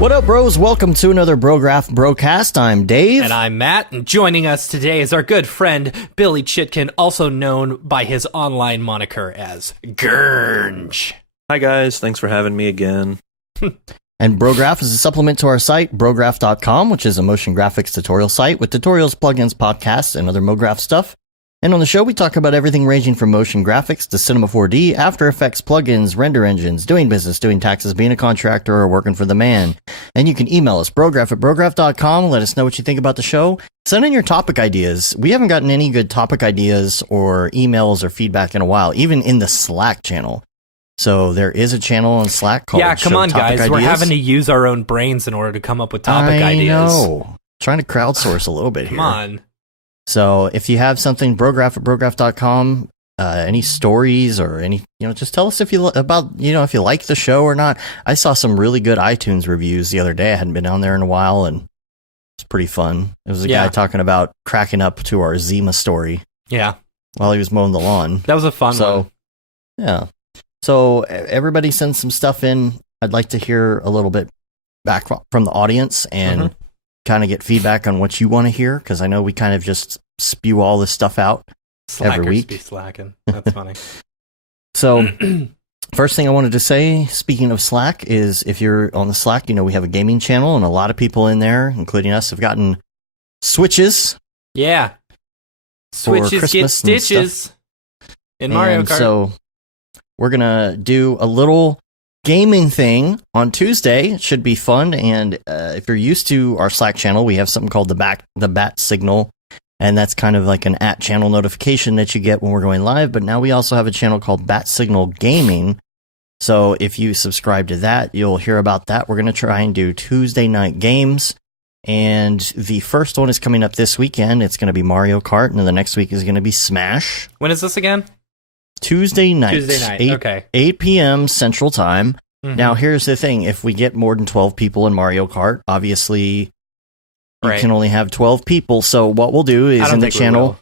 What up, bros? Welcome to another Brograph Brocast. I'm Dave. And I'm Matt, and joining us today is our good friend, Billy Chitkin, also known by his online moniker as Gurnge. Hi guys, thanks for having me again. And Brograph is a supplement to our site, brograph.com, which is a motion graphics tutorial site with tutorials, plugins, podcasts, and other MoGraph stuff. And on the show, we talk about everything ranging from motion graphics to Cinema 4D, After Effects, plugins, render engines, doing business, doing taxes, being a contractor, or working for the man. And you can email us, brograph@brograph.com. Let us know what you think about the show. Send in your topic ideas. We haven't gotten any good topic ideas or emails or feedback in a while, even in the Slack channel. So there is a channel on Slack called come on, guys. We're having to use our own brains in order to come up with topic ideas. I know. Trying to crowdsource a little bit here. Come on. So if you have something, brograph@brograph.com, any stories or any, just tell us if you if you like the show or not. I saw some really good iTunes reviews the other day. I hadn't been down there in a while, and it's pretty fun. It was a guy talking about cracking up to our Zima story. Yeah. While he was mowing the lawn. That was a fun one. Yeah. So everybody send some stuff in. I'd like to hear a little bit back from the audience and kind of get feedback on what you want to hear, because I know we kind of just spew all this stuff out every week. Be slacking. That's funny. So first thing I wanted to say, speaking of Slack, is if you're on the Slack, we have a gaming channel, and a lot of people in there, including us, have gotten Switches. Yeah. Switches get stitches in Mario Kart. So we're going to do a little gaming thing on Tuesday. It should be fun. And if you're used to our Slack channel, we have something called the bat signal. And that's kind of like an @channel notification that you get when we're going live. But now we also have a channel called Bat Signal Gaming. So if you subscribe to that, you'll hear about that. We're going to try and do Tuesday night games. And the first one is coming up this weekend. It's going to be Mario Kart. And then the next week is going to be Smash. When is this again? Tuesday night. Okay. 8 p.m. Central Time. Mm-hmm. Now, here's the thing. If we get more than 12 people in Mario Kart, obviously you can only have 12 people. So what we'll do is in the channel,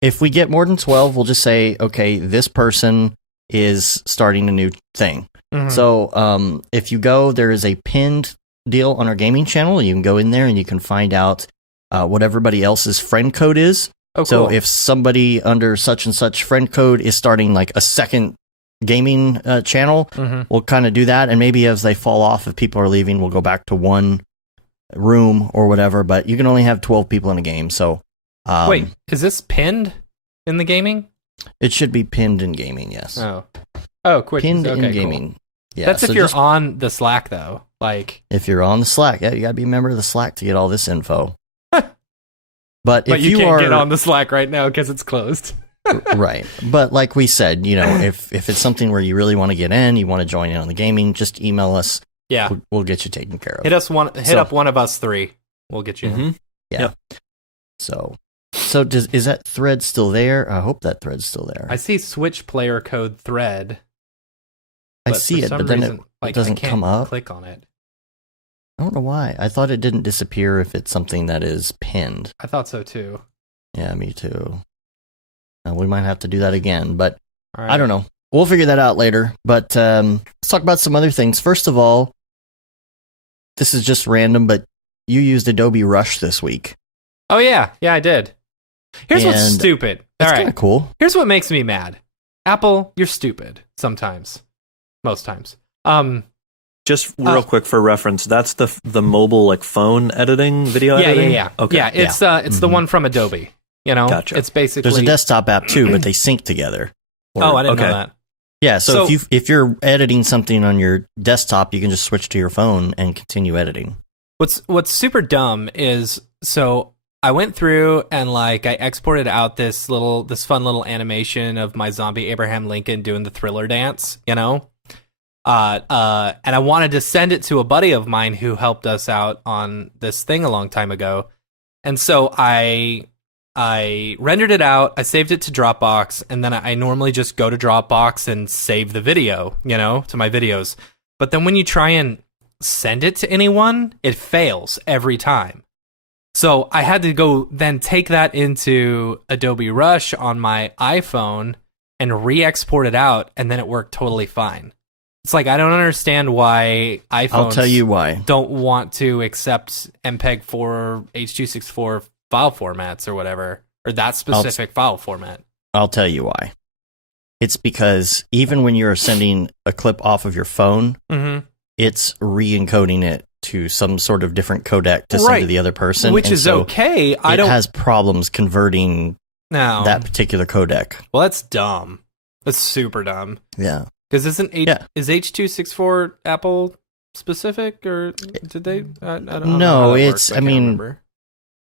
if we get more than 12, we'll just say, okay, this person is starting a new thing. Mm-hmm. So if you go, there is a pinned deal on our gaming channel. You can go in there and you can find out what everybody else's friend code is. Oh, cool. So if somebody under such and such friend code is starting like a second gaming channel, we'll kind of do that. And maybe as they fall off, if people are leaving, we'll go back to one room or whatever. But you can only have 12 people in a game. So wait, is this pinned in the gaming? It should be pinned in gaming, yes. Oh, quick. Pinned in gaming. Cool. Yeah, that's if you're on the Slack, though. Like, if you're on the Slack, you got to be a member of the Slack to get all this info. But if you can't get on the Slack right now because it's closed. Right. But like we said, if it's something where you really want to get in, you want to join in on the gaming, just email us. Yeah. We'll get you taken care of. Hit up one of us three. We'll get you in. Yeah. Yep. So is that thread still there? I hope that thread's still there. I see Switch player code thread. I see it, but then it doesn't come up. Click on it. I don't know why. I thought it didn't disappear if it's something that is pinned. I thought so too. Yeah, me too. We might have to do that again, but right. I don't know. We'll figure that out later. But let's talk about some other things. First of all, this is just random, but you used Adobe Rush this week. Oh, yeah. Yeah, I did. Here's what's stupid. That's kind of cool. Here's what makes me mad. Apple, you're stupid sometimes. Most times. Just real quick for reference, that's the mobile phone editing, video editing? Yeah. Okay. Yeah, it's the one from Adobe. Gotcha. It's basically... There's a desktop app too, but they sync together. I didn't know that. Yeah, so if you're editing something on your desktop, you can just switch to your phone and continue editing. What's super dumb is, so I went through and I exported out this fun little animation of my zombie Abraham Lincoln doing the Thriller dance, and I wanted to send it to a buddy of mine who helped us out on this thing a long time ago. And so I rendered it out, I saved it to Dropbox, and then I normally just go to Dropbox and save the video, to my videos. But then when you try and send it to anyone, it fails every time. So I had to go then take that into Adobe Rush on my iPhone and re-export it out, and then it worked totally fine. It's like, I don't understand why iPhones I'll tell you why. don't want to accept MPEG-4, H.264 file formats or whatever, or that specific file format. I'll tell you why. It's because even when you're sending a clip off of your phone, it's re-encoding it to some sort of different codec to send to the other person. Which is okay. It has problems converting that particular codec. Well, that's dumb. That's super dumb. Yeah. Because is H.264 Apple specific, or did they? I don't know. No, it's. I mean, remember.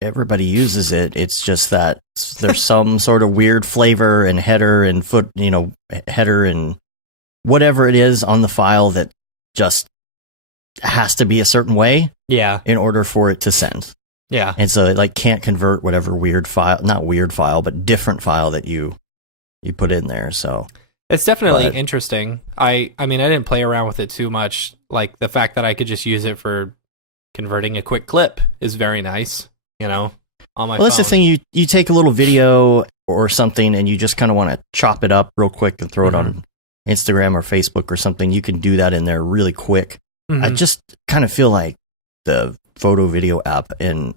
Everybody uses it. It's just that there's some sort of weird flavor and header and header and whatever it is on the file that just has to be a certain way. Yeah. In order for it to send. Yeah. And so it can't convert whatever but different file that you put in there. So it's definitely interesting. I mean, I didn't play around with it too much. Like, the fact that I could just use it for converting a quick clip is very nice, on my phone. Well, that's the thing. You take a little video or something and you just kind of want to chop it up real quick and throw it on Instagram or Facebook or something. You can do that in there really quick. I just kind of feel like the photo video app on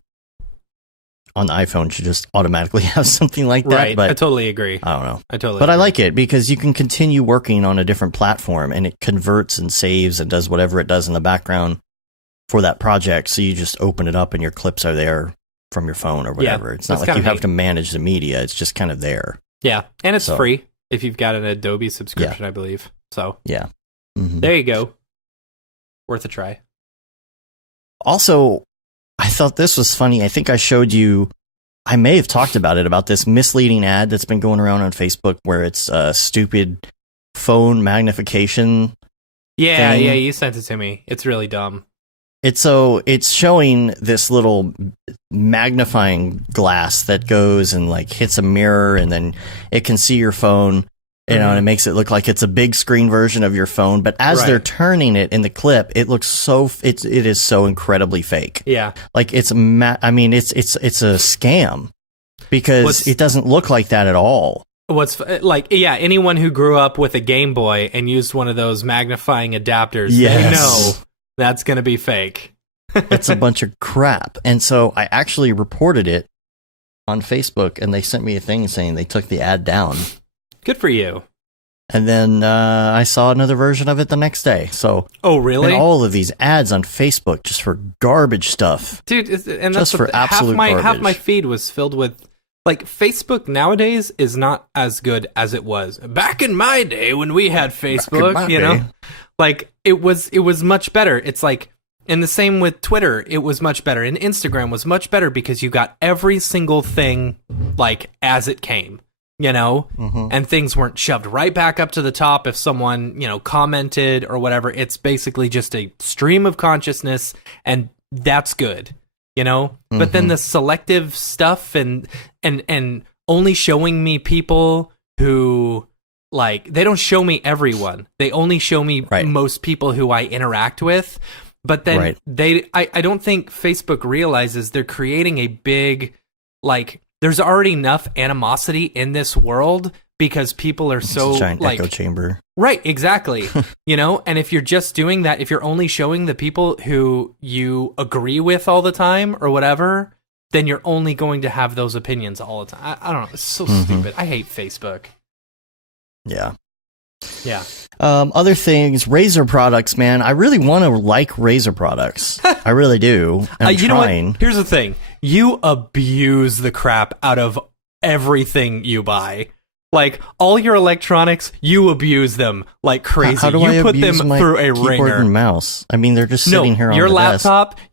the iPhone should just automatically have something like that. Right, but I totally agree. I don't know. But I like it because you can continue working on a different platform and it converts and saves and does whatever it does in the background for that project. So you just open it up and your clips are there from your phone or whatever. It's not like you have to manage the media. It's just kind of there. Yeah, and it's free if you've got an Adobe subscription, I believe. So yeah, there you go. Worth a try. Also, I thought this was funny. I think I showed you, I may have talked about this misleading ad that's been going around on Facebook where it's a stupid phone magnification. Yeah, thing. yeah, you sent it to me. It's really dumb. It's showing this little magnifying glass that goes and hits a mirror and then it can see your phone. And it makes it look like it's a big screen version of your phone, but as they're turning it in the clip, it looks it is so incredibly fake. Yeah, it's a scam because it doesn't look like that at all. Anyone who grew up with a Game Boy and used one of those magnifying adapters, they know that's going to be fake. It's a bunch of crap, and so I actually reported it on Facebook, and they sent me a thing saying they took the ad down. Good for you. And then I saw another version of it the next day. So, oh really? And all of these ads on Facebook just for garbage stuff, dude. And just for absolute garbage. Half my feed was filled with Facebook. Nowadays is not as good as it was back in my day when we had Facebook. It was much better. It's and the same with Twitter. It was much better, and Instagram was much better because you got every single thing as it came. And things weren't shoved right back up to the top if someone, commented or whatever. It's basically just a stream of consciousness, and that's good, But then the selective stuff and only showing me people who, they don't show me everyone. They only show me most people who I interact with. But then I don't think Facebook realizes they're creating a big, there's already enough animosity in this world because people are so giant echo chamber. Right, exactly. And if you're just doing that, if you're only showing the people who you agree with all the time or whatever, then you're only going to have those opinions all the time. I don't know. It's so stupid. I hate Facebook. Yeah. Yeah. Other things, Razer products, man. I really want to like Razer products. I really do. I'm trying. Know what? Here's the thing. You abuse the crap out of everything you buy. All your electronics, you abuse them like crazy. How do you I put abuse them my through a keyboard ringer and mouse? I mean, they're just sitting here on the desk.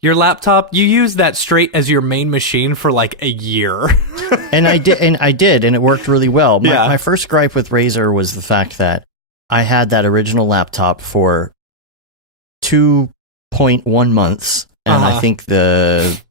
Your laptop, you use that straight as your main machine for a year. and I did, and it worked really well. My first gripe with Razer was the fact that I had that original laptop for 2.1 months, and I think the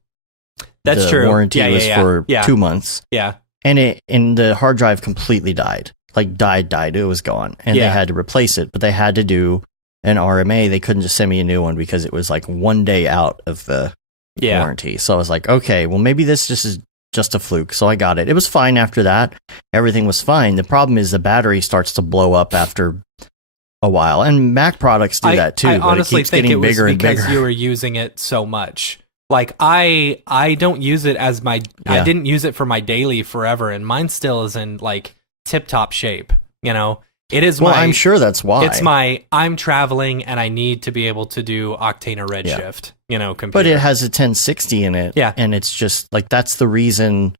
warranty was for 2 months. Yeah. And the hard drive completely died. Died. It was gone. And they had to replace it, but they had to do an RMA. They couldn't just send me a new one because it was 1 day out of the warranty. So I was like, okay, well, maybe this is just a fluke. So I got it. It was fine after that. Everything was fine. The problem is the battery starts to blow up after a while, and Mac products do that too. I but honestly it keeps think getting it was bigger and because bigger. you were using it so much. Like I don't use it as my I Yeah. didn't use it for my daily forever, and mine still is in like tip top shape. You know, it is Well, my. I'm sure that's why. It's my. I'm traveling and I need to be able to do Octane or Redshift. You know, computer. But it has a 1060 in it. Yeah. And it's just like, that's the reason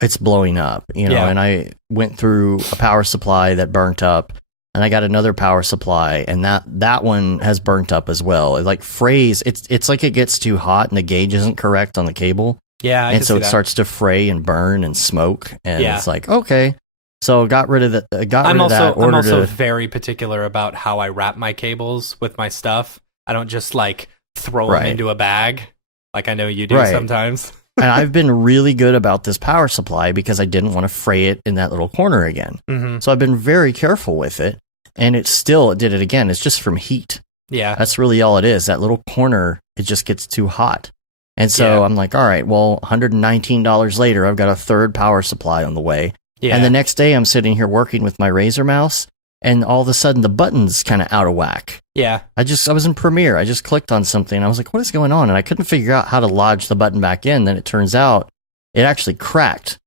it's blowing up, you know. Yeah. And I went through a power supply that burnt up, and I got another power supply, and that one has burnt up as well. It like frays. It's like it gets too hot and the gauge isn't correct on the cable. Yeah, I and can so see it that. starts to fray and burn and smoke. And Yeah. it's like, okay. So got rid of that. I'm Ordered also a, very particular about how I wrap my cables with my stuff. I don't just like throw them Right. into a bag like I know you do Right. sometimes. and I've been really good about this power supply because I didn't want to fray it in that little corner again. Mm-hmm. So I've been very careful with it, and it did it again. It's just from heat. Yeah. That's really all it is. That little corner, it just gets too hot. And so Yeah. I'm like, all right, well, $119 later, I've got a third power supply on the way. Yeah. And the next day, I'm sitting here working with my Razer mouse, and all of a sudden, the button's kind of out of whack. Yeah. I was in Premiere. I just clicked on something. I was like, what is going on? And I couldn't figure out how to lodge the button back in. Then it turns out it actually cracked.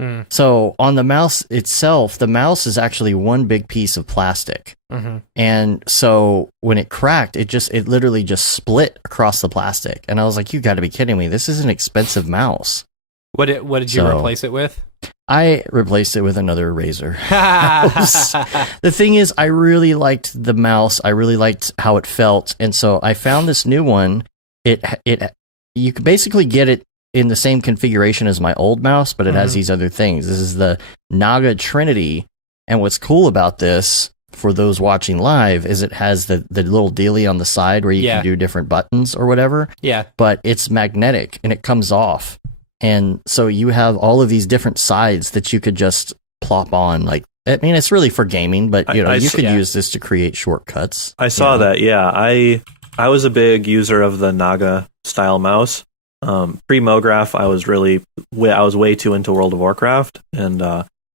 Mm. So on the mouse itself, the mouse is actually one big piece of plastic. Mm-hmm. And so when it cracked, it literally just split across the plastic. And I was like, you got to be kidding me. This is an expensive mouse. What did you So- replace it with? I replaced it with another Razer. The thing is, I really liked the mouse. I really liked how it felt. And so I found this new one. You could basically get it in the same configuration as my old mouse, but it has Mhm. these other things. This is the Naga Trinity. And what's cool about this, for those watching live, is it has the little dealie on the side where you Yeah. can do different buttons or whatever, Yeah. but it's magnetic and it comes off. And so you have all of these different sides that you could just plop on. Like, I mean, it's really for gaming, but you could yeah. use this to create shortcuts. I saw you know? that. Yeah, I was a big user of the Naga style mouse. Pre Mograph, I was way too into World of Warcraft, and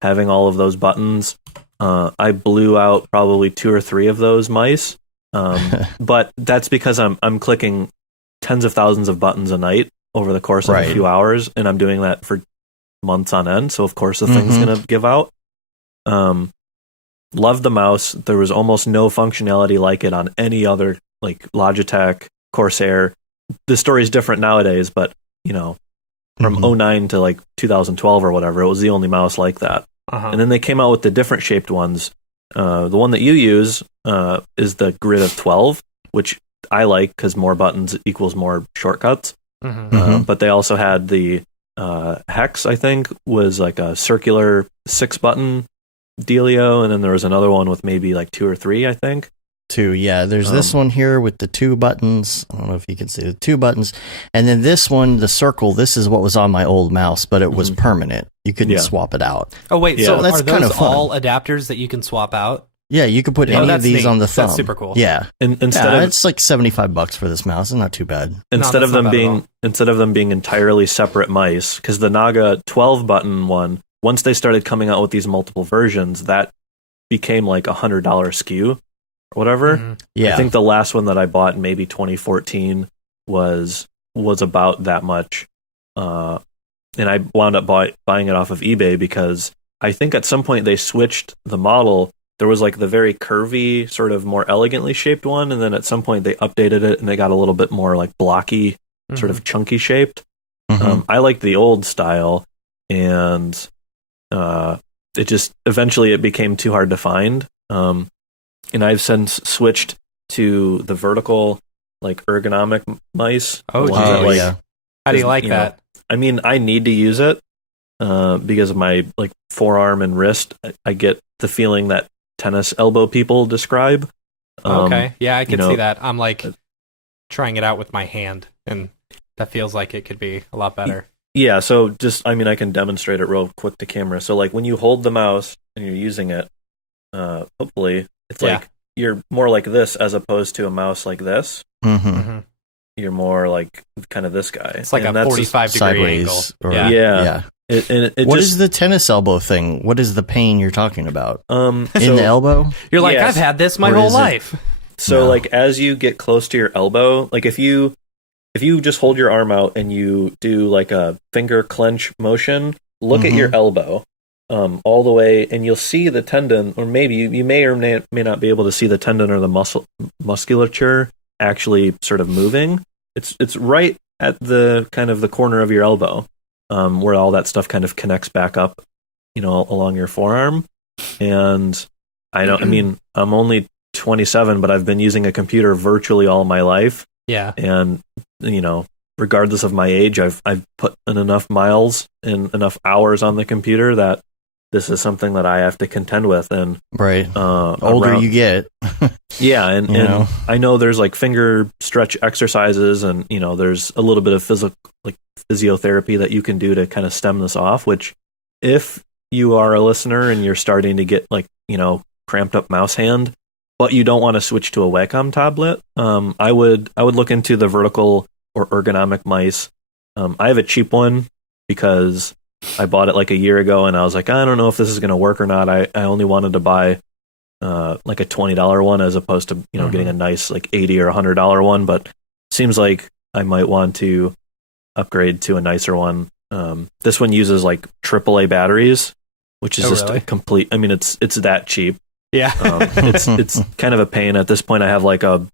having all of those buttons, I blew out probably 2 or 3 of those mice. But that's because I'm clicking tens of thousands of buttons a night over the course of Right. a few hours, and I'm doing that for months on end. So of course the thing's Mhm. gonna give out. Loved the mouse. There was almost no functionality like it on any other, like Logitech, Corsair. The story's different nowadays, but from Mhm. 09 to like 2012 or whatever, it was the only mouse like that. Uh-huh. And then they came out with the different shaped ones. The one that you use is the grid of 12, which I like because more buttons equals more shortcuts. Mm-hmm. Mhm. But they also had the Hex, I think, was like a circular 6-button dealio, and then there was another one with maybe like 2 or 3, I think. 2, yeah. There's this one here with the 2 buttons. I don't know if you can see the 2 buttons. And then this one, the circle, this is what was on my old mouse, but it was Mhm. permanent. You couldn't Yeah. swap it out. Oh wait, Yeah. so That's are kinda those fun. all adapters that you can swap out? Yeah, you could put Oh, any of that's these neat. on the That's thumb. super cool. Yeah. And instead Yeah, of it's like $75 for this mouse. It's not too bad. instead of that's not them bad at all. being entirely separate mice, because the Naga 12-button one, once they started coming out with these multiple versions, that became like $100 SKU or whatever. Mhm. Yeah. I think the last one that I bought in maybe 2014 was about that much, and I wound up buying it off of eBay because I think at some point they switched the model. There was like the very curvy, sort of more elegantly shaped one, and then at some point they updated it and they got a little bit more like blocky, sort of chunky shaped. Mhm. I liked the old style, and it just eventually it became too hard to find. And I've since switched to the vertical, like ergonomic mice. Oh, The ones geez. that, like, yeah. How do you Is- like you know, that? I mean, I need to use it because of my like forearm and wrist. I get the feeling that tennis elbow people describe. Okay, yeah, I can know, see that. I'm like trying it out with my hand, and that feels like it could be a lot better. Yeah, so just, I mean, I can demonstrate it real quick to camera. So like when you hold the mouse and you're using it, hopefully it's Yeah. like you're more like this as opposed to a mouse like this. Mm-hmm. Mhm. You're more like kind of this guy. It's like And a that's 45 degree angle. Sideways. Or, Yeah. Yeah. What is the tennis elbow thing? What is the pain you're talking about? In So- the elbow? You're like, Yes. I've had this my Or whole is it- life. So No. like as you get close to your elbow, like if you just hold your arm out and you do like a finger clench motion, look at your elbow all the way, and you'll see the tendon, or maybe you may or may not be able to see the tendon or the musculature actually sort of moving. It's right at the kind of the corner of your elbow, where all that stuff kind of connects back up, along your forearm. And I mean, I'm only 27, but I've been using a computer virtually all my life. Yeah. And, regardless of my age, I've put in enough miles and enough hours on the computer that this is something that I have to contend with. And Right. Older you get. yeah, and I know there's like finger stretch exercises, and there's a little bit of physiotherapy that you can do to kind of stem this off. Which, if you are a listener and you're starting to get cramped up mouse hand, but you don't want to switch to a Wacom tablet, I would look into the vertical or ergonomic mice. I have a cheap one because I bought it like a year ago, and I was like, I don't know if this is going to work or not. I only wanted to buy like a $20 one as opposed to getting a nice like $80 or $100 one. But seems like I might want to upgrade to a nicer one. This one uses like AAA batteries, which is just really? a complete. I mean, it's that cheap. Yeah. It's kind of a pain. At this point, I have like a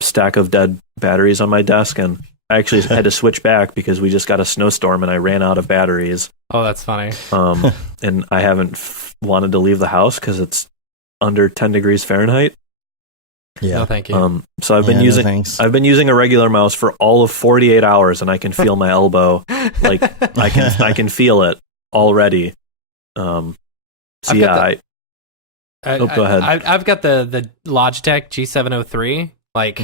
stack of dead batteries on my desk, and I actually had to switch back because we just got a snowstorm and I ran out of batteries. Oh, that's funny. And I haven't wanted to leave the house because it's under 10 degrees Fahrenheit. Yeah. No, thank you. So I've been using a regular mouse for all of 48 hours, and I can feel my elbow. Like I can feel it already. So I've got go ahead. I've got the Logitech G703. Like,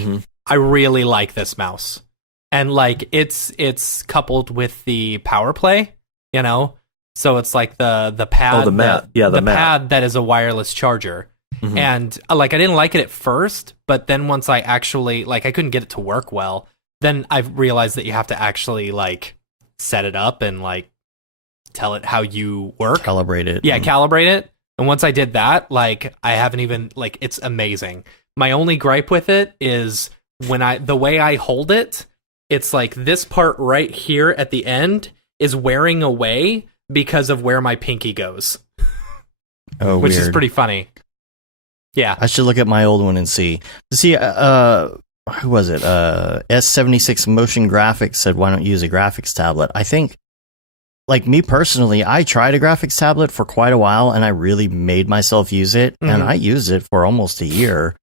I really like this mouse, and like it's coupled with the Power Play. So it's like the pad. Oh, the mat. The mat. pad that is a wireless charger. And like I didn't like it at first, but then once I actually I couldn't get it to work well. Then I realized that you have to actually like set it up and like tell it how you work. Calibrate it. Yeah, calibrate it. And once I did that, like I haven't even it's amazing. My only gripe with it is the way I hold it, it's like this part right here at the end is wearing away because of where my pinky goes. Oh, which weird. is pretty funny. Yeah. I should look at my old one and see. Who was it? S76 Motion Graphics said, why don't you use a graphics tablet? I think, like me personally, I tried a graphics tablet for quite a while, and I really made myself use it, and I used it for almost a year.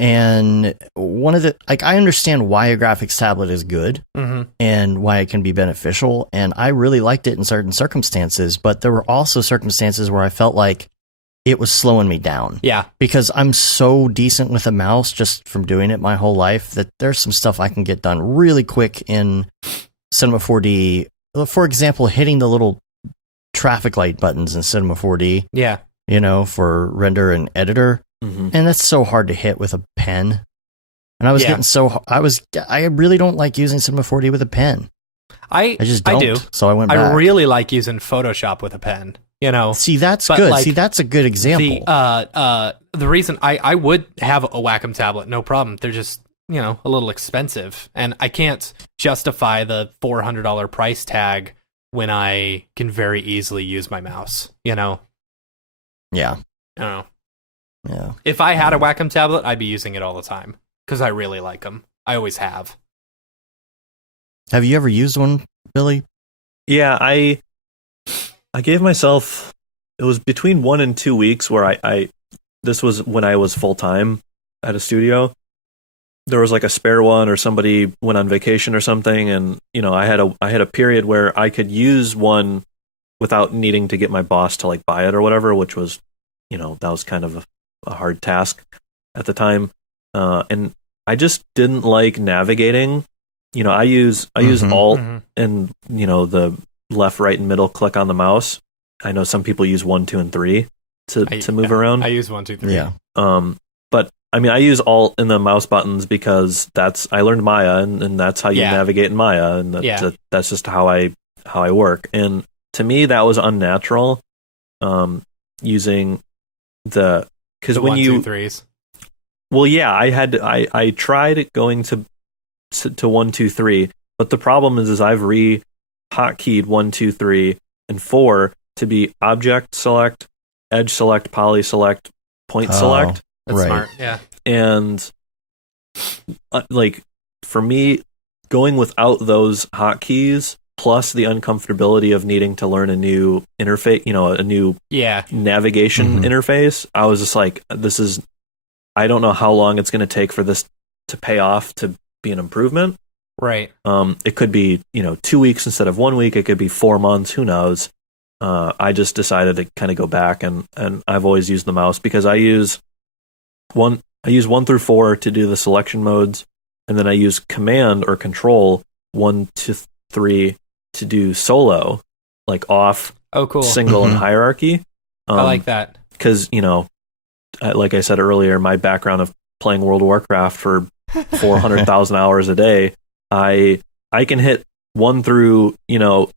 And I understand why a graphics tablet is good and why it can be beneficial, and I really liked it in certain circumstances, but there were also circumstances where I felt like it was slowing me down. Yeah. Because I'm so decent with a mouse just from doing it my whole life that there's some stuff I can get done really quick in Cinema 4D. For example, hitting the little traffic light buttons in Cinema 4D. Yeah. For render and editor. And that's so hard to hit with a pen. And I was I really don't like using Cinema 4D with a pen. I just don't. I do. So I went back. I really like using Photoshop with a pen. See, that's good. See, that's a good example. The reason I would have a Wacom tablet, no problem. They're just, a little expensive, and I can't justify the $400 price tag when I can very easily use my mouse, Yeah. I don't know. Yeah. If I had a Wacom tablet, I'd be using it all the time because I really like them. I always have. Have you ever used one, Billy? Yeah, I gave myself, it was between 1 and 2 weeks where this was when I was full time at a studio. There was like a spare one, or somebody went on vacation or something, and I had a period where I could use one without needing to get my boss to like buy it or whatever, which was that was kind of a hard task at the time, and I just didn't like navigating. I use Alt and the left, right, and middle click on the mouse. I know some people use 1, 2, and 3 to move around. I use 1, 2, 3. Yeah. But I mean, I use Alt in the mouse buttons because I learned Maya, and that's how you navigate in Maya, and that's just how I work. And to me that was unnatural. Using because when 1, you 2, 3s. Well, yeah, I tried going to 1, 2, 3, but the problem is I've hotkeyed 1, 2, 3, and 4 to be object select, edge select, poly select, point select. That's smart. Yeah. And like for me, going without those hotkeys plus the uncomfortability of needing to learn a new interface, a new navigation interface, I was just like, I don't know how long it's going to take for this to pay off to be an improvement. Right. It could be, 2 weeks instead of 1 week. It could be 4 months. Who knows? I just decided to kind of go back and I've always used the mouse because I use 1 through 4 to do the selection modes. And then I use command or control 1 to 3 to do solo, like off, cool, single, and hierarchy. I like that. Because, like I said earlier, my background of playing World of Warcraft for 400,000 hours a day, I can hit 1 through,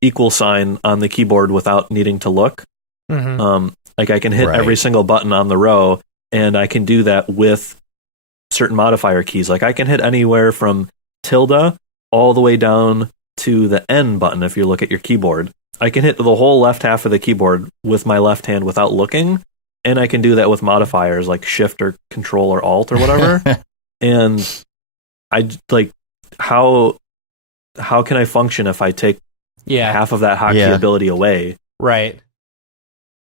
equal sign on the keyboard without needing to look. Like I can hit every single button on the row, and I can do that with certain modifier keys. Like I can hit anywhere from tilde all the way down to the N button if you look at your keyboard. I can hit the whole left half of the keyboard with my left hand without looking, and I can do that with modifiers like Shift or Control or Alt or whatever. And I like how can I function if I take half of that hotkey ability away? Right.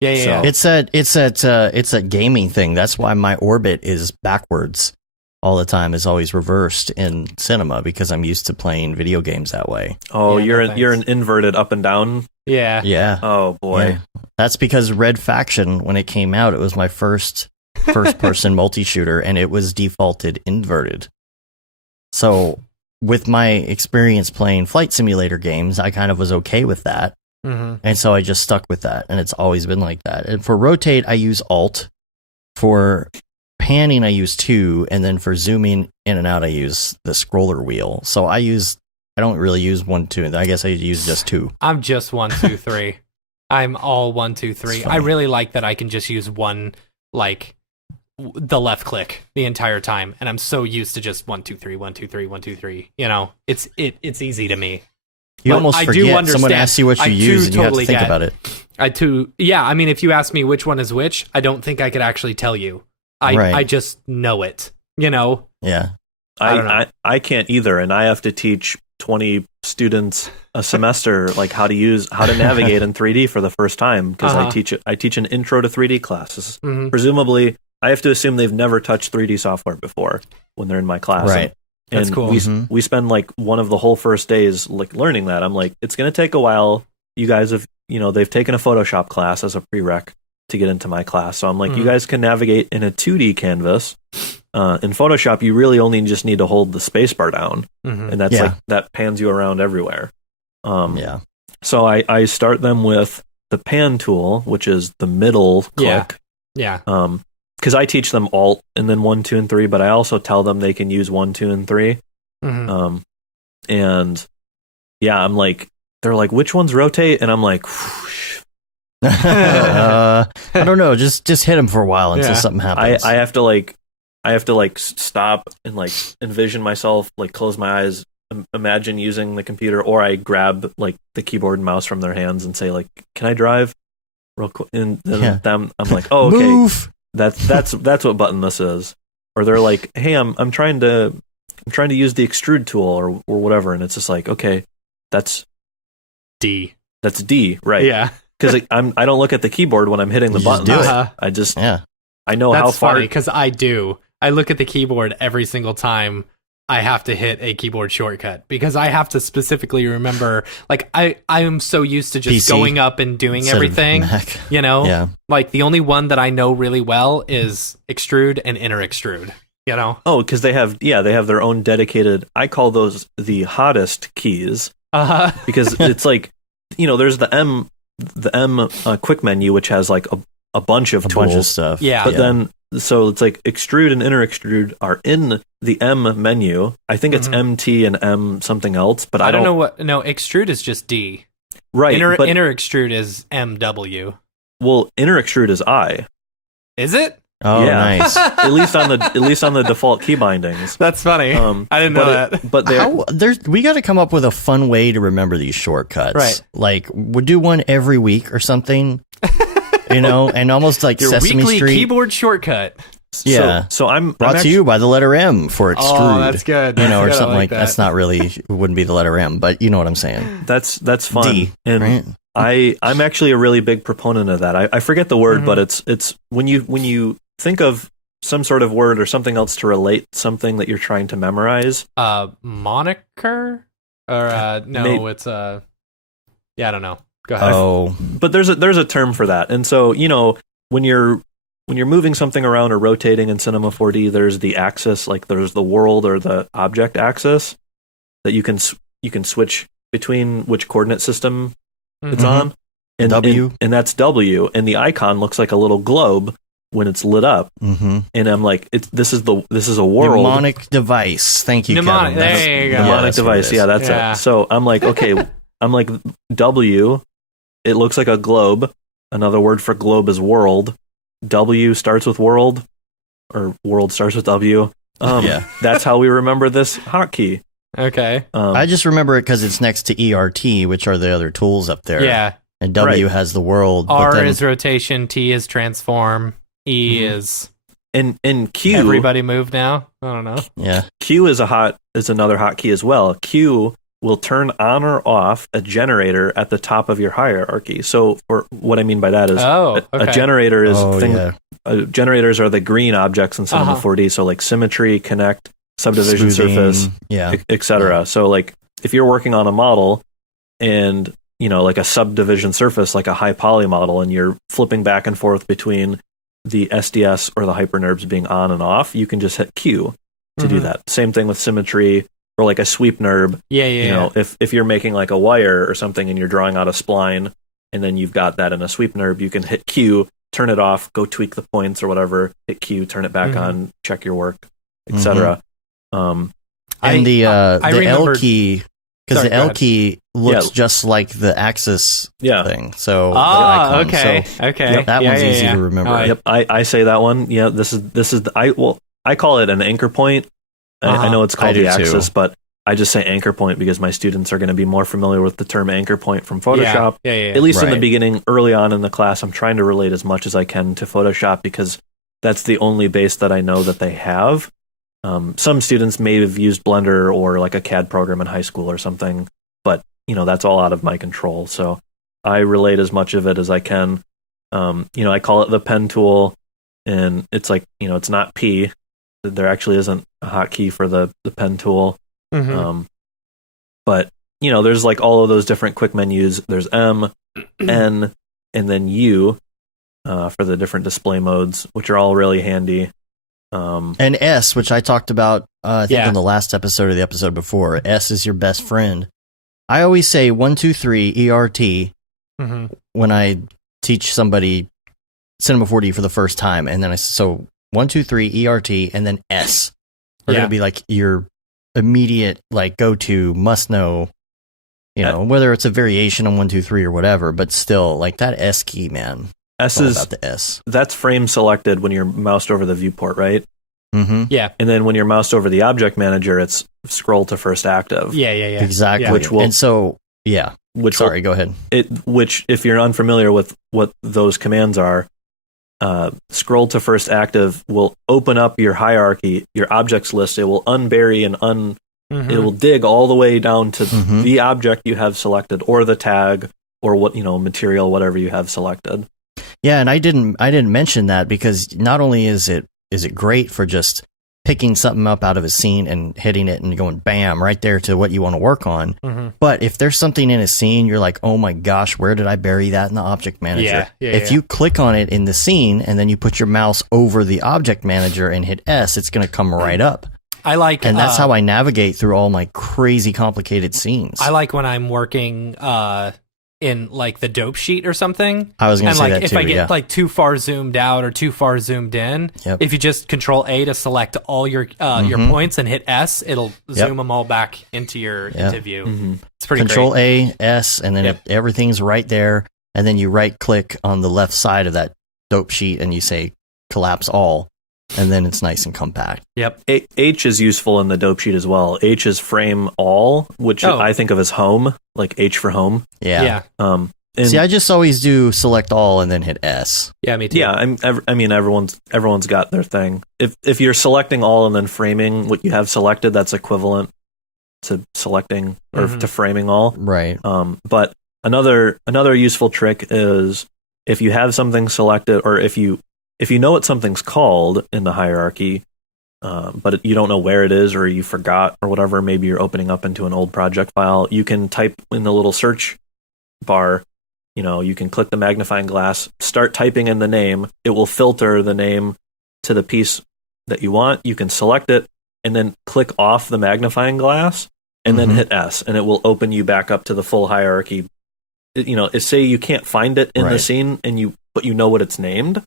Yeah. So. It's a gaming thing. That's why my orbit is backwards all the time, is always reversed in cinema, because I'm used to playing video games that way. Oh, you're an inverted up and down? Yeah. Oh boy. Yeah. That's because Red Faction, when it came out, it was my first person multi-shooter, and it was defaulted inverted. So with my experience playing flight simulator games, I kind of was okay with that. And so I just stuck with that, and it's always been like that. And for rotate, I use Alt. For panning, I use 2, and then for zooming in and out, I use the scroller wheel. So I don't really use 1, 2. I guess I use just 2. I'm just 1, 2, 3. I'm all 1, 2, 3. I really like that I can just use one, like the left click the entire time, and I'm so used to just 1, 2, 3, 1, 2, 3, 1, 2, 3. It's easy to me. You almost forget. Someone asks you what you use, and you have to think about it. I mean, if you ask me which one is which, I don't think I could actually tell you. I just know it. Yeah. I can't either, and I have to teach 20 students a semester like how to navigate in 3D for the first time, because I teach an intro to 3D classes. Presumably, I have to assume they've never touched 3D software before when they're in my class. Right. And that's cool. We spend like one of the whole first days like learning that. I'm like, it's going to take a while. You guys have, they've taken a Photoshop class as a prereq to get into my class. So I'm like, you guys can navigate in a 2D canvas. In Photoshop, you really only just need to hold the spacebar down, and that's like that pans you around everywhere. So I start them with the pan tool, which is the middle click. Yeah. Because I teach them Alt and then 1, 2, and 3, but I also tell them they can use 1, 2, and 3. And yeah, I'm like, they're like, which ones rotate? And I'm like, I don't know. Just hit them for a while until something happens. I have to like stop and like envision myself, like close my eyes, imagine using the computer, or I grab like the keyboard and mouse from their hands and say like, can I drive real quick? And then I'm like, oh, okay. Move. That's what button this is. Or they're like, hey, I'm trying to use the extrude tool or whatever, and it's just like, okay, that's D. That's D, right? Yeah. Because I don't look at the keyboard when I'm hitting the button. I just I know that's how far. Funny because I do. I look at the keyboard every single time I have to hit a keyboard shortcut, because I have to specifically remember, like I am so used to just going up and doing everything, like the only one that I know really well is extrude and inner extrude, Oh, because they have their own dedicated, I call those the hottest keys, because it's like, there's the M quick menu, which has like a bunch of tools. Bunch of stuff. But then, so it's like extrude and inner extrude are in the M menu. I think it's MT and M something else, but I don't know what. No, extrude is just D. Right. but, Inner extrude is MW. well, inner extrude is I. Is it? Oh, Yeah. nice. At least on the default key bindings. That's funny. I didn't know that. But We got to come up with a fun way to remember these shortcuts. Right. Like, we'll do one every week or something. And almost like Your Sesame weekly Street. keyboard shortcut. Yeah. So I'm Brought to you by the letter M for extrude. Oh, that's good. That's or good. I something like like that. that's not really, it wouldn't be the letter M, but you know what I'm saying. That's fun. D, and right? I'm actually a really big proponent of that. I forget the word, but it's when you think of some sort of word or something else to relate something that you're trying to memorize. Moniker? Or no, it's yeah, I don't know. Go ahead. Oh, But there's a term for that. And so, when you're moving something around or rotating in Cinema 4D, there's the axis, like there's the world or the object axis that you can switch between which coordinate system it's on. And W. and that's W, and the icon looks like a little globe when it's lit up. mm-hmm. And I'm like, this is a world. Mnemonic device. Thank you, Mnemonic. Kevin. There you go. Mnemonic that's what device. it is. Yeah, that's Yeah. it. So I'm like, okay, W, it looks like a globe. Another word for globe is world. W starts with world, or world starts with W. Yeah. That's how we remember this hotkey. Okay. I just remember it because it's next to ERT, which are the other tools up there. Yeah. And W Right. has the world. R but then, is rotation, T is transform, E is and Q. everybody move now. I don't know. yeah. Q is another hotkey as well. Q will turn on or off a generator at the top of your hierarchy. So, or what I mean by that is, Oh, a okay. generator is Yeah. generators are the green objects in Cinema 4D. So like symmetry, connect, subdivision Smoothing, surface, Yeah. etc. So like if you're working on a model and like a subdivision surface, like a high poly model, and you're flipping back and forth between the SDS or the hypernerbs being on and off, you can just hit Q to do that. Same thing with symmetry or like a sweep nerb. Yeah. If you're making like a wire or something and you're drawing out a spline and then you've got that in a sweep nerb, you can hit Q, turn it off, go tweak the points or whatever, hit Q, turn it back on, check your work, etc. And the L remembered- key, because Sorry, the go L ahead. key looks Yeah. just like the axis Yeah. thing. So the Ah, icon. okay. So Okay. that one's easy to remember. All right. Yep, I say that one. Yeah, this is I call it an anchor point. I know it's I called do the too. axis, but I just say anchor point because my students are going to be more familiar with the term anchor point from Photoshop. Yeah. At least in the Right. beginning, early on in the class, I'm trying to relate as much as I can to Photoshop because that's the only base that I know that they have. Some students may have used Blender or like a CAD program in high school or something, but that's all out of my control. So I relate as much of it as I can. I call it the pen tool, and it's like it's not P. There actually isn't a hotkey for the pen tool. Mhm. But there's like all of those different quick menus. There's M, N, and then U for the different display modes, which are all really handy. And S, which I talked about, I think Yeah. on the last episode or the episode before. S is your best friend. I always say 1, 2, 3 ERT Mhm. when I teach somebody Cinema 4D for the first time, and then so 1, 2, 3 ERT, and then S. Are Yeah. going to be like your immediate like go to must know. Whether it's a variation on 1, 2, 3 or whatever, but still like that S key, man. S All is about the S. that's frame selected when you're moused over the viewport, right? Mm-hmm. Yeah. And then when you're moused over the object manager, it's scroll to first active. Yeah. Exactly. Yeah. Which will- and so yeah. Which Sorry, go ahead. which if you're unfamiliar with what those commands are, scroll to first active will open up your hierarchy, your objects list. It will unbury and Mhm. it will dig all the way down to Mhm. the object you have selected, or the tag, or what material, whatever you have selected. Yeah, and I didn't mention that because not only is it great for just picking something up out of a scene and hitting it and going bam right there to what you want to work on, Mhm. but if there's something in a scene you're like, oh my gosh, where did I bury that in the object manager? If you click on it in the scene and then you put your mouse over the object manager and hit S, it's going to come right up. I like, And that's how I navigate through all my crazy complicated scenes. I like when I'm working in like the dope sheet or something. I was going and to say like that if too. I get Yeah. like too far zoomed out or too far zoomed in, Yep. if you just Control A to select all your points and hit S, it'll zoom them all back into your into view. Mm-hmm. It's pretty Control great. A, S, and then everything's right there. And then you right click on the left side of that dope sheet and you say collapse all. And then it's nice and compact. Yep. H is useful in the dope sheet as well. H is frame all, which I think of as home, like H for home. Yeah. And I just always do select all and then hit S. Yeah, me too. Yeah, I mean, everyone's got their thing. If you're selecting all and then framing what you have selected, that's equivalent to selecting or to framing all. Right. But another useful trick is if you have something selected, or if you know what something's called in the hierarchy, but you don't know where it is, or you forgot, or whatever, maybe you're opening up into an old project file, you can type in the little search bar. You can click the magnifying glass, start typing in the name. It will filter the name to the piece that you want. You can select it and then click off the magnifying glass and then hit S, and it will open you back up to the full hierarchy. Say you can't find it in the scene but you know what it's named.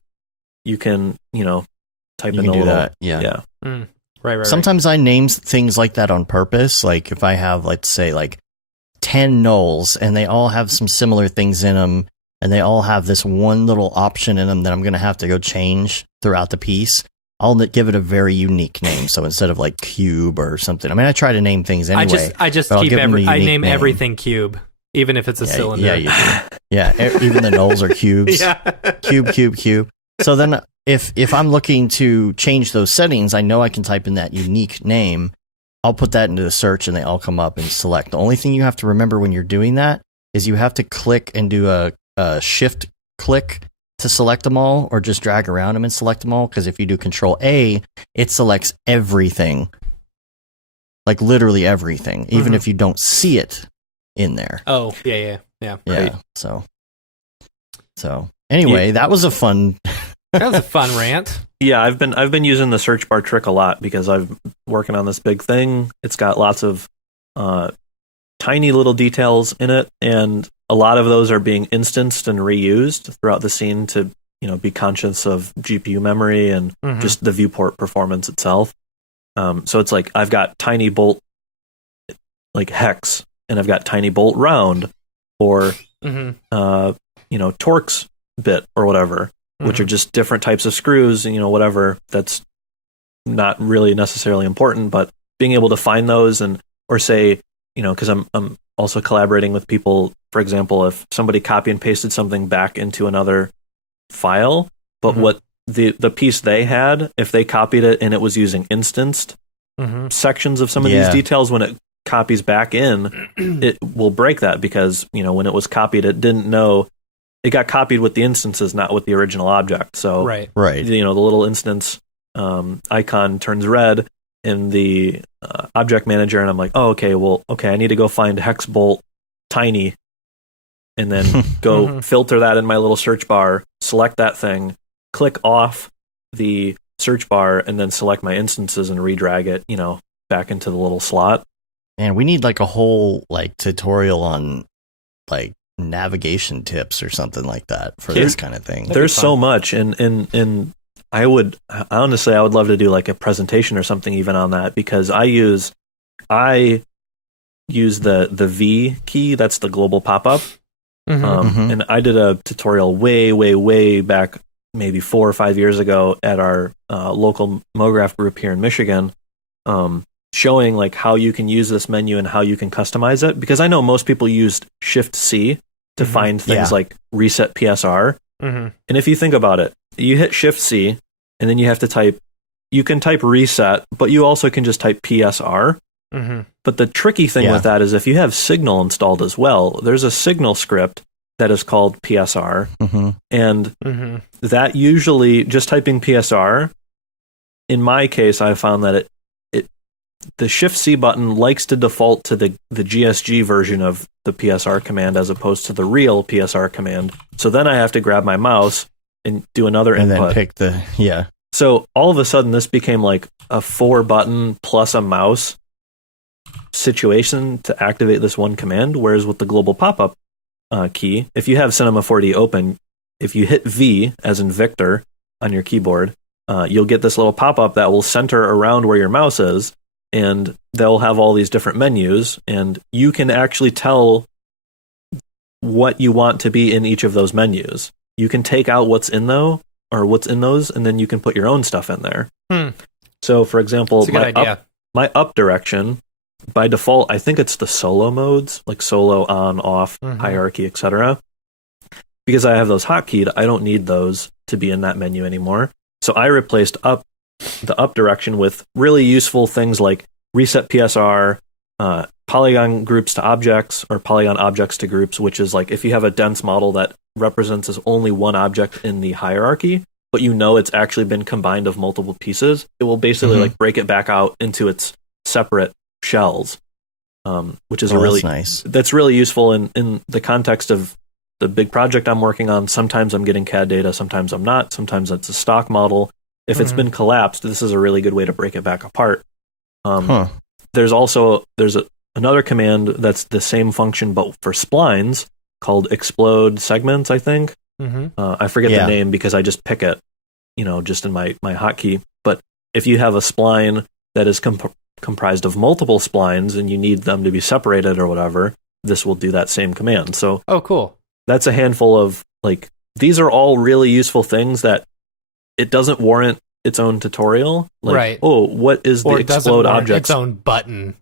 You can, type in the little. That. Yeah. Right. Sometimes I name things like that on purpose. Like if I have, let's say, like 10 nulls and they all have some similar things in them and they all have this one little option in them that I'm going to have to go change throughout the piece, I'll give it a very unique name. So instead of like cube or something, I mean, I try to name things anyway. I just but I'll keep give them a I unique name name. everything cube, even if it's a cylinder. Yeah, you do. Yeah, even the nulls are cubes. Yeah. Cube. So then if I'm looking to change those settings, I know I can type in that unique name. I'll put that into the search and they all come up and select. The only thing you have to remember when you're doing that is you have to click and do a shift click to select them all, or just drag around them and select them all. Because if you do Control A, it selects everything, like literally everything, even if you don't see it in there. Oh, yeah. Yeah. So anyway, that was a fun. That was a fun rant. Yeah, I've been using the search bar trick a lot because I'm working on this big thing. It's got lots of tiny little details in it, and a lot of those are being instanced and reused throughout the scene to be conscious of GPU memory and just the viewport performance itself. So it's like I've got tiny bolt like hex, and I've got tiny bolt round, or Torx bit or whatever, which are just different types of screws, whatever. That's not really necessarily important, but being able to find those or say, because I'm also collaborating with people, for example, if somebody copy and pasted something back into another file, but what the piece they had, if they copied it and it was using instanced sections of some of these details, when it copies back in, it will break that because, when it was copied, it didn't know. It got copied with the instances, not with the original object. So, Right. The little instance icon turns red in the object manager, and I'm like, oh, okay, I need to go find hex bolt tiny, and then go filter that in my little search bar, select that thing, click off the search bar, and then select my instances and redrag it, back into the little slot. And we need like a whole tutorial on like navigation tips or something like that for this kind of thing. There's so much, and I would honestly love to do like a presentation or something even on that, because I use the V key, that's the global pop-up. And I did a tutorial way back, maybe 4 or 5 years ago at our local MoGraph group here in Michigan, showing like how you can use this menu and how you can customize it, because I know most people used Shift C to find things like reset PSR. And if you think about it, you hit Shift C and then you can type reset, but you also can just type PSR. But the tricky thing with that is if you have Signal installed as well, there's a Signal script that is called PSR. And that usually, just typing PSR, in my case, I found that the Shift C button likes to default to the GSG version of the PSR command as opposed to the real PSR command. So then I have to grab my mouse and do another and input. then pick the So all of a sudden this became like a 4-button plus a mouse situation to activate this one command, whereas with the global pop-up, key. If you have Cinema 4D open, if you hit V as in Victor on your keyboard, you'll get this little pop-up that will center around where your mouse is, and they'll have all these different menus, and you can actually tell what you want to be in each of those menus. You can take out what's in those, and then you can put your own stuff in there. So, for example, my up direction, by default, I think it's the solo modes, like solo, on, off, hierarchy, etc. Because I have those hotkeyed, I don't need those to be in that menu anymore. So I replaced the up direction with really useful things like reset PSR, polygon groups to objects, or polygon objects to groups, which is like if you have a dense model that represents as only one object in the hierarchy, but you know it's actually been combined of multiple pieces, it will basically like break it back out into its separate shells, which is that's really useful in the context of the big project I'm working on. Sometimes I'm getting CAD data, sometimes I'm not, sometimes it's a stock model. If it's been collapsed, this is a really good way to break it back apart. There's another command that's the same function but for splines called explode segments, I think. I forget the name because I just pick it, just in my hotkey. But if you have a spline that is comprised of multiple splines and you need them to be separated or whatever, this will do that same command. So, cool. That's a handful of, these are all really useful things that it doesn't warrant its own tutorial. Right. Oh, what is the explode object? Its own button,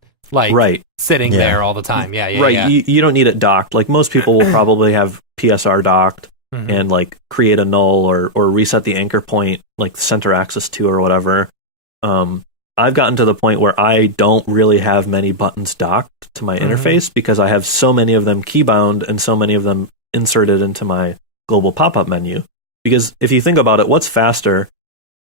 sitting there all the time. Yeah. You don't need it docked. Like most people will probably have PSR docked and create a null or reset the anchor point, like center axis 2 or whatever. I've gotten to the point where I don't really have many buttons docked to my interface because I have so many of them keybound and so many of them inserted into my global pop-up menu. Because if you think about it, what's faster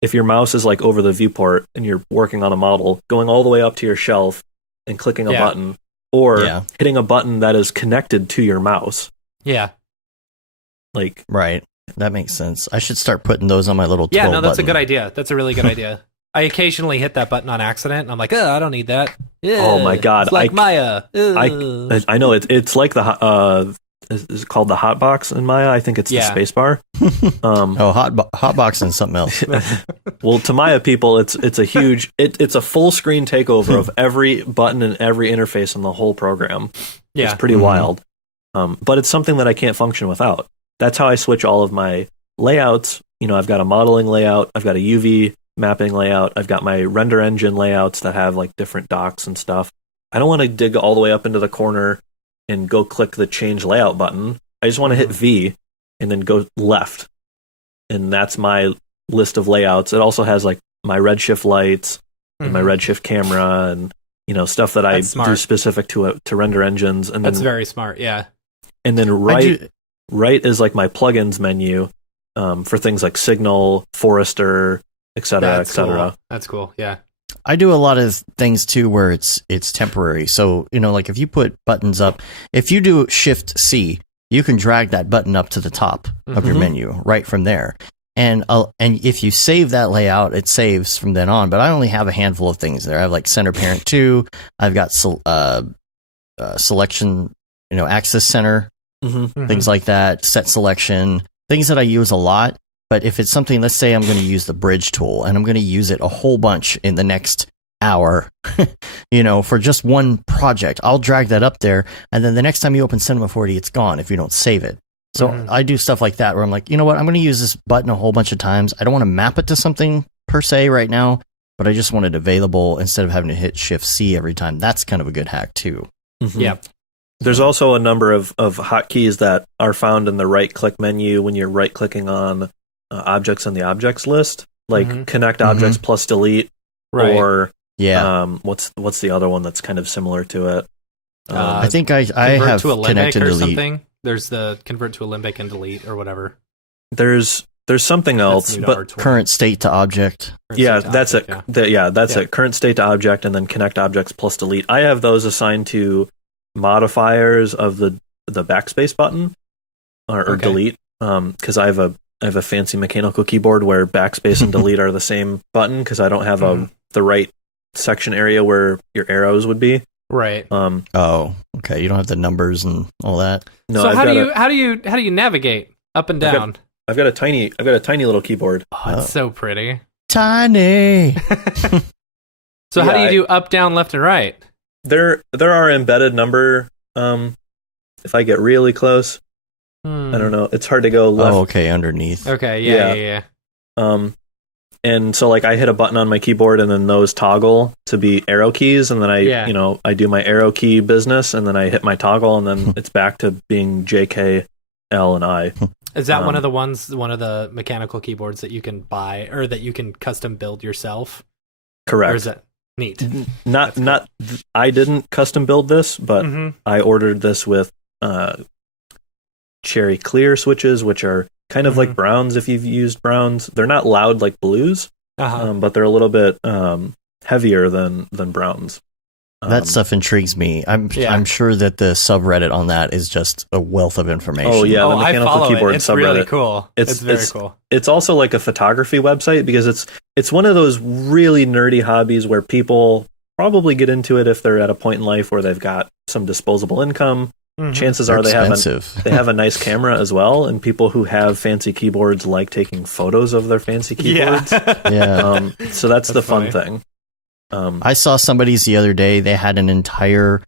if your mouse is over the viewport and you're working on a model, going all the way up to your shelf and clicking a button, or hitting a button that is connected to your mouse? Yeah. Right. That makes sense. I should start putting those on my little 12 that's button. a good idea. That's a really good idea. I occasionally hit that button on accident, and I'm like, I don't need that. Oh my god! It's like Maya. I know it's like the is it called the hotbox in Maya? I think it's the spacebar. Hotbox and something else. Well, to Maya people, it's a huge it's a full screen takeover of every button and every interface in the whole program. Yeah, it's pretty wild. But it's something that I can't function without. That's how I switch all of my layouts. I've got a modeling layout. I've got a UV mapping layout. I've got my render engine layouts that have different docks and stuff. I don't want to dig all the way up into the corner and go click the change layout button. I just want to hit V and then go left. And that's my list of layouts. It also has my Redshift lights and my Redshift camera and stuff that I do specific to render engines. And that's very smart, yeah. And then right is my plugins menu for things like Signal, Forester, etc., etc. That's cool. Yeah. I do a lot of things too where it's temporary. So, if you put buttons up, if you do Shift C, you can drag that button up to the top of your menu right from there. And if you save that layout, it saves from then on. But I only have a handful of things there. I have Center Parent 2. I've got selection, Access Center, things like that, set selection, things that I use a lot. But if it's something, let's say I'm going to use the bridge tool and I'm going to use it a whole bunch in the next hour, for just one project, I'll drag that up there. And then the next time you open Cinema 4D, it's gone if you don't save it. So I do stuff like that where I'm like, you know what? I'm going to use this button a whole bunch of times. I don't want to map it to something per se right now, but I just want it available instead of having to hit Shift C every time. That's kind of a good hack too. Yeah. There's also a number of hotkeys that are found in the right-click menu when you're right-clicking on objects on the objects list, connect objects plus delete, or what's the other one that's kind of similar to it? I think I have to a connect and or delete. Something. There's the convert to a limbic and delete or whatever. There's something else, but current state to object. That's it. That's it. Current state to object, and then connect objects plus delete. I have those assigned to modifiers of the backspace button or delete, because I have a fancy mechanical keyboard where backspace and delete are the same button because I don't have the right section area where your arrows would be. Right. Oh, okay. You don't have the numbers and all that. No, So I've how do you navigate up and down? I've got a tiny little keyboard. Oh, it's so pretty. Tiny. So how do Yeah, you do up, down, left, and right? There are embedded number. If I get really close, I don't know. It's hard to go left. Oh, okay. Underneath. Okay, Yeah. yeah. And so like I hit a button on my keyboard, and then those toggle to be arrow keys, and then I do my arrow key business, and then I hit my toggle, and then it's back to being J, K, L, and I. Is that one of the mechanical keyboards that you can buy or that you can custom build yourself? Correct. Or is that neat? I didn't custom build this, but I ordered this with cherry clear switches, which are kind of like browns if you've used browns. They're not loud like blues, but they're a little bit heavier than browns. That stuff intrigues me. I'm sure that the subreddit on that is just a wealth of information. Oh yeah, the mechanical I follow keyboard it. It's subreddit. Really cool. It's very cool. It's also like a photography website because it's one of those really nerdy hobbies where people probably get into it if they're at a point in life where they've got some disposable income. Chances are they have a nice camera as well, and people who have fancy keyboards like taking photos of their fancy keyboards. Yeah. So that's the fun thing. I saw somebody's the other day. They had an entire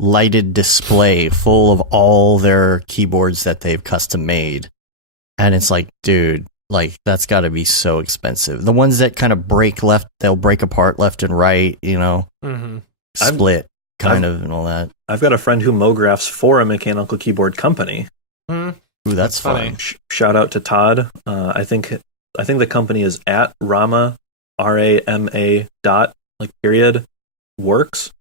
lighted display full of all their keyboards that they've custom made, and it's like, dude, like that's got to be so expensive. The ones that kind of they'll break apart left and right, split and all that. I've got a friend who mographs for a mechanical keyboard company. Ooh, that's fun. Shout out to Todd. I think the company is at Rama, RAMA dot period works.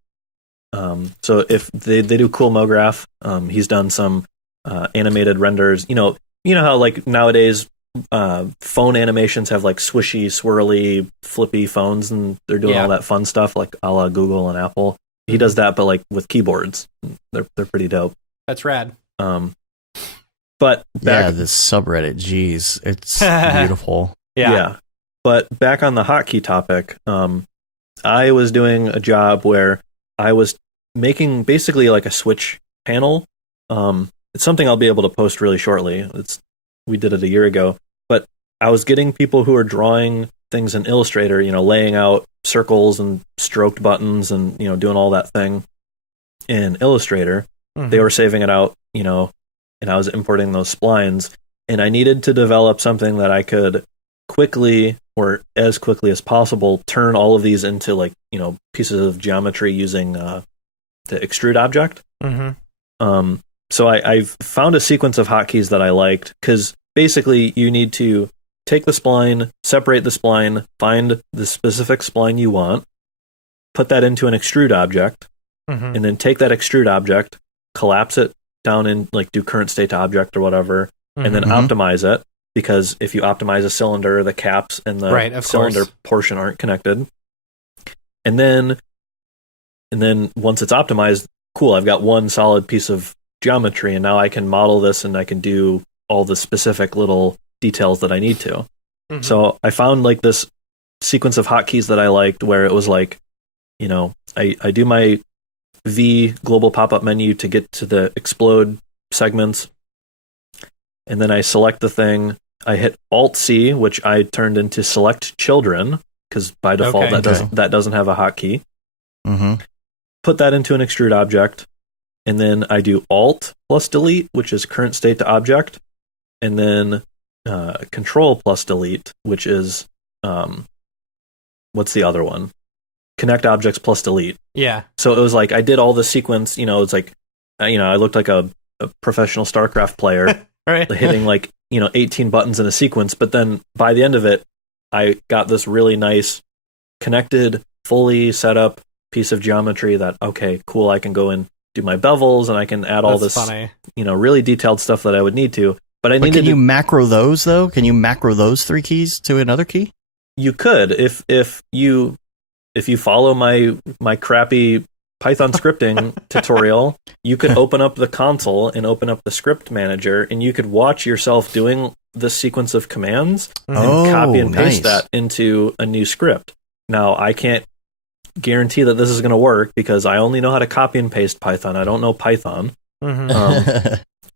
So if they do cool mograph, he's done some animated renders. You know how like nowadays phone animations have like swishy, swirly, flippy phones, and they're doing all that fun stuff like a la Google and Apple. He does that, but like with keyboards. They're pretty dope. That's rad. But this subreddit, geez, it's beautiful. Yeah. But back on the hotkey topic, I was doing a job where I was making basically like a switch panel. It's something I'll be able to post really shortly. We did it a year ago, but I was getting people who are drawing things in Illustrator, laying out circles and stroked buttons and, doing all that thing in Illustrator. They were saving it out, and I was importing those splines, and I needed to develop something that I could quickly, or as quickly as possible, turn all of these into pieces of geometry using the extrude object. So I found a sequence of hotkeys that I liked, because basically you need to take the spline, separate the spline, find the specific spline you want, put that into an extrude object, and then take that extrude object, collapse it down in do current state to object or whatever, and then optimize it. Because if you optimize a cylinder, the caps and the cylinder portion aren't connected. And then once it's optimized, cool, I've got one solid piece of geometry, and now I can model this and I can do all the specific little details that I need to. So I found this sequence of hotkeys that I liked, where it was I do my V global pop-up menu to get to the explode segments, and then I select the thing. I hit Alt-C, which I turned into Select Children, because by default that doesn't have a hotkey. Put that into an extrude object, and then I do Alt plus Delete, which is current state to object, and then Control plus Delete, which is what's the other one? Connect objects plus Delete. Yeah. So it was I did all the sequence. It's I looked like a professional StarCraft player. Right. Hitting 18 buttons in a sequence, but then by the end of it, I got this really nice connected, fully set up piece of geometry that, okay, cool, I can go and do my bevels, and I can add all this, funny. Really detailed stuff that I would need to. But can you macro those though? Can you macro those 3 keys to another key? You could, if you follow my crappy Python scripting tutorial, you could open up the console and open up the script manager, and you could watch yourself doing this sequence of commands and copy and paste that into a new script. Now, I can't guarantee that this is going to work because I only know how to copy and paste Python. I don't know Python.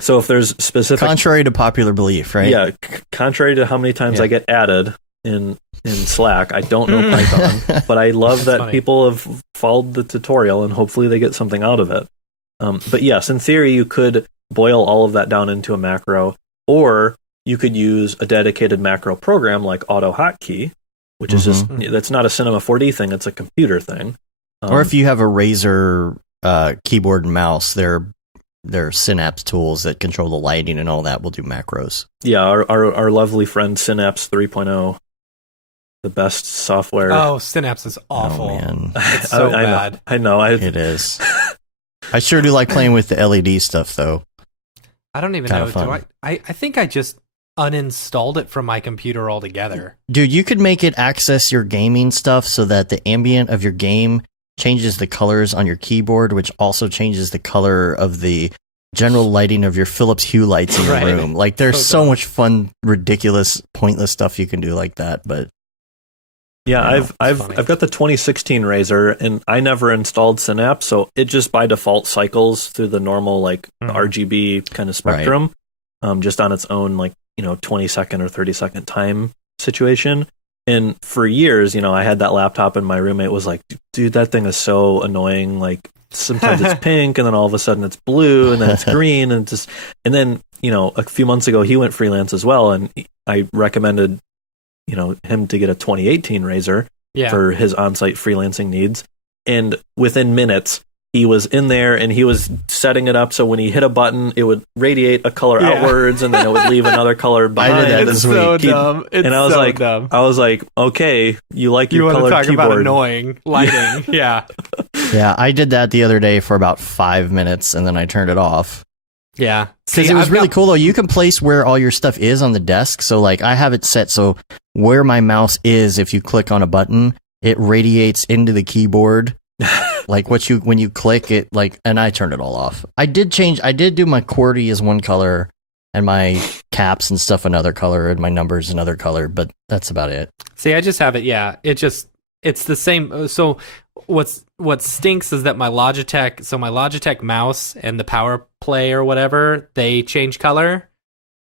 So if there's specific, contrary to popular belief, right? Yeah, contrary to how many times I get added in Slack, I don't know Python, but I love that funny. people have followed the tutorial and hopefully they get something out of it. But yes, in theory, you could boil all of that down into a macro, or you could use a dedicated macro program like AutoHotkey, which is just, that's not a Cinema 4D thing, it's a computer thing. Or if you have a Razer keyboard and mouse, their Synapse tools that control the lighting and all that will do macros. Yeah, our lovely friend Synapse 3.0, the best software. Oh, Synapse is awful. Oh, man. It's so bad. I know. It is. I sure do like playing with the LED stuff, though. I don't even Kinda know. fun. I think I just uninstalled it from my computer altogether. Dude, you could make it access your gaming stuff so that the ambient of your game changes the colors on your keyboard, which also changes the color of the general lighting of your Philips Hue lights in your Right. room. Like, there's so dumb. much fun, ridiculous, pointless stuff you can do like that. But Yeah, I know, I've got the 2016 Razer, and I never installed Synapse, so it just by default cycles through the normal RGB kind of spectrum, just on its own 20-second or 30-second time situation. And for years, I had that laptop, and my roommate was like, "Dude, that thing is so annoying. Like sometimes it's pink, and then all of a sudden it's blue, and then it's green, and then a few months ago he went freelance as well, and I recommended." Him to get a 2018 Razer for his on-site freelancing needs. And within minutes, he was in there and he was setting it up so when he hit a button, it would radiate a color outwards and then it would leave another color behind. I did that It's this so week. dumb. It's And I was so like, dumb. okay, you like You your want to colored talk keyboard. about annoying lighting? Yeah. yeah, I did that the other day for about 5 minutes, and then I turned it off. Yeah. Because it was really cool, though. You can place where all your stuff is on the desk. So, I have it set so where my mouse is, if you click on a button, it radiates into the keyboard. When you click it, and I turned it all off. I did do my QWERTY as one color, and my caps and stuff another color, and my numbers another color, but that's about it. See, I just have it. Yeah. It's the same. So what stinks is that my Logitech mouse and the Power Play or whatever, they change color,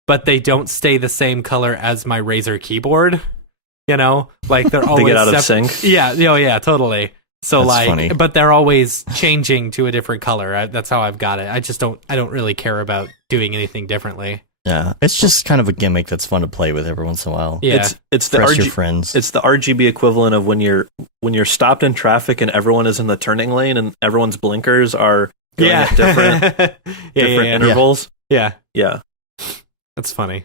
but they don't stay the same color as my Razer keyboard. They're always They get out of sync. Yeah. Oh yeah, totally. So That's funny. but they're always changing to a different color. That's how I've got it. I don't really care about doing anything differently. Yeah, it's just kind of a gimmick that's fun to play with every once in a while. Yeah. It's the Press your friends. It's the RGB equivalent of when you're stopped in traffic and everyone is in the turning lane and everyone's blinkers are going at different intervals. Yeah. Yeah. That's funny.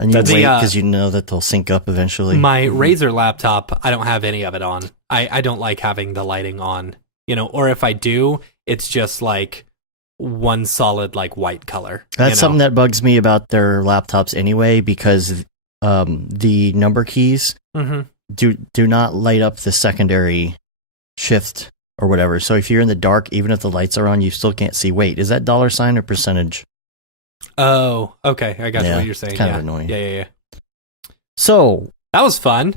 And you That's wait the, because you know that they'll sync up eventually. My Razer laptop, I don't have any of it on. I don't like having the lighting on, or if I do, it's just one solid white color. That's something that bugs me about their laptops anyway, because the number keys do not light up the secondary shift or whatever. So if you're in the dark, even if the lights are on, you still can't see. Wait, is that $sign or percentage? Oh, okay. I got what you're saying. It's kind of annoying. Yeah. So That was fun.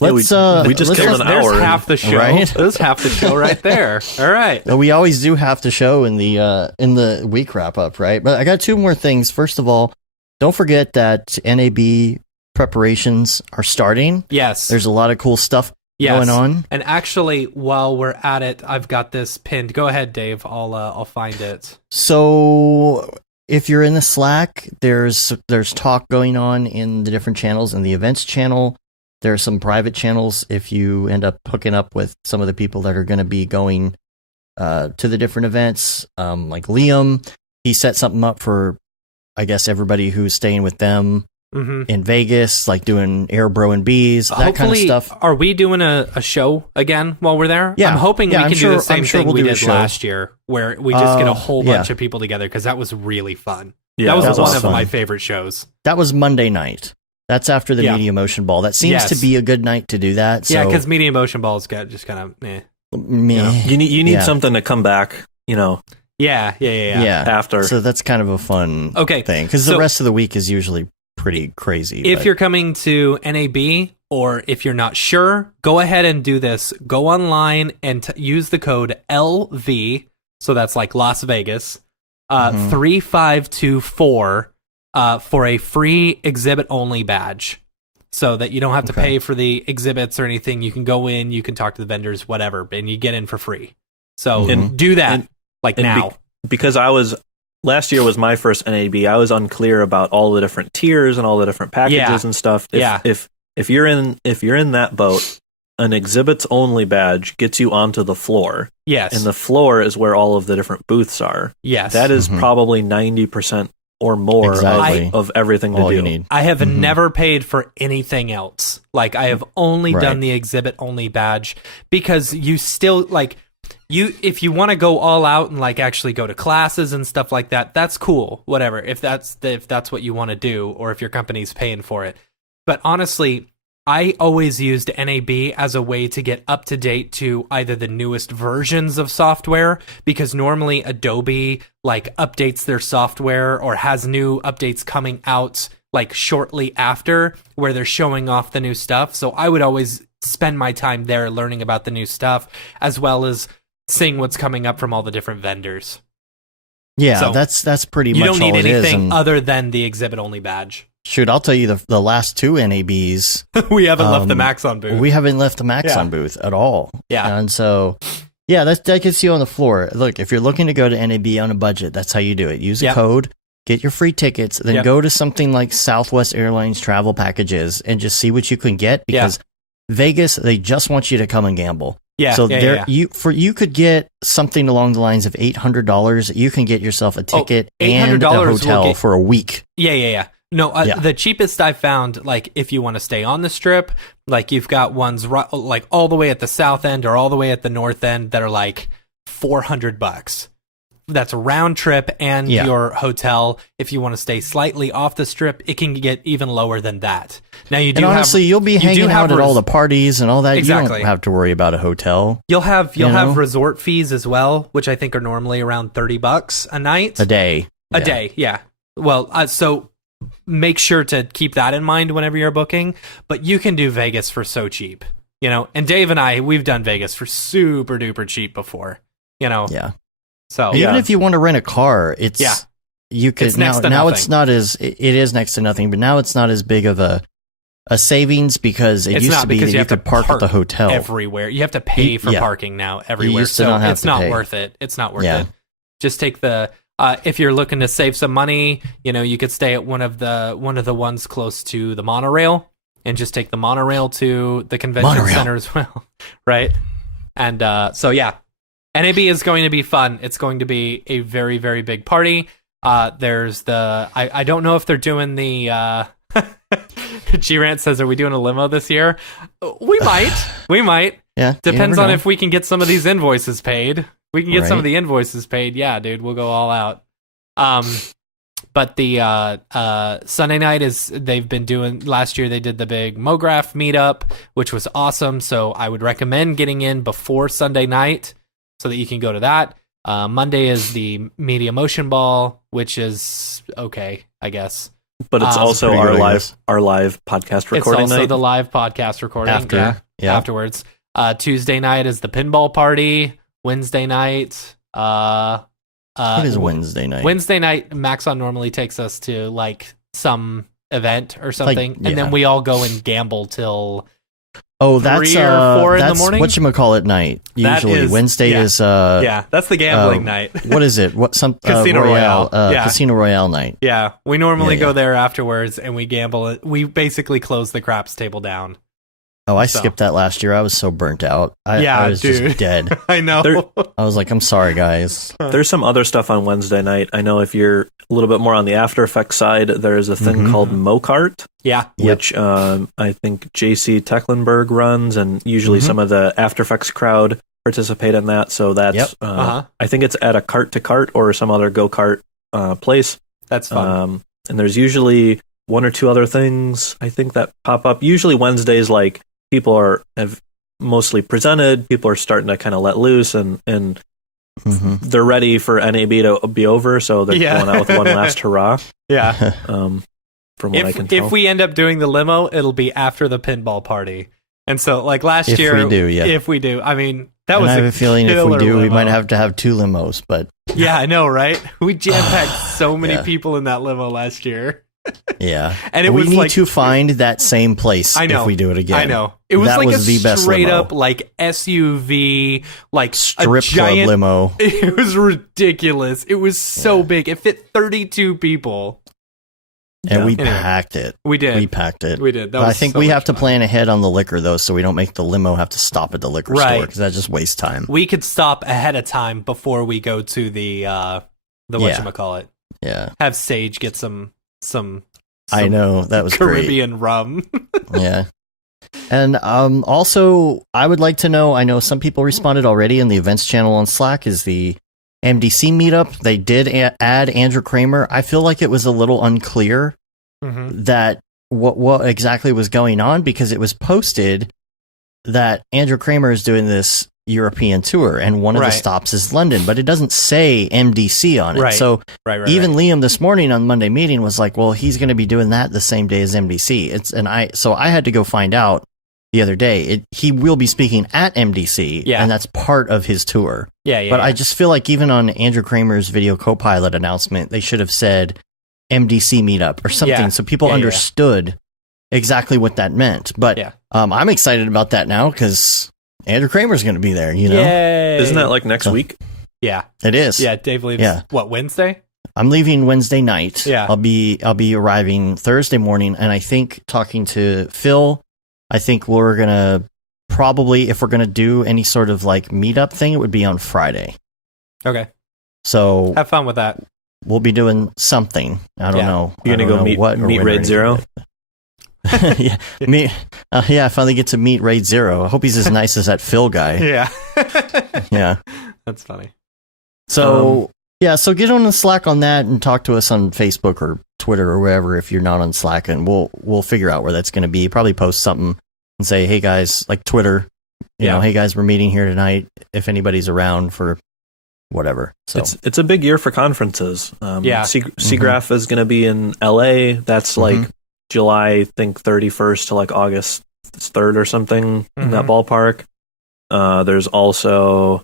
We just killed an hour. There's half the show. Right? There's half the show right there. All right. we always do have to show in the week wrap up, right? But I got two more things. First of all, don't forget that NAB preparations are starting. Yes. There's a lot of cool stuff going on. And actually, while we're at it, I've got this pinned. Go ahead, Dave. I'll find it. So if you're in the Slack, there's talk going on in the different channels. In the events channel, there are some private channels if you end up hooking up with some of the people that are going to be going to the different events. Like Liam, he set something up for, I guess, everybody who's staying with them in Vegas, doing Air Bro and Bees, that kind of stuff. Are we doing a show again while we're there? Yeah. I'm hoping we can do the same thing we'll we do a did show. last year, where we just get a whole bunch yeah. of people together, because that was really fun. Yeah, that was one of fun. my favorite shows. That was Monday night. That's after the Media Motion Ball. That seems to be a good night to do that. So, Yeah, because Media Motion Balls got just kind of meh. meh. You need Yeah. something to come back, Yeah. after. So that's kind of a fun Okay, thing, because so the rest of the week is usually pretty crazy. If but- you're coming to NAB, or if you're not sure, go ahead and do this. Go online and use the code LV, so that's like Las Vegas, 3524 for a free exhibit-only badge. So that you don't have to pay for the exhibits or anything. You can go in, you can talk to the vendors, whatever, and you get in for free. So do that now. Because last year was my first NAB. I was unclear about all the different tiers and all the different packages and stuff. If you're in that boat, an exhibits only badge gets you onto the floor. Yes. And the floor is where all of the different booths are. Yes. That is probably 90% or more of everything to do. You need. I have never paid for anything else. Like, I have only done the exhibit only badge, because you still if you want to go all out and like actually go to classes and stuff like that, that's cool. Whatever. If that's what you want to do, or if your company's paying for it. But honestly, I always used NAB as a way to get up to date to either the newest versions of software, because normally Adobe like updates their software or has new updates coming out like shortly after, where they're showing off the new stuff. So I would always spend my time there learning about the new stuff, as well as seeing what's coming up from all the different vendors. Yeah, So that's pretty much all it is. You don't need anything And other than the exhibit only badge. shoot, I'll tell you the last two NABs. We haven't left the Maxon booth. We haven't left the Maxon booth at all. Yeah. And so, yeah, that gets you on the floor. Look, if you're looking to go to NAB on a budget, that's how you do it. Use a code, get your free tickets, then go to something like Southwest Airlines travel packages and just see what you can get, because Vegas, they just want you to come and gamble. Yeah. So you could get something along the lines of $800. You can get yourself a ticket and a hotel for a week. Yeah. No, the cheapest I found, like if you want to stay on the strip, like you've got ones like all the way at the south end or all the way at the north end that are like $400. That's a round trip and your hotel. If you want to stay slightly off the strip, it can get even lower than that. Now you'll be hanging out at all the parties and all that. Exactly. You don't have to worry about a hotel. You'll have resort fees as well, which I think are normally around $30 a night. A day. A day, yeah. Well, so make sure to keep that in mind whenever you're booking. But you can do Vegas for so cheap, And Dave and I, we've done Vegas for super duper cheap before, Yeah. So even if you want to rent a car, you could it's next to now nothing. it's not as it is next to nothing, but now it's not as big of a savings, because it used to be that you could park at the hotel everywhere. You have to pay for parking now everywhere. used to not have it's to not pay. worth it. It's not worth it. Just take the if you're looking to save some money, you could stay at one of the ones close to the monorail and just take the monorail to the convention center as well, right? And so NAB is going to be fun. It's going to be a very, very big party. There's I don't know if they're doing the G-Rant says, are we doing a limo this year? We might. Yeah. Depends on if we can get some of these invoices paid. We can get some of the invoices paid. Yeah, dude, we'll go all out. But the Sunday night they've been doing, last year they did the big Brograph meetup, which was awesome. So I would recommend getting in before Sunday night so that you can go to that. Monday is the Media Motion Ball, which is okay, I guess. But it's also our live podcast recording It's also night. The live podcast recording afterwards. Tuesday night is the pinball party. Wednesday night. What is Wednesday night? Wednesday night, Maxon normally takes us to like some event or something, and then we all go and gamble till. Oh, that's 3 or 4 in the that's morning. Whatchamacallit night. Usually Wednesday is that's the gambling night. What is it? Casino Royale. Casino Royale night. Yeah, we normally go there afterwards and we gamble. We basically close the craps table down. Oh, I skipped that last year. I was so burnt out. I was just dead. I know. I was like, I'm sorry, guys. There's some other stuff on Wednesday night. I know if you're a little bit more on the After Effects side, there's a thing called Mocart. Yeah. Which I think JC Tecklenburg runs, and usually some of the After Effects crowd participate in that. So that's, I think it's at a cart-to-cart or some other go-kart place. That's fun. And there's usually one or two other things, I think, that pop up. Usually Wednesdays, like, people have mostly presented, people are starting to kind of let loose, and they're ready for NAB to be over, so they're going out with one last hurrah. Yeah. from what I can tell. If we end up doing the limo, it'll be after the pinball party. And so, like last If year, we do, yeah. if we do, I mean, that was I have a feeling if we killer do, we limo. might have to have 2 limos, but Yeah, I know, right? We jam-packed so many Yeah. people in that limo last year. yeah. And it we was need like, to find that same place I know, if we do it again. I know. It was That like was a the best straight limo. up like SUV, like Strip a giant club limo. It was ridiculous. It was so big. It fit 32 people. And we Anyway. packed it. We did. We packed it. We did. That But I was think so we much have to fun. plan ahead on the liquor, though, so we don't make the limo have to stop at the liquor Right. store, because that just wastes time. We could stop ahead of time before we go to the whatchamacallit. Yeah. Have Sage get some I know. That was Caribbean rum. great. Yeah. And also, I would like to know, I know some people responded already in the events channel on Slack, is the MDC meetup. They did add Andrew Kramer. I feel like it was a little unclear Mm-hmm. that what exactly was going on, because it was posted that Andrew Kramer is doing this European tour and one of the Right. stops is London, but it doesn't say MDC on it. Right. So Right. even Liam this morning on Monday meeting was like, well, he's going to be doing that the same day as MDC. So I had to go find out the other day. He will be speaking at MDC, Yeah. and that's part of his tour. Yeah. But I just feel like even on Andrew Kramer's video Copilot announcement, they should have said MDC meetup or something, Yeah. so people Yeah, yeah. understood exactly what that meant. But Yeah. I'm excited about that now because Andrew Kramer's going to be there. You know, Yay. Isn't that like next week? Yeah. it is. Yeah. Dave leaves. Yeah. What, Wednesday? I'm leaving Wednesday night. Yeah. I'll be arriving Thursday morning, and I think talking to Phil, I think we're gonna probably, if we're gonna do any sort of like meetup thing, it would be on Friday. Okay. So Have fun with that. we'll be doing something. I don't Yeah. know. You're I gonna don't go know meet what or when or Raid anything, Zero? but- yeah, yeah. I finally get to meet Raid Zero. I hope he's as nice as that Phil guy. Yeah. Yeah. That's funny. So yeah, so get on the Slack on that and talk to us on Facebook or Twitter or wherever if you're not on Slack, and we'll figure out where that's going to be. Probably post something and say, hey guys, like Twitter, you know, hey guys, we're meeting here tonight. If anybody's around for whatever. So It's a big year for conferences. Yeah. SIGGRAPH is going to be in LA. That's like July, I think 31st to like August 3rd or something in that ballpark. There's also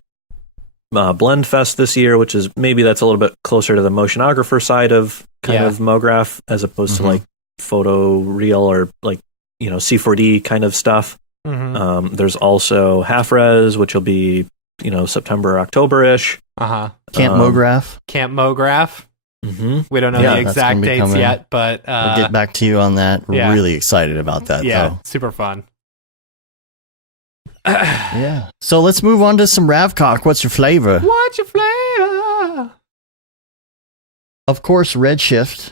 Blend Fest this year, which is maybe that's a little bit closer to the motionographer side of kind of MoGraph as opposed to like photo real or like, you know, C4D kind of stuff. There's also Half Res, which will be, you know, September, October-ish. Camp MoGraph. Camp MoGraph. We don't know Yeah, the that's exact gonna be dates coming. yet, but We'll get back to you on that. yeah. Really excited about that though. super fun. Yeah. So let's move on to some Ravcock. What's your flavor? What's your flavor? Of course, Redshift.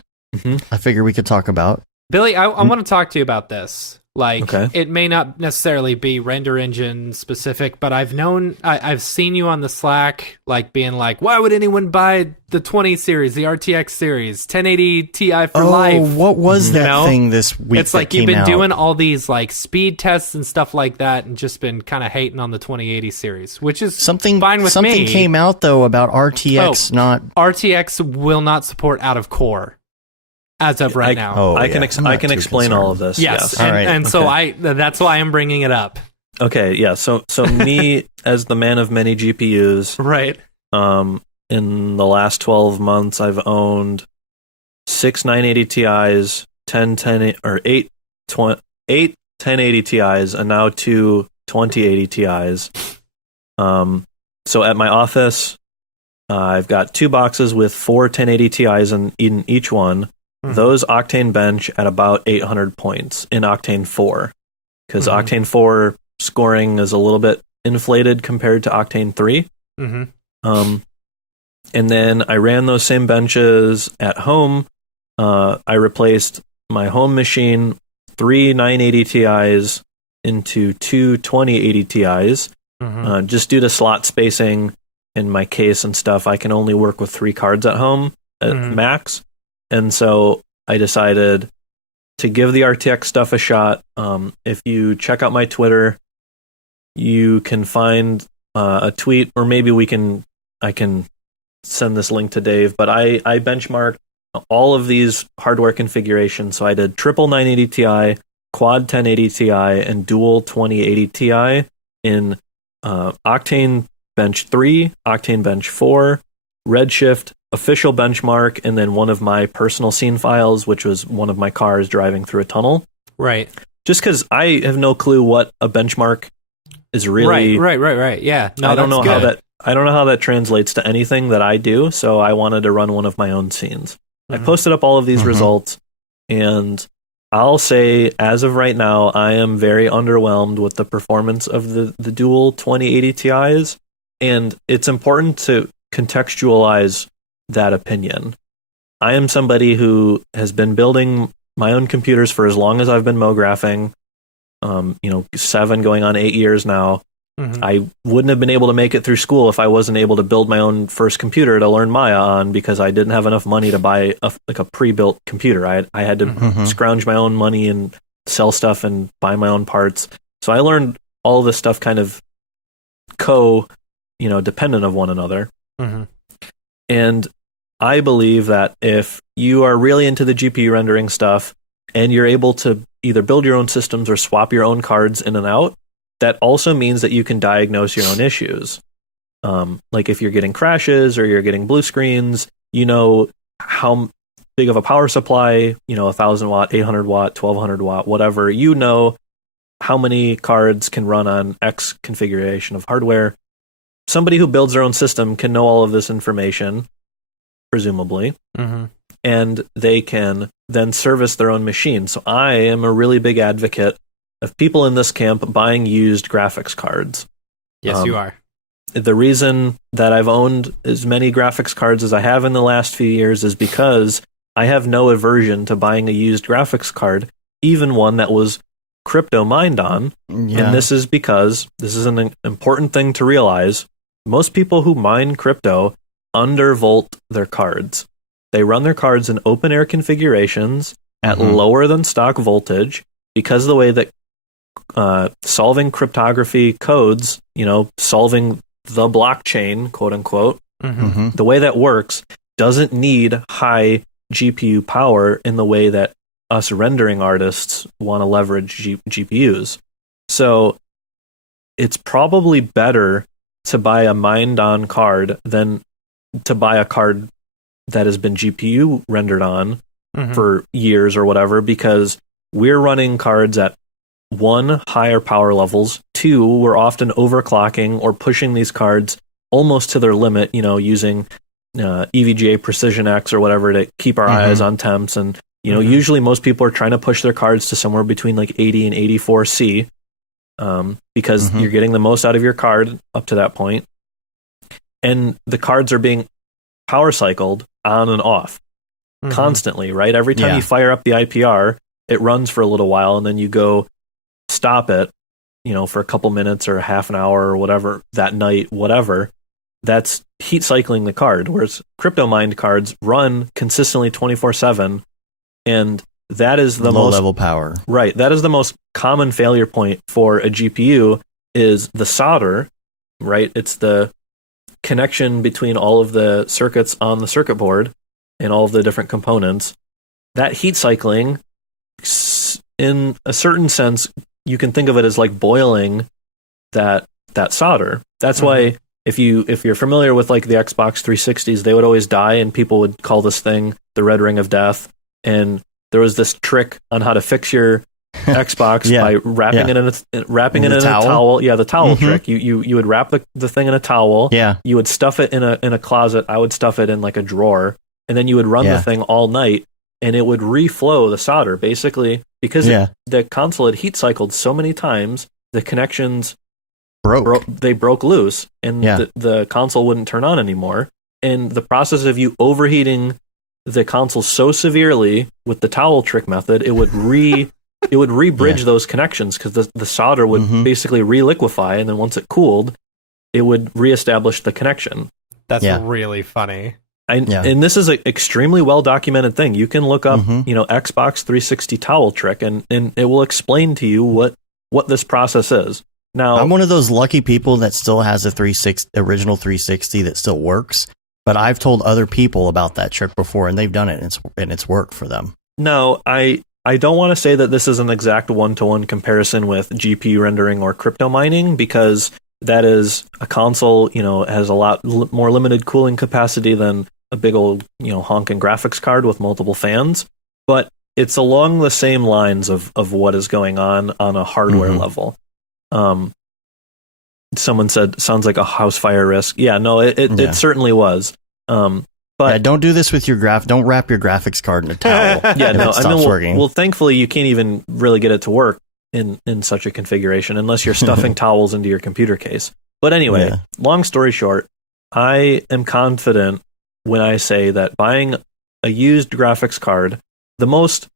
I figure we could talk about. Billy, I want to talk to you about this. Like, Okay. it may not necessarily be render engine specific, but I've seen you on the Slack, like being like, why would anyone buy the 20 series, the RTX series, 1080 Ti for life? What was that You know? thing this week? It's like that you've came been out? doing all these like speed tests and stuff like that, and just been kind of hating on the 2080 series, which is something fine with something me. came out though about RTX not. RTX will not support out of core as of right now. Oh, I yeah. can I'm not I can too explain concerned. all of this. Yes, All right, and so okay. that's why I'm bringing it up. Okay, yeah. So me as the man of many GPUs, Right. in the last 12 months, I've owned 6 980 Ti's, 8 1080 Ti's, and now 2 2080 Ti's. So at my office, I've got 2 boxes with 4 1080 Ti's in each one. Those Octane bench at about 800 points in Octane 4. Because Octane 4 scoring is a little bit inflated compared to Octane 3. And then I ran those same benches at home. I replaced my home machine 3 980 Ti's into 2 2080 Ti's. Just due to slot spacing in my case and stuff, I can only work with 3 cards at home at max. And so I decided to give the RTX stuff a shot. If you check out my Twitter, you can find a tweet, or maybe I can send this link to Dave, but I benchmarked all of these hardware configurations. So I did triple 980 Ti, quad 1080 Ti, and dual 2080 Ti in Octane Bench 3, Octane Bench 4, Redshift, official benchmark, and then one of my personal scene files, which was one of my cars driving through a tunnel. Right. Just because I have no clue what a benchmark is really. Right. Yeah. No, I don't know good. how that translates to anything that I do. So I wanted to run one of my own scenes. I posted up all of these results, and I'll say, as of right now, I am very underwhelmed with the performance of the dual 2080 Ti's, and it's important to contextualize that opinion. I am somebody who has been building my own computers for as long as I've been mographing, 7 going on 8 years now. I wouldn't have been able to make it through school if I wasn't able to build my own first computer to learn Maya on, because I didn't have enough money to buy a pre-built computer. I had to scrounge my own money and sell stuff and buy my own parts. So I learned all this stuff kind of dependent of one another. And I believe that if you are really into the GPU rendering stuff and you're able to either build your own systems or swap your own cards in and out, that also means that you can diagnose your own issues. Like if you're getting crashes or you're getting blue screens, you know how big of a power supply, 1,000 watt, 800 watt, 1,200 watt, whatever, you know how many cards can run on X configuration of hardware. Somebody who builds their own system can know all of this information, presumably, and they can then service their own machine. So I am a really big advocate of people in this camp buying used graphics cards. Yes, you are. The reason that I've owned as many graphics cards as I have in the last few years is because I have no aversion to buying a used graphics card, even one that was crypto mined on. Yeah. And this is because this is an important thing to realize. Most people who mine crypto undervolt their cards. They run their cards in open air configurations at lower than stock voltage because of the way that solving cryptography codes, solving the blockchain, quote unquote, the way that works doesn't need high GPU power in the way that us rendering artists want to leverage GPUs. So it's probably better to buy a mined on card than to buy a card that has been GPU rendered on for years or whatever, because we're running cards at 1, higher power levels, 2, we're often overclocking or pushing these cards almost to their limit, using EVGA Precision X or whatever to keep our eyes on temps. And, usually most people are trying to push their cards to somewhere between like 80 and 84 C, because you're getting the most out of your card up to that point. And the cards are being power cycled on and off constantly, right? Every time you fire up the IPR, it runs for a little while, and then you go stop it, for a couple minutes or half an hour or whatever that night, whatever. That's heat cycling the card, whereas crypto mined cards run consistently 24/7, and that is the low most level power. Right. That is the most common failure point for a GPU is the solder, right? It's the connection between all of the circuits on the circuit board and all of the different components. That heat cycling, in a certain sense, you can think of it as like boiling that solder. That's why if you're familiar with like the Xbox 360s, they would always die, and people would call this thing the red ring of death. And there was this trick on how to fix your Xbox by wrapping it in a towel. Yeah, the towel trick. You would wrap the thing in a towel. Yeah. You would stuff it in a closet. I would stuff it in like a drawer, and then you would run the thing all night, and it would reflow the solder basically because the console had heat cycled so many times. The connections broke loose, and the console wouldn't turn on anymore. And the process of you overheating the console so severely with the towel trick method, it would re-bridge those connections, because the solder would basically re-liquefy, and then once it cooled, it would reestablish the connection. That's really funny. And this is an extremely well documented thing. You can look up, Xbox 360 towel trick, and it will explain to you what this process is. Now, I'm one of those lucky people that still has a original 360 that still works. But I've told other people about that trick before, and they've done it, and it's worked for them. No, I don't want to say that this is an exact one-to-one comparison with GPU rendering or crypto mining, because that is a console, has a lot more limited cooling capacity than a big old, honking graphics card with multiple fans. But it's along the same lines of what is going on a hardware level. Someone said, sounds like a house fire risk. Yeah, no, it certainly was. But yeah, don't do this with your don't wrap your graphics card in a towel. Yeah, no, I mean, well, thankfully you can't even really get it to work in such a configuration unless you're stuffing towels into your computer case. But anyway, long story short, I am confident when I say that buying a used graphics card, the most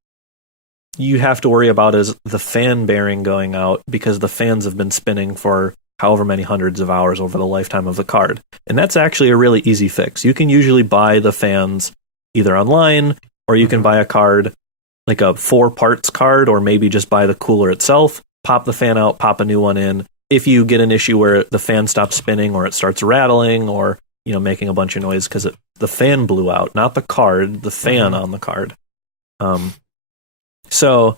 you have to worry about is the fan bearing going out, because the fans have been spinning for however many hundreds of hours over the lifetime of the card. And that's actually a really easy fix. You can usually buy the fans either online, or you can buy a card, like a 4 parts card, or maybe just buy the cooler itself, pop the fan out, pop a new one in. If you get an issue where the fan stops spinning, or it starts rattling, or making a bunch of noise because the fan blew out, not the card, the fan on the card. So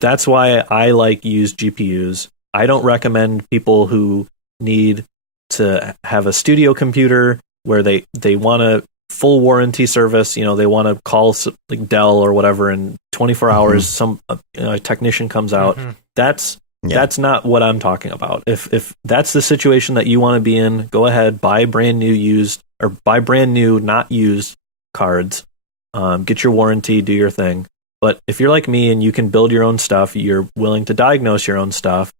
that's why I like used GPUs. I don't recommend people who need to have a studio computer where they want a full warranty service. They want to call like Dell or whatever in 24 hours. A technician comes out. That's not what I'm talking about. If that's the situation that you want to be in, go ahead, buy brand new not used cards. Get your warranty, do your thing. But if you're like me and you can build your own stuff, you're willing to diagnose your own stuff,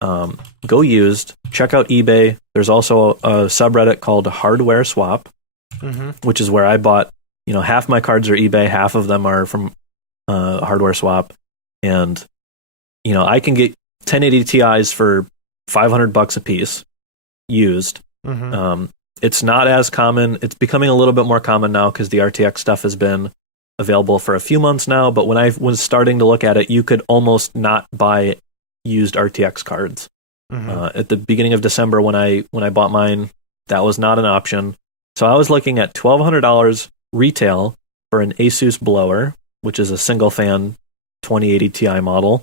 go used. Check out eBay. There's also a subreddit called Hardware Swap, which is where I bought. Half my cards are eBay, half of them are from Hardware Swap, and I can get 1080 Ti's for $500 a piece used. It's not as common. It's becoming a little bit more common now because the RTX stuff has been available for a few months now. But when I was starting to look at it, you could almost not buy used RTX cards. At the beginning of December when I bought mine, that was not an option. So I was looking at $1,200 retail for an Asus blower, which is a single fan 2080 Ti model,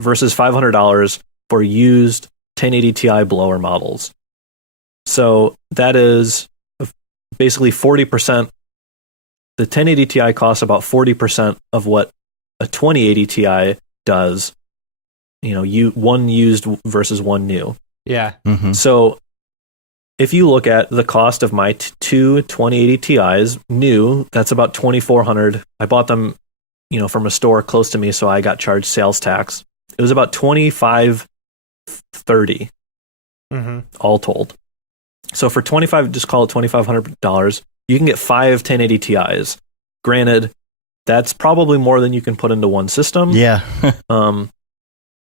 versus $500 for used 1080 Ti blower models. So that is basically 40%. The 1080 Ti costs about 40% of what a 2080 Ti does. One used versus one new. Yeah. So if you look at the cost of my two 2080 Ti's new, that's about $2,400. I bought them, from a store close to me, so I got charged sales tax. It was about $2,530 all told. So for just call it $2,500, you can get 5 1080 Ti's. Granted, that's probably more than you can put into one system. Yeah.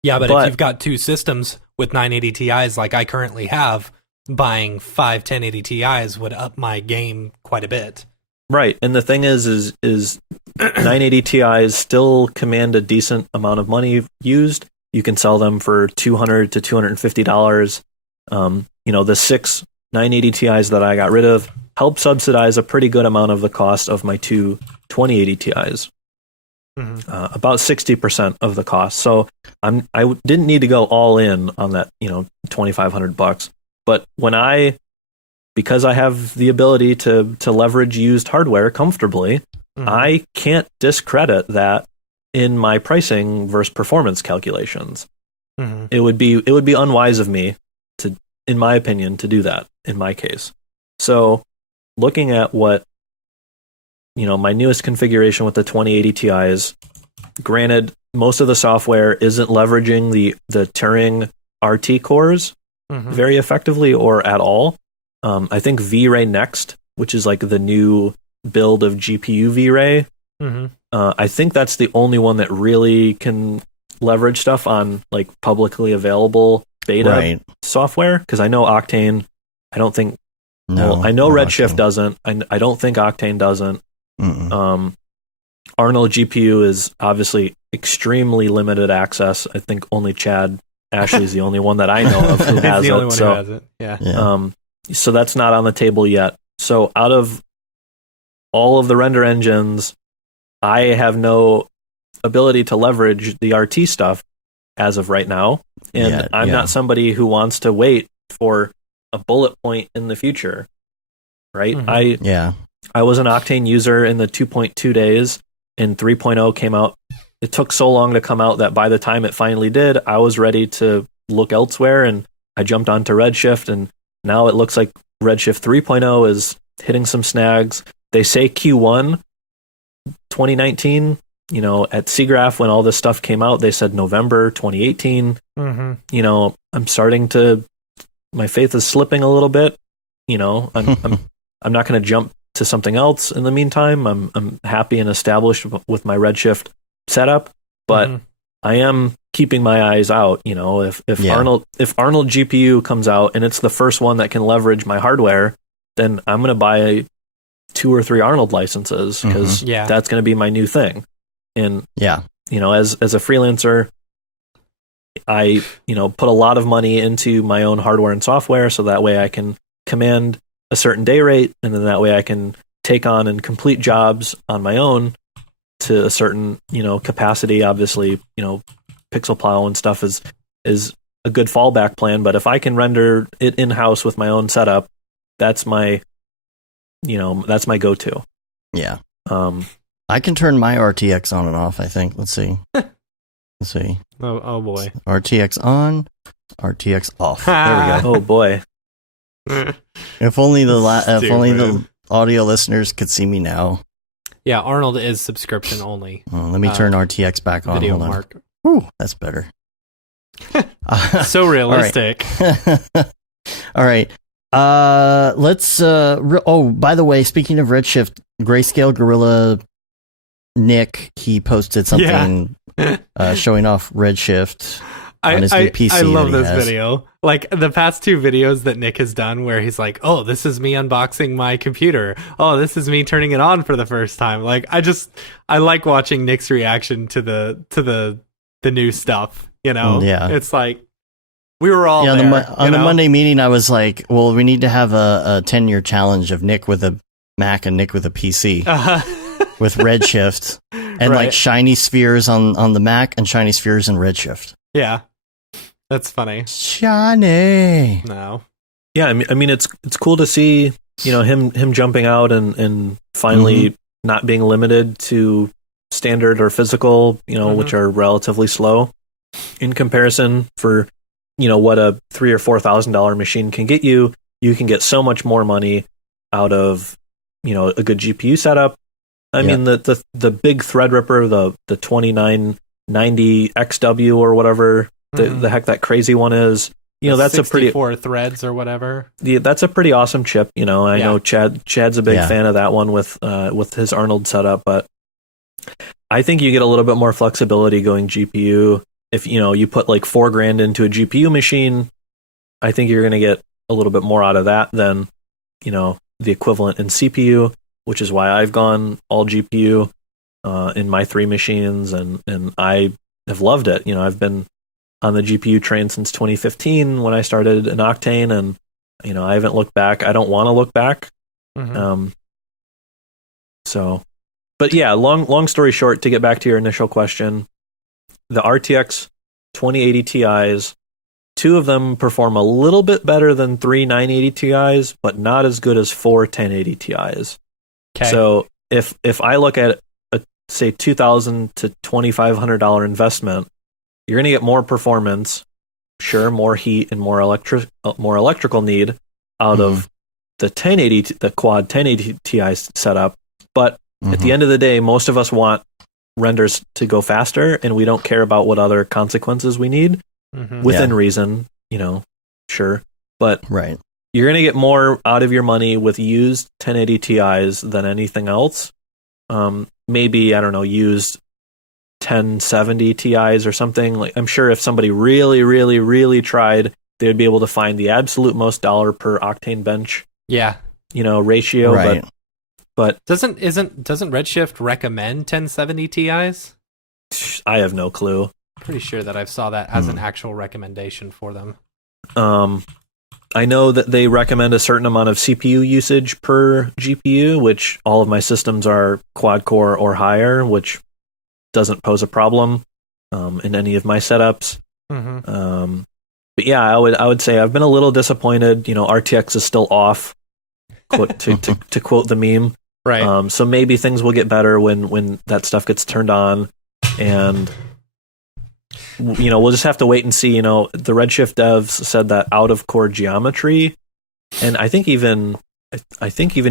Yeah, but if you've got 2 systems with 980 Ti's like I currently have, buying 5 1080 Ti's would up my game quite a bit. Right, and the thing is 980 Ti's still command a decent amount of money used. You can sell them for $200 to $250. The 6 980 Ti's that I got rid of help subsidize a pretty good amount of the cost of my 2 2080 Ti's. About 60% of the cost. So I didn't need to go all in on that, $2,500. But because I have the ability to leverage used hardware comfortably, I can't discredit that in my pricing versus performance calculations. It would be unwise of me to, in my opinion, to do that in my case. So looking at what my newest configuration with the 2080 Ti's, granted, most of the software isn't leveraging the Turing RT cores very effectively or at all. I think V-Ray Next, which is like the new build of GPU V-Ray, I think that's the only one that really can leverage stuff on like publicly available beta software. Because I know Octane, I don't think. I know Redshift doesn't. I don't think Octane doesn't. Arnold GPU is obviously extremely limited access. I think only Chad Ashley is the only one that I know of who has the only it. One so who has it. Yeah. So that's not on the table yet. So out of all of the render engines, I have no ability to leverage the RT stuff as of right now. And I'm not somebody who wants to wait for a bullet point in the future, right? I was an Octane user in the 2.2 days, and 3.0 came out. It took so long to come out that by the time it finally did, I was ready to look elsewhere, and I jumped onto Redshift, and now it looks like Redshift 3.0 is hitting some snags. They say Q1 2019. You know, at SIGGRAPH, when all this stuff came out, they said November 2018. You know, I'm starting to, my faith is slipping a little bit. You know, I'm not going to jump to something else in the meantime. I'm happy and established with my Redshift setup, but I am keeping my eyes out. You know, if Arnold GPU comes out and it's the first one that can leverage my hardware, then I'm going to buy 2 or 3 Arnold licenses, because that's going to be my new thing. And you know, as a freelancer, I, you know, put a lot of money into my own hardware and software, so that way I can command a certain day rate, and then that way I can take on and complete jobs on my own to a certain, you know, capacity. Obviously, you know, PixelPlow and stuff is a good fallback plan, but if I can render it in-house with my own setup, that's my go-to. Yeah. I can turn my RTX on and off, I think. Let's see. Oh boy. RTX on, RTX off. There we go. Oh boy. If only the audio listeners could see me now. Yeah, Arnold is subscription only. Let me turn RTX back on. Video Hold on. mark. Whew, that's better. So realistic. All right. Let's by the way, speaking of Redshift, Grayscale Gorilla Nick, he posted something showing off Redshift on his new PC. I love this video. Like the past 2 videos that Nick has done where he's like, "Oh, this is me unboxing my computer. Oh, this is me turning it on for the first time." Like I like watching Nick's reaction to the new stuff, you know? Yeah. It's like we were all there, on the Monday meeting, I was like, well, we need to have a 10-year challenge of Nick with a Mac and Nick with a PC. With Redshift and like shiny spheres on the Mac and shiny spheres in Redshift. Yeah, that's funny. Shiny. No. Yeah, I mean it's cool to see, you know, him jumping out and finally not being limited to standard or physical, you know, which are relatively slow in comparison. For, you know, what a $3,000 or $4,000 machine can get you. You can get so much more money out of, you know, a good GPU setup. I mean, the big Threadripper, the 2990 XW or whatever the heck that crazy one is, you know, that's a pretty 64 threads or whatever. Yeah, that's a pretty awesome chip. You know, I know Chad's a big fan of that one with his Arnold setup, but I think you get a little bit more flexibility going GPU. If, you know, you put like $4,000 into a GPU machine, I think you're going to get a little bit more out of that than, you know, the equivalent in CPU, which is why I've gone all GPU in my 3 machines, and I have loved it. You know, I've been on the GPU train since 2015 when I started in Octane, and, you know, I haven't looked back. I don't want to look back. But yeah, long story short, to get back to your initial question, the RTX 2080 Ti's, 2 of them perform a little bit better than 3 980 Ti's, but not as good as 4 1080 Ti's. Okay. So if I look at a, say, $2,000 to $2,500 investment, you're going to get more performance, sure, more heat and more electrical need out of the quad 1080 Ti setup. But at the end of the day, most of us want renders to go faster, and we don't care about what other consequences we need within reason, you know, sure. But you're going to get more out of your money with used 1080 Ti's than anything else. Maybe, I don't know, used 1070 Ti's or something. Like, I'm sure if somebody really, really, really tried, they would be able to find the absolute most dollar per Octane bench, you know, ratio. But doesn't Redshift recommend 1070 Ti's? I have no clue. Pretty sure that I saw that as an actual recommendation for them. I know that they recommend a certain amount of CPU usage per GPU, which all of my systems are quad core or higher, which doesn't pose a problem in any of my setups. But yeah, I would say I've been a little disappointed. RTX is still off, to quote the meme. Right. So maybe things will get better when that stuff gets turned on, and we'll just have to wait and see. The Redshift devs said that out of core geometry, and I think even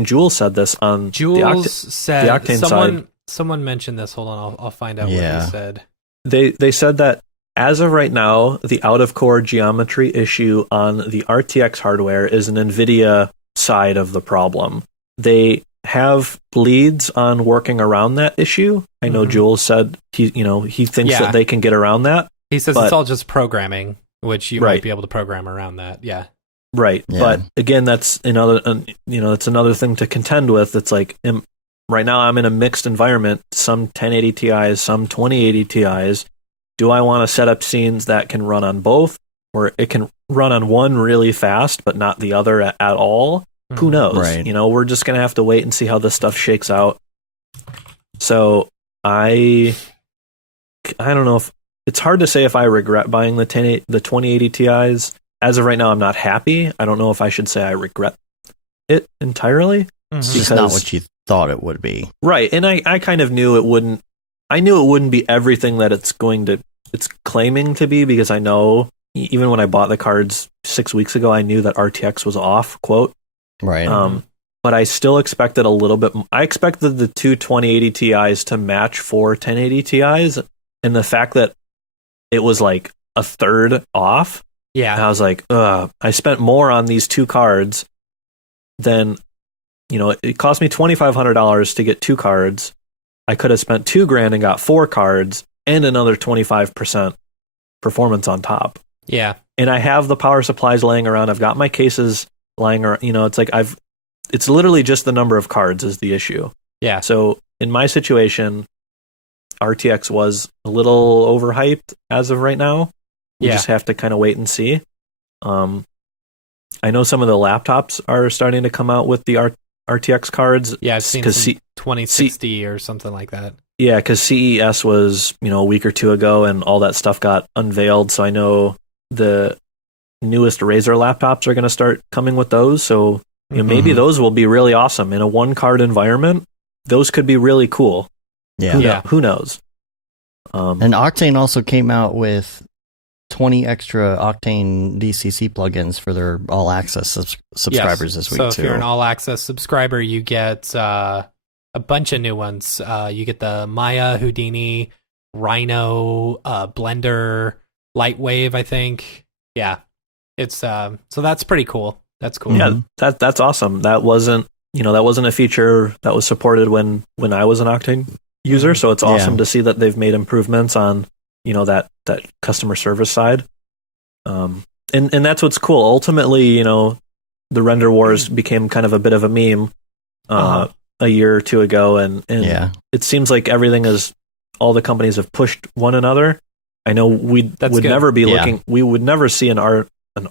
Jules said this on Jules said the Octane side. Someone mentioned this. Hold on, I'll find out what he said. They said that as of right now, the out of core geometry issue on the RTX hardware is an NVIDIA side of the problem. They have leads on working around that issue. I know Jules said he thinks that they can get around that. He says it's all just programming, which you might be able to program around that. Yeah. Right. Yeah. But again, that's that's another thing to contend with. It's like right now I'm in a mixed environment, some 1080 Ti's, some 2080 Ti's. Do I want to set up scenes that can run on both, or it can run on one really fast but not the other at all? Who knows? Right. We're just going to have to wait and see how this stuff shakes out. So I don't know if it's hard to say if I regret buying the 2080 Ti's. As of right now, I'm not happy. I don't know if I should say I regret it entirely. It's just not what you thought it would be. Right. And I kind of knew it wouldn't. I knew it wouldn't be everything that it's claiming to be, because I know even when I bought the cards 6 weeks ago, I knew that RTX was off, quote. Right. But I still expected a little bit. I expected the two 2080 Ti's to match 4 1080 Ti's, and the fact that it was like a third off. Yeah. I was like, I spent more on these two cards than, it cost me $2,500 to get 2 cards. I could have spent $2,000 and got 4 cards and another 25% performance on top. Yeah. And I have the power supplies laying around. I've got my cases lying around. It's like it's literally just the number of cards is the issue. Yeah. So in my situation, RTX was a little overhyped as of right now. We just have to kind of wait and see. I know some of the laptops are starting to come out with the RTX cards. Yeah, I've seen some 2060 or something like that. Yeah, because CES was a week or two ago, and all that stuff got unveiled. So I know the newest Razer laptops are going to start coming with those. So maybe those will be really awesome in a 1-card environment. Those could be really cool. Yeah. Who knows? And Octane also came out with 20 extra Octane DCC plugins for their all access subscribers this week so too. So if you're an all access subscriber, you get a bunch of new ones. You get the Maya, Houdini, Rhino, Blender, Lightwave, I think. Yeah. It's so that's pretty cool. That's cool. Yeah, that's awesome. That wasn't a feature that was supported when I was an Octane user, so it's awesome to see that they've made improvements on that customer service side. And that's what's cool. Ultimately, the render wars became kind of a bit of a meme a year or two ago, and it seems like all the companies have pushed one another. I know we would never be looking. We would never see an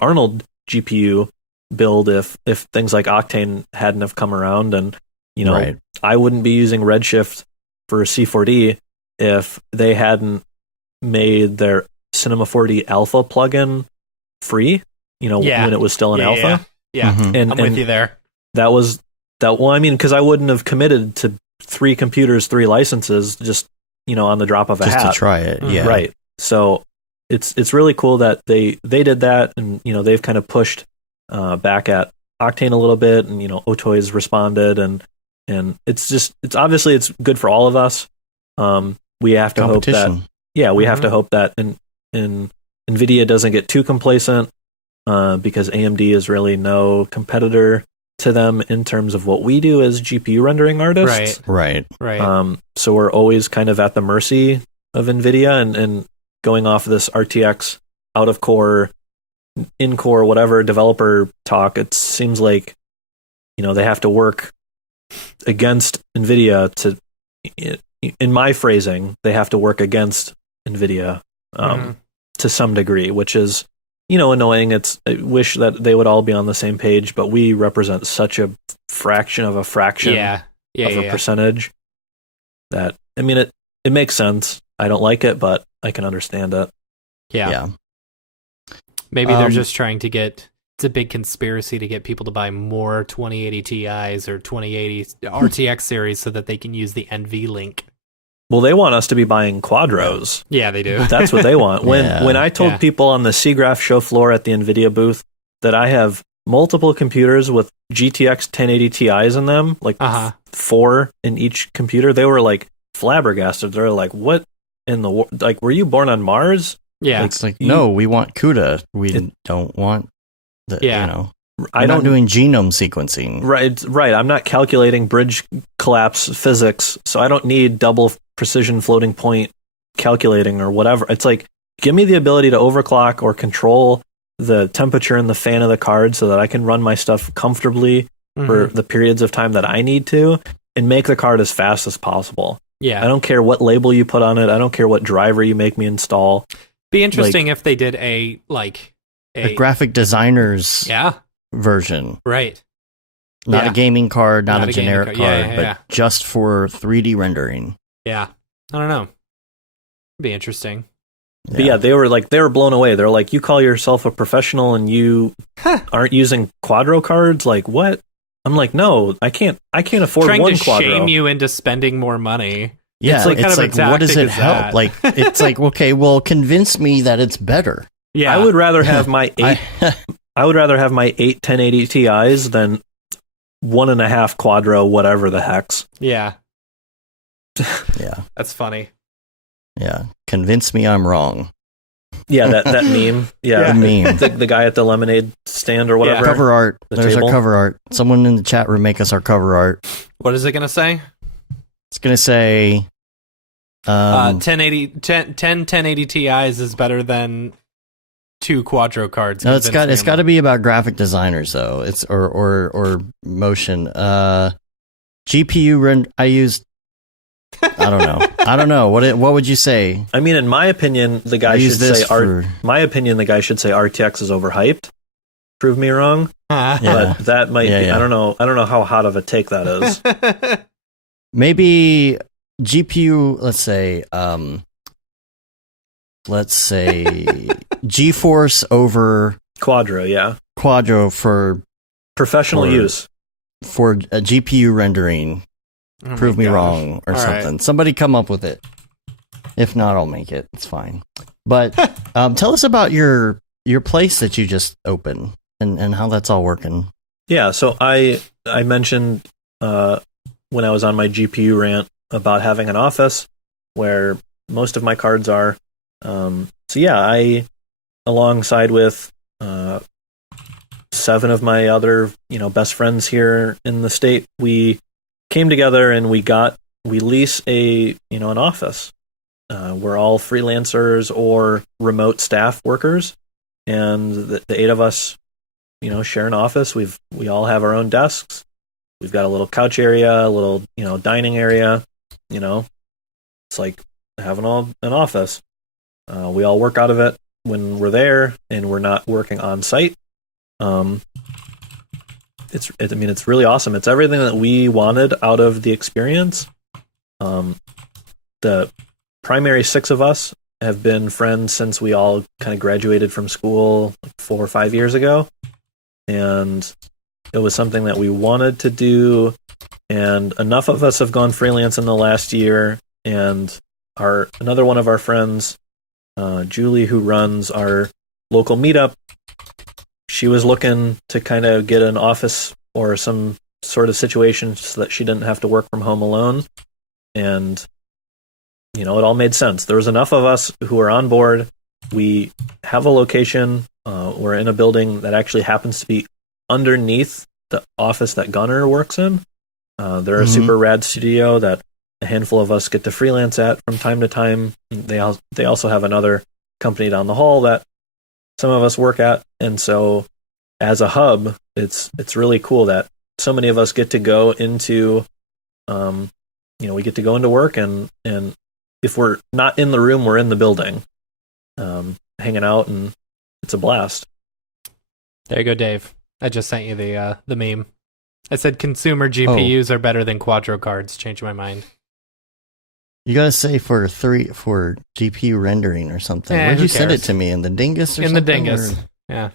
Arnold GPU build if things like Octane hadn't have come around, and I wouldn't be using Redshift for C4D if they hadn't made their Cinema 4D Alpha plugin free. When it was still in alpha. Yeah, and I'm with you there. That was that. Well, I mean, because I wouldn't have committed to 3 computers, 3 licenses, just on the drop of a hat to try it. Yeah, right. So it's really cool that they did that, and they've kind of pushed back at Octane a little bit, and Otoy's responded, and it's obviously it's good for all of us. We have to hope that we have to hope that NVIDIA doesn't get too complacent, because AMD is really no competitor to them in terms of what we do as GPU rendering artists. Right. So we're always kind of at the mercy of NVIDIA, and going off of this RTX out of core, in core, whatever developer talk, it seems like they have to work against NVIDIA to, in my phrasing, they have to work against NVIDIA to some degree, which is annoying. I wish that they would all be on the same page, but we represent such a fraction of a fraction of a percentage that, I mean, it makes sense. I don't like it, but I can understand it. Yeah. Maybe they're just trying to it's a big conspiracy to get people to buy more 2080 Ti's or 2080 RTX series so that they can use the NV link. Well, they want us to be buying Quadros. Yeah, they do. That's what they want. When I told people on the SIGGRAPH show floor at the NVIDIA booth that I have multiple computers with GTX 1080 Ti's in them, like 4 in each computer, they were like flabbergasted. They're like, "What in the like? Were you born on Mars?" Yeah, it's like, no, we want CUDA. We don't want the I'm not doing genome sequencing. Right. I'm not calculating bridge collapse physics, so I don't need double precision floating point calculating or whatever. It's like, give me the ability to overclock or control the temperature in the fan of the card so that I can run my stuff comfortably for the periods of time that I need to, and make the card as fast as possible. Yeah. I don't care what label you put on it. I don't care what driver you make me install. Be interesting if they did a graphic designer's version. Right. Not a gaming card, not a generic card, but yeah. just for 3D rendering. Yeah. I don't know. It'd be interesting. But yeah, they were blown away. They're like, you call yourself a professional and you aren't using Quadro cards? Like, what? I'm like, no, I can't afford trying one to Quadro. Shame you into spending more money. Yeah, it's like, what does it help? Like, it's like, okay, well, convince me that it's better. Yeah, I would rather have my I would rather have my 8 1080 Ti's than 1.5 Quadro, whatever the hex. Yeah. Yeah. That's funny. Yeah. Convince me I'm wrong. Yeah, that meme. Yeah, the meme. The guy at the lemonade stand or whatever. Cover art. There's table. our cover art. Someone in the chat room make us our cover art. What is it going to say? It's going to say 1080 Ti's is better than 2 Quadro cards. No, it's got to be about graphic designers though. It's or motion. GPU I used. I don't know. What would you say? I mean, in my opinion, the guy should say RTX is overhyped. Prove me wrong. But that might be. I don't know. I don't know how hot of a take that is. Maybe GPU. Let's say GeForce over Quadro. Yeah, Quadro for professional use for a GPU rendering. Prove me wrong or something. Right. Somebody come up with it. If not, I'll make it. It's fine. But tell us about your place that you just opened and how that's all working. Yeah, so I mentioned when I was on my GPU rant about having an office where most of my cards are. So yeah, I, alongside with 7 of my other best friends here in the state, we came together and we lease an office. We're all freelancers or remote staff workers, and the 8 of us, share an office. We all have our own desks. We've got a little couch area, a little dining area. It's like having an office. We all work out of it when we're there, and we're not working on site. It's really awesome. It's everything that we wanted out of the experience. The primary 6 of us have been friends since we all kind of graduated from school like 4 or 5 years ago. And it was something that we wanted to do. And enough of us have gone freelance in the last year. And another one of our friends, Julie, who runs our local meetup, she was looking to kind of get an office or some sort of situation so that she didn't have to work from home alone. And, it all made sense. There was enough of us who are on board. We have a location. We're in a building that actually happens to be underneath the office that Gunnar works in. They're a super rad studio that a handful of us get to freelance at from time to time. They also have another company down the hall that some of us work at, and so as a hub, it's really cool that so many of us get to go into, we get to go into work, and if we're not in the room, we're in the building, hanging out, and it's a blast. There you go, Dave. I just sent you the meme. I said consumer GPUs are better than Quadro cards. Changed my mind. You gotta say for GPU rendering or something. Eh, Where'd who you send it cares? to me? In the dingus or In something? the dingus. Or- Yeah.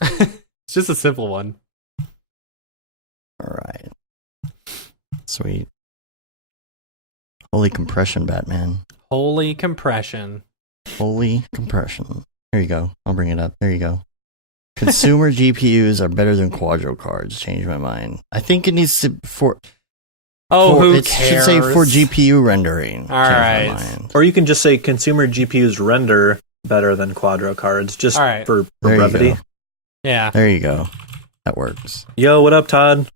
It's just a simple one. All right. Sweet. Holy compression, Batman. Holy compression. Holy compression. There you go. I'll bring it up. There you go. Consumer GPUs are better than Quadro cards. Changed my mind. I think it needs to Who it cares? should say for GPU rendering. All Changed my right. mind. Or you can just say consumer GPUs render better than Quadro cards, just All right. for There you brevity. go. Yeah. There you go. That works. Yo, what up, Todd?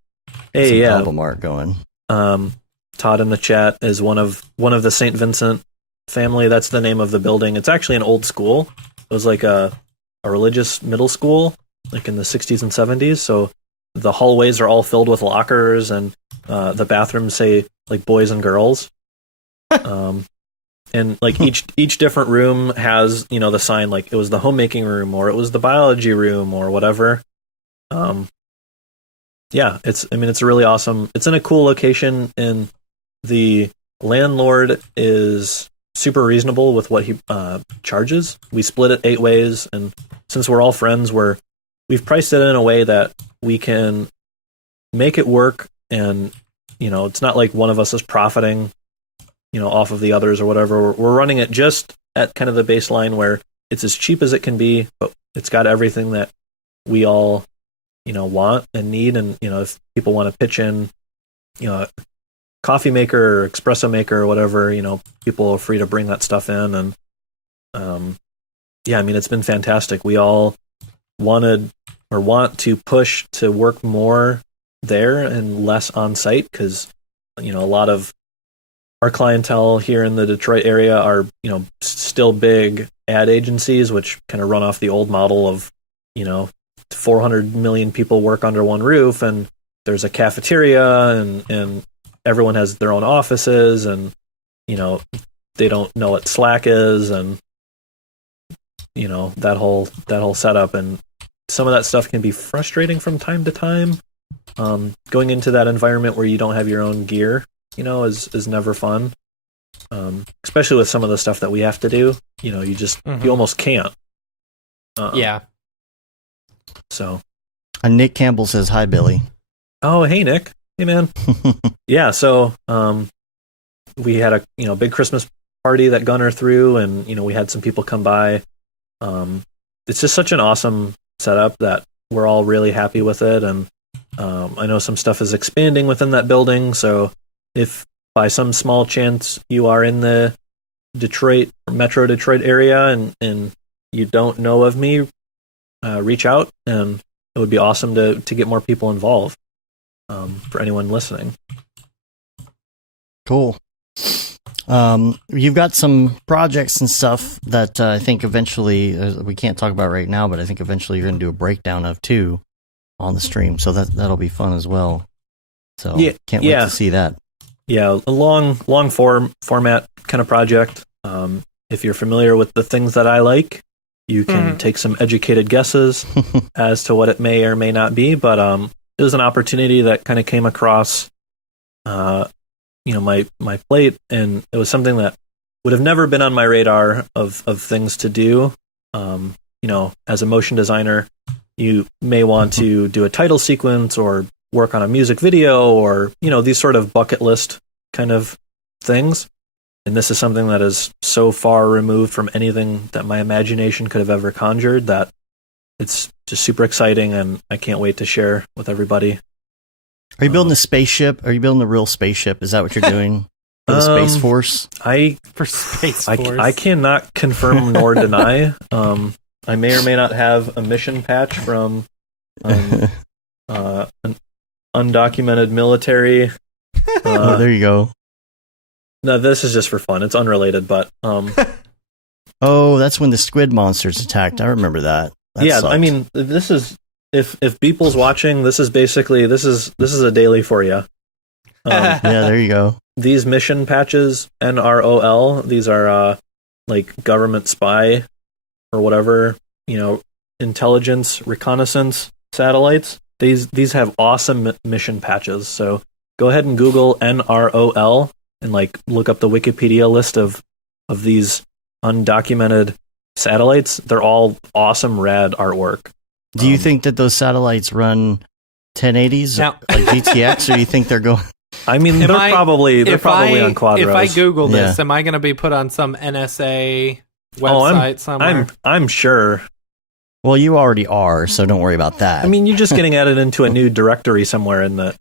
Hey, Some yeah. double mark going. Todd in the chat is one of the St. Vincent family. That's the name of the building. It's actually an old school. It was like a religious middle school, like in the 60s and 70s. So the hallways are all filled with lockers, and the bathrooms say like boys and girls. And like each different room has, you know, the sign like it was the homemaking room or it was the biology room or whatever. Yeah, it's a really awesome. It's in a cool location, and the landlord is super reasonable with what he charges. We split it 8 ways, and since we're all friends, we've priced it in a way that we can make it work, and you know, it's not like one of us is profiting, you know, off of the others or whatever. We're running it just at kind of the baseline where it's as cheap as it can be, but it's got everything that we all, you know, want and need. And, you know, if people want to pitch in, you know, coffee maker or espresso maker or whatever, you know, people are free to bring that stuff in. And, yeah, I mean, it's been fantastic. We all want to push to work more there and less on site because, you know, a lot of our clientele here in the Detroit area are, you know, still big ad agencies, which kind of run off the old model of, you know, 400 million people work under one roof, and there's a cafeteria, and everyone has their own offices, and, you know, they don't know what Slack is, and, you know, that whole setup. And some of that stuff can be frustrating from time to time. Going into that environment where you don't have your own gear, you know, is never fun. Especially with some of the stuff that we have to do, you know, you almost can't. Yeah. So. And Nick Campbell says, hi, Billy. Oh, hey, Nick. Hey, man. Yeah. So, we had a, you know, big Christmas party that Gunner threw, and, you know, we had some people come by. It's just such an awesome setup that we're all really happy with it. And, I know some stuff is expanding within that building. So if by some small chance you are in the Metro Detroit area and you don't know of me, reach out, and it would be awesome to get more people involved, for anyone listening. Cool. You've got some projects and stuff that I think eventually, we can't talk about right now, but I think eventually you're going to do a breakdown of too on the stream. So that'll be fun as well. So can't wait to see that. Yeah, a long format kind of project. If you're familiar with the things that I like, you can take some educated guesses as to what it may or may not be. But it was an opportunity that kind of came across, you know, my plate, and it was something that would have never been on my radar of things to do. You know, as a motion designer, you may want to do a title sequence or work on a music video or, you know, these sort of bucket list kind of things. And this is something that is so far removed from anything that my imagination could have ever conjured that it's just super exciting, and I can't wait to share with everybody. Are you building a spaceship? Are you building a real spaceship? Is that what you're doing for the Space Force? For Space Force. I cannot confirm nor deny. I may or may not have a mission patch from an undocumented military. There you go. No, this is just for fun. It's unrelated, but oh, that's when the squid monsters attacked. I remember that. Yeah, sucked. I mean, this is if Beeple's watching, this is basically this is a daily for you. Yeah, there you go. These mission patches, NROL, these are like government spy or whatever, intelligence reconnaissance satellites. These have awesome mission patches. So go ahead and Google NROL and look up the Wikipedia list of these undocumented satellites. They're all awesome, rad artwork. Do you think that those satellites run 1080s Now- like GTX, or do you think they're going? I mean, they're probably on Quadros. If I Google this, Yeah. am I going to be put on some NSA website somewhere? I'm sure. Well, you already are, so don't worry about that. I mean, you're just getting added into a new directory somewhere in the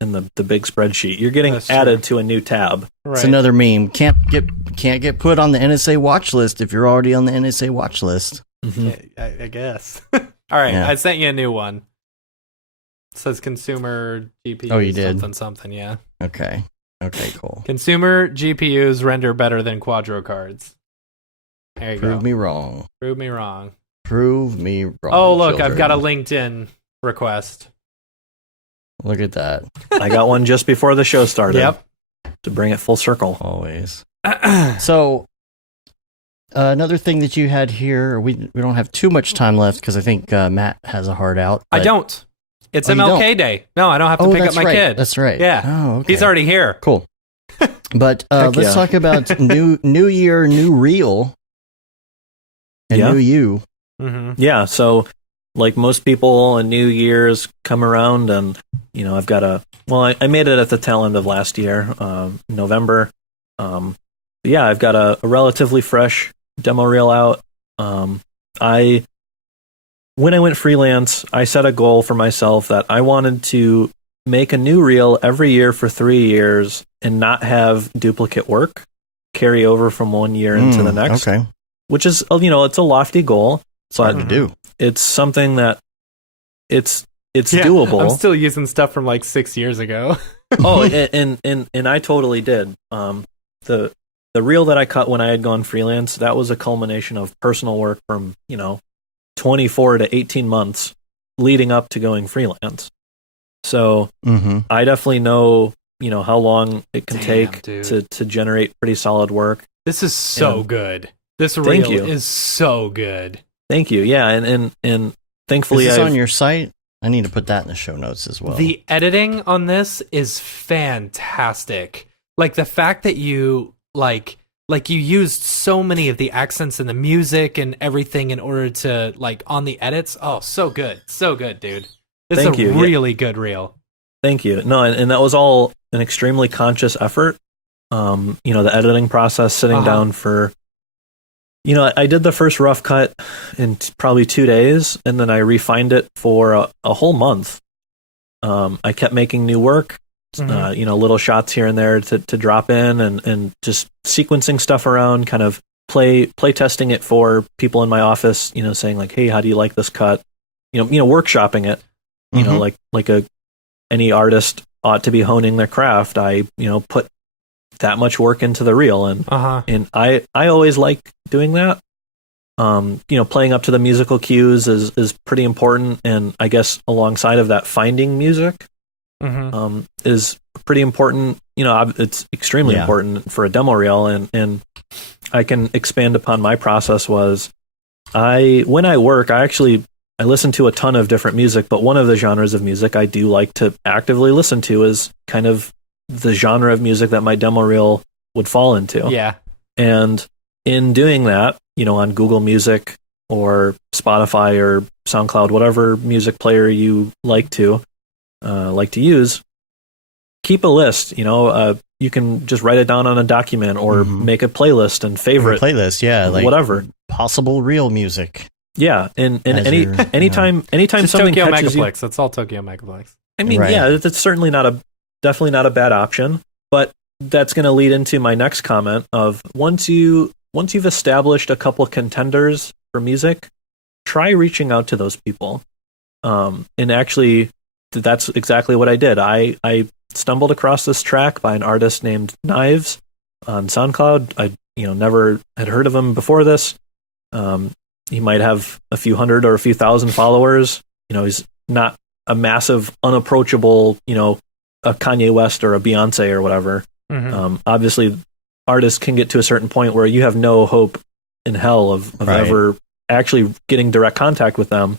big spreadsheet. You're getting That's added to a new tab. Right. it's another meme. Can't get put on the NSA watch list if you're already on the NSA watch list. Mhm. I guess. All right, Yeah. I sent you a new one. It says consumer GPU. Oh, you did? Something, yeah. Okay, cool. Consumer GPUs render better than Quadro cards. There you Prove go. me wrong. Prove me wrong. Prove me wrong. Oh, look, I've got a children. LinkedIn request. Look at that. I got one just before the show started. Yep. To bring it full circle. Always. So, another thing that you had here, we don't have too much time left because I think Matt has a heart out. I but- don't. It's Oh, you MLK don't? Day. No, I don't have to Oh, pick up that's my right. kid. That's right. Yeah. Oh, okay. He's already here. Cool. But Heck let's yeah. talk about new year, new reel, and Yeah. new you. Mm-hmm. Yeah, so like most people, a new year's come around, and I've got I made it at the tail end of last year, November. Yeah, I've got a relatively fresh demo reel out. When I went freelance, I set a goal for myself that I wanted to make a new reel every year for 3 years and not have duplicate work carry over from one year into the next, Okay. which is, it's a lofty goal. It's hard But to do. it's something that it's Yeah, doable. I'm still using stuff from like 6 years ago. Oh, and I totally did. The reel that I cut when I had gone freelance, that was a culmination of personal work from 24 to 18 months leading up to going freelance. So Mm-hmm. I definitely know how long it can Damn, take dude. to generate pretty solid work. This is so And- good. This Thank reel you. is so good. Thank you. Yeah, and Is thankfully this I've on your site? I need to put that in the show notes as well. The editing on this is fantastic. Like the fact that you like you used so many of the accents and the music and everything in order to on the edits. Oh, so good. So good, dude. This Thank is you. a Yeah. really good reel. Thank you. No, and that was all an extremely conscious effort. The editing process, sitting Uh-huh. down for, I did the first rough cut in probably 2 days, and then I refined it for a whole month. I kept making new work, Mhm. little shots here and there to drop in, and just sequencing stuff around, kind of play testing it for people in my office, saying like, hey, how do you like this cut? Workshopping it, Mhm. like any artist ought to be honing their craft. I put that much work into the reel, and Uh-huh. I always like doing that. Playing up to the musical cues is pretty important, and I guess alongside of that, finding music Mhm. is pretty important. It's extremely Yeah. important for a demo reel, and I can expand upon my process. Was when I work, I listen to a ton of different music, but one of the genres of music I do like to actively listen to is kind of the genre of music that my demo reel would fall into. Yeah. And in doing that, on Google Music or Spotify or SoundCloud, whatever music player you like to use, keep a list. You can just write it down on a document or Mhm. make a playlist and favorite playlist, yeah, like whatever. possible real music. Yeah, and As your, anytime Just something Tokyo catches you, Megaplex. That's all Tokyo Megaplex. I mean, Right. yeah, it's certainly definitely not a bad option, but that's going to lead into my next comment of once you've established a couple contenders for music, try reaching out to those people. And actually, that's exactly what I did. I stumbled across this track by an artist named Knives on SoundCloud. I never had heard of him before this. He might have a few hundred or a few thousand followers. He's not a massive, unapproachable, a Kanye West or a Beyonce or whatever. Mhm. Obviously, artists can get to a certain point where you have no hope in hell of Right. ever actually getting direct contact with them,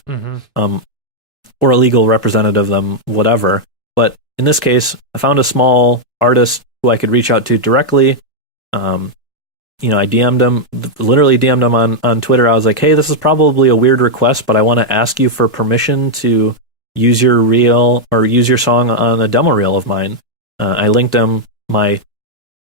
or a legal representative of them, whatever. But in this case, I found a small artist who I could reach out to directly. I DM'd him, literally DM'd him on Twitter. I was like, hey, this is probably a weird request, but I want to ask you for permission to use your reel or use your song on a demo reel of mine. I linked him my,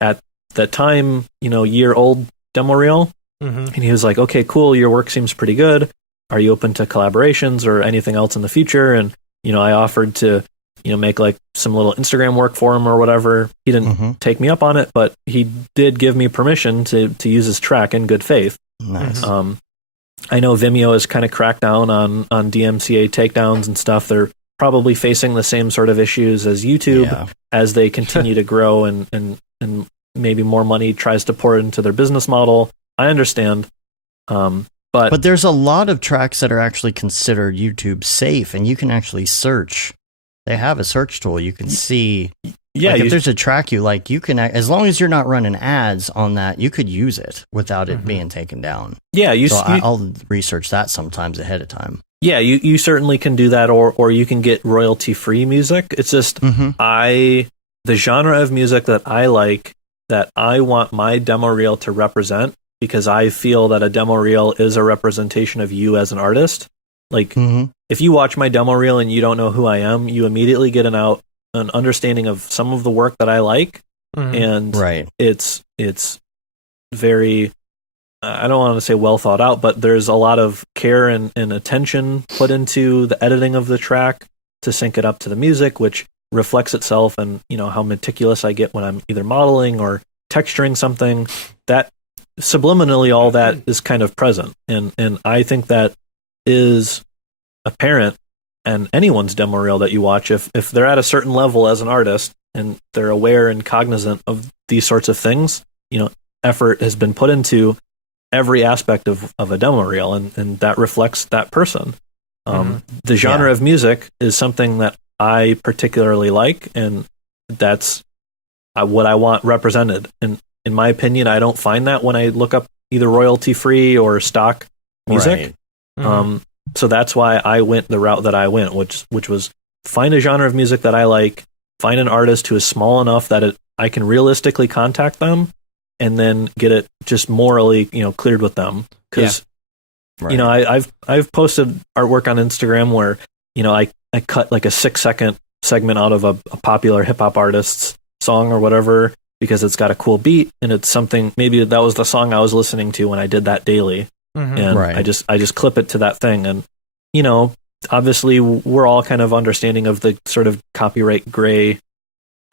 at that time, year-old demo reel. And he was like, okay, cool. Your work seems pretty good. Are you open to collaborations or anything else in the future? And, I offered to, make like some little Instagram work for him or whatever. He didn't take me up on it, but he did give me permission to use his track in good faith. Nice. I know Vimeo has kind of cracked down on DMCA takedowns and stuff. They're probably facing the same sort of issues as YouTube as they continue to grow and maybe more money tries to pour into their business model. I understand. But there's a lot of tracks that are actually considered YouTube safe, and you can actually search. They have a search tool. You can see. Yeah, if there's a track you like, you can, as long as you're not running ads on that, you could use it without it being taken down. Yeah, I'll research that sometimes ahead of time. Yeah, you certainly can do that, or you can get royalty-free music. It's just the genre of music that I like, that I want my demo reel to represent, because I feel that a demo reel is a representation of you as an artist. Like, if you watch my demo reel and you don't know who I am, you immediately get an understanding of some of the work that I like, and it's very, I don't want to say well thought out, but there's a lot of care and attention put into the editing of the track to sync it up to the music, which reflects itself in, how meticulous I get when I'm either modeling or texturing something. That subliminally, all that is kind of present, and I think that is apparent in anyone's demo reel that you watch. If they're at a certain level as an artist and they're aware and cognizant of these sorts of things, effort has been put into every aspect of a demo reel, and that reflects that person. The genre of music is something that I particularly like, and that's what I want represented. And in my opinion, I don't find that when I look up either royalty-free or stock music. So that's why I went the route that I went, which was find a genre of music that I like, find an artist who is small enough that I can realistically contact them, and then get it just morally, cleared with them. Because, I've posted artwork on Instagram where, I cut like a 6-second segment out of a popular hip hop artist's song or whatever, because it's got a cool beat and it's something, maybe that was the song I was listening to when I did that daily. And I just clip it to that thing. And, obviously we're all kind of understanding of the sort of copyright gray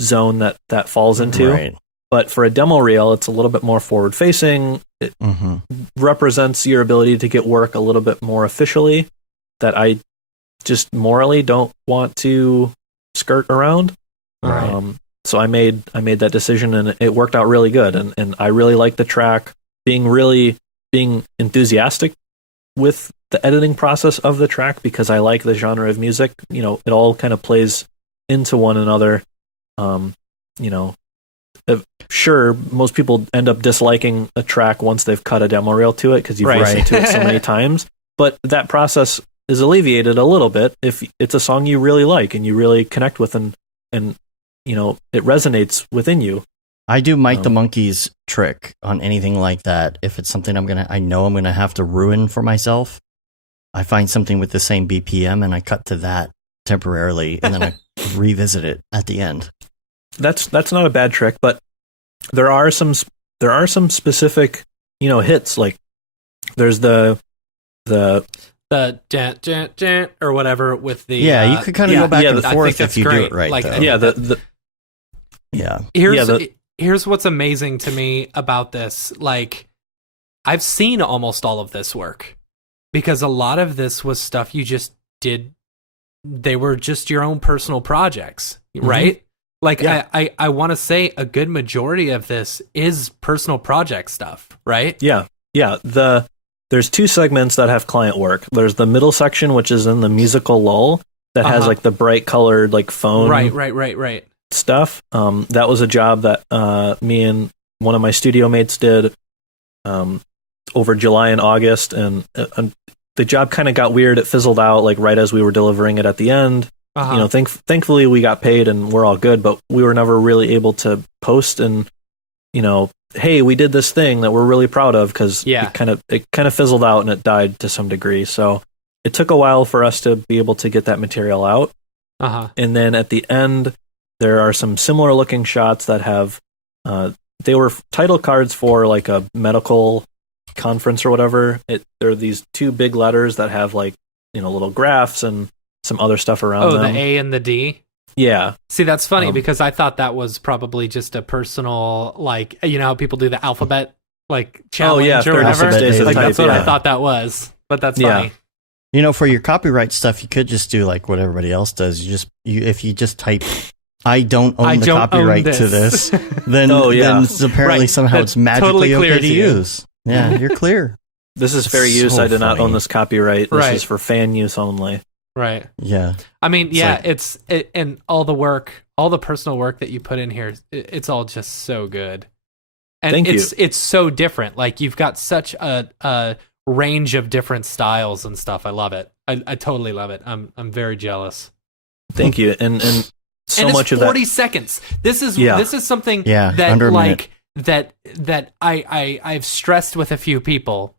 zone that falls into. But for a demo reel, it's a little bit more forward facing. It represents your ability to get work a little bit more officially, that I just morally don't want to skirt around. So I made that decision, and it worked out really good. And I really like the track, being enthusiastic with the editing process of the track, because I like the genre of music. It all kind of plays into one another. Sure, most people end up disliking a track once they've cut a demo reel to it, because you've listened to it so many times. But that process is alleviated a little bit if it's a song you really like and you really connect with, and it resonates within you. I do Mike the Monkey's trick on anything like that. If it's something I know I'm gonna have to ruin for myself, I find something with the same BPM and I cut to that temporarily, and then I revisit it at the end. That's not a bad trick, but there are some specific hits. Like there's the jan, jan, jan, or whatever with the you could kind of go back and forth if you do it right. Like, Here's what's amazing to me about this. Like, I've seen almost all of this work, because a lot of this was stuff you just did. They were just your own personal projects, right? Like, I want to say a good majority of this is personal project stuff, right? Yeah. There's 2 segments that have client work. There's the middle section, which is in the musical lull, that has like the bright colored like phone right stuff. That was a job that me and one of my studio mates did over July and August, and the job kind of got weird. It fizzled out like right as we were delivering it at the end. You know, thankfully we got paid and we're all good, but we were never really able to post and, you know, hey, we did this thing that we're really proud of, because it kind of fizzled out and it died to some degree. So it took a while for us to be able to get that material out. And then at the end, there are some similar looking shots that have, they were title cards for like a medical conference or whatever. There are these two big letters that have like, you know, little graphs and some other stuff around them. The A and the D? Yeah. See, that's funny because I thought that was probably just a personal, like, you know how people do the alphabet, like, challenge or whatever? Like, that's what I thought that was. But that's funny. You know, for your copyright stuff, you could just do like what everybody else does. If you just type, I don't own the copyright to this, then it's apparently somehow it's magically totally okay to use. Yeah, you're clear. This is fair use. I do not own this copyright. This is for fan use only. Right. Yeah. I mean, and all the work, all the personal work that you put in here, it's all just so good. And it's so different. Like, you've got such a range of different styles and stuff. I love it. I totally love it. I'm very jealous. Thank you. And so much of that. 40 seconds. This is something that like that I've stressed with a few people.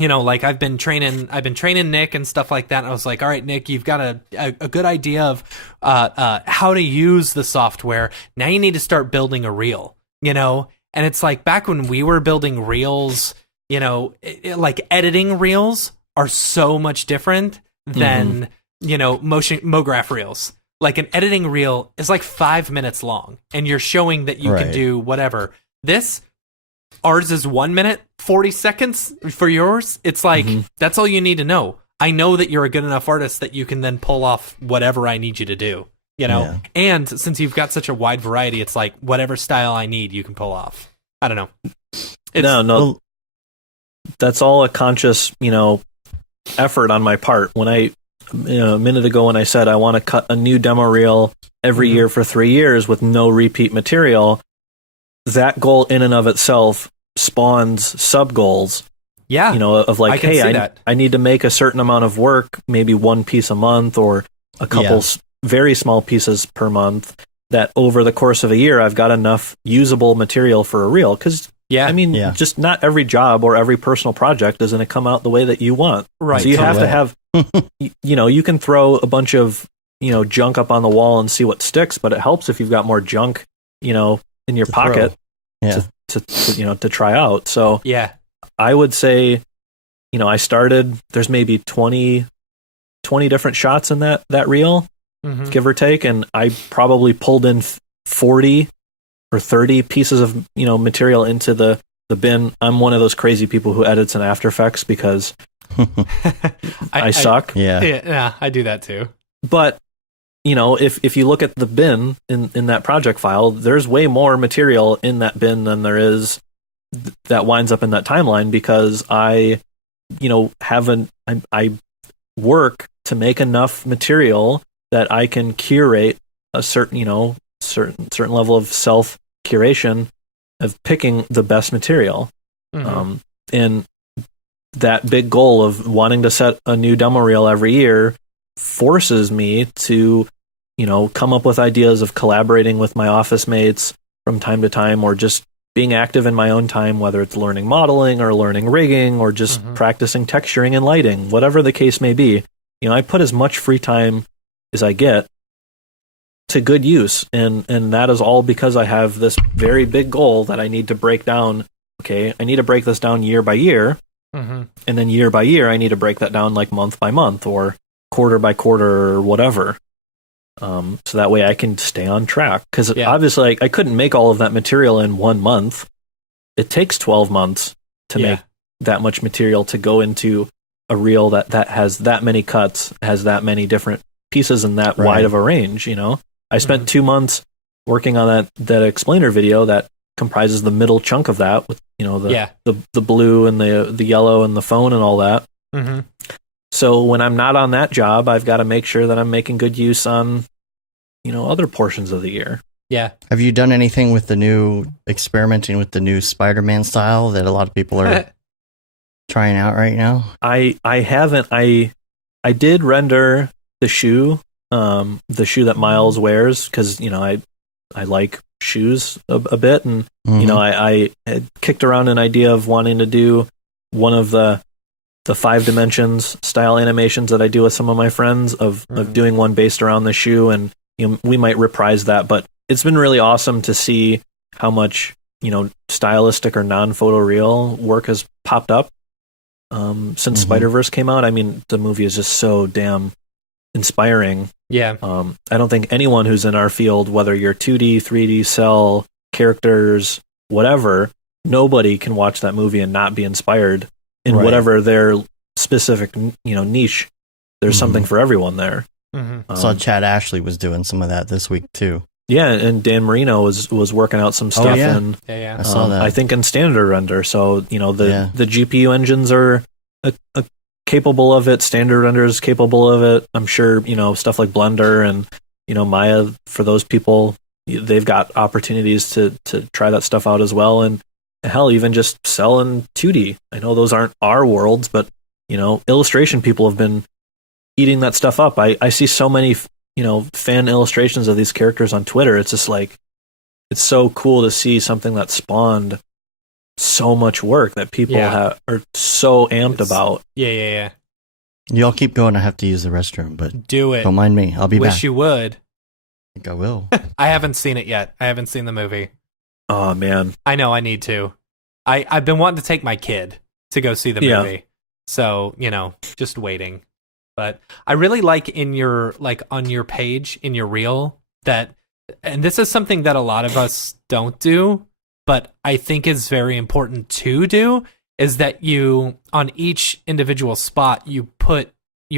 You know, like I've been training Nick and stuff like that. And I was like, all right, Nick, you've got a good idea of how to use the software. Now you need to start building a reel, you know? And it's like back when we were building reels, you know, like editing reels are so much different than, you know, MoGraph reels. Like an editing reel is like 5 minutes long and you're showing that you can do whatever. Ours is 1 minute, 40 seconds for yours. It's like, that's all you need to know. I know that you're a good enough artist that you can then pull off whatever I need you to do, you know? Yeah. And since you've got such a wide variety, it's like whatever style I need, you can pull off. I don't know. No. That's all a conscious, you know, effort on my part. When a minute ago when I said I want to cut a new demo reel every year for 3 years with no repeat material, that goal in and of itself spawns sub goals. Yeah. You know, of like, I need to make a certain amount of work, maybe one piece a month or a couple very small pieces per month, that over the course of a year, I've got enough usable material for a reel. Because, just not every job or every personal project is going to come out the way that you want. Right. So you have to have, you know, you can throw a bunch of, you know, junk up on the wall and see what sticks, but it helps if you've got more junk, you know, in your pocket to try out. So I would say, you know, I started, there's maybe 20 different shots in that reel, give or take, and I probably pulled in 40 or 30 pieces of, you know, material into the bin. I'm one of those crazy people who edits in After Effects because I suck. Yeah, I do that too. But you know, if you look at the bin in that project file, there's way more material in that bin than there is that winds up in that timeline, because I, you know, I work to make enough material that I can curate a certain level of self curation of picking the best material. And that big goal of wanting to set a new demo reel every year forces me to, you know, come up with ideas of collaborating with my office mates from time to time, or just being active in my own time, whether it's learning modeling or learning rigging or just practicing texturing and lighting, whatever the case may be. You know, I put as much free time as I get to good use. And that is all because I have this very big goal that I need to break down. Okay, I need to break this down year by year. And then year by year, I need to break that down like month by month or quarter by quarter or whatever. So that way I can stay on track. Because obviously I couldn't make all of that material in 1 month. It takes 12 months to make that much material to go into a reel that has that many cuts, has that many different pieces and that wide of a range, you know? I spent 2 months working on that explainer video that comprises the middle chunk of that with, you know, the blue and the yellow and the phone and all that. So when I'm not on that job, I've got to make sure that I'm making good use on, you know, other portions of the year. Yeah. Have you done anything with experimenting with the new Spider-Man style that a lot of people are trying out right now? I haven't. I did render the shoe that Miles wears, because I like shoes a bit, and I had kicked around an idea of wanting to do one of the 5 dimensions style animations that I do with some of my friends of doing one based around the shoe, and we might reprise that. But it's been really awesome to see how much stylistic or non-photoreal work has popped up since Spider-Verse came out. I mean, the movie is just so damn inspiring. Yeah. I don't think anyone who's in our field, whether you're 2D, 3D, cell, characters, whatever, nobody can watch that movie and not be inspired in whatever their specific niche. There's something for everyone there. I saw Chad Ashley was doing some of that this week too. Yeah, and Dan Marino was working out some stuff in. Yeah. I saw that. I think in standard render. So the GPU engines are capable of it. Standard render is capable of it. I'm sure stuff like Blender and Maya, for those people, they've got opportunities to try that stuff out as well. And hell, even just Cell in 2D. I know those aren't our worlds, but illustration people have been eating that stuff up. I see so many fan illustrations of these characters on Twitter. It's just like, it's so cool to see something that spawned so much work that people are so amped about. Yeah. Y'all keep going. I have to use the restroom, but Do it. don't mind me. I'll be back. Wish you would. I think I will. I haven't seen it yet. I haven't seen the movie. Oh man, I know I need to. I've been wanting to take my kid to go see the movie. So, just waiting. But I really like on your page, in your reel, that, and this is something that a lot of us don't do, but I think is very important to do, is that you, on each individual spot, you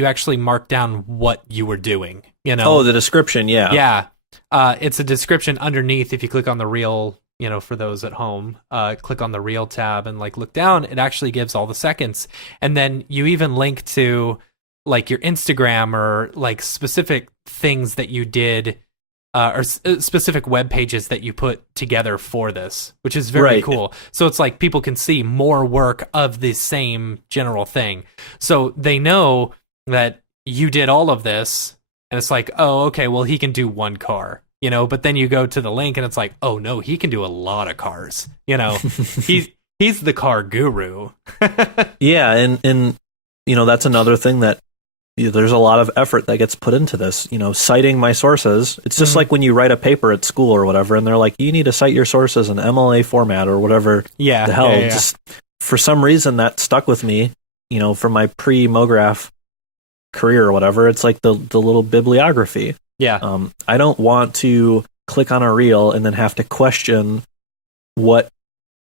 actually mark down what you were doing, Oh, the description, yeah. Yeah. It's a description underneath. If you click on the reel, for those at home, click on the reel tab and look down, it actually gives all the seconds. And then you even link to your Instagram or specific things that you did, or specific web pages that you put together for this, which is very cool. So it's people can see more work of the same general thing. So they know that you did all of this, and it's oh, okay, well, he can do one car, but then you go to the link and it's oh no, he can do a lot of cars, he's the car guru. Yeah. And that's another thing that there's a lot of effort that gets put into this, citing my sources. It's just like when you write a paper at school or whatever, and they're like, you need to cite your sources in MLA format or whatever. Yeah. The hell. Yeah. Just for some reason that stuck with me, from my pre-MoGraph career or whatever. It's like the little bibliography. Yeah. I don't want to click on a reel and then have to question what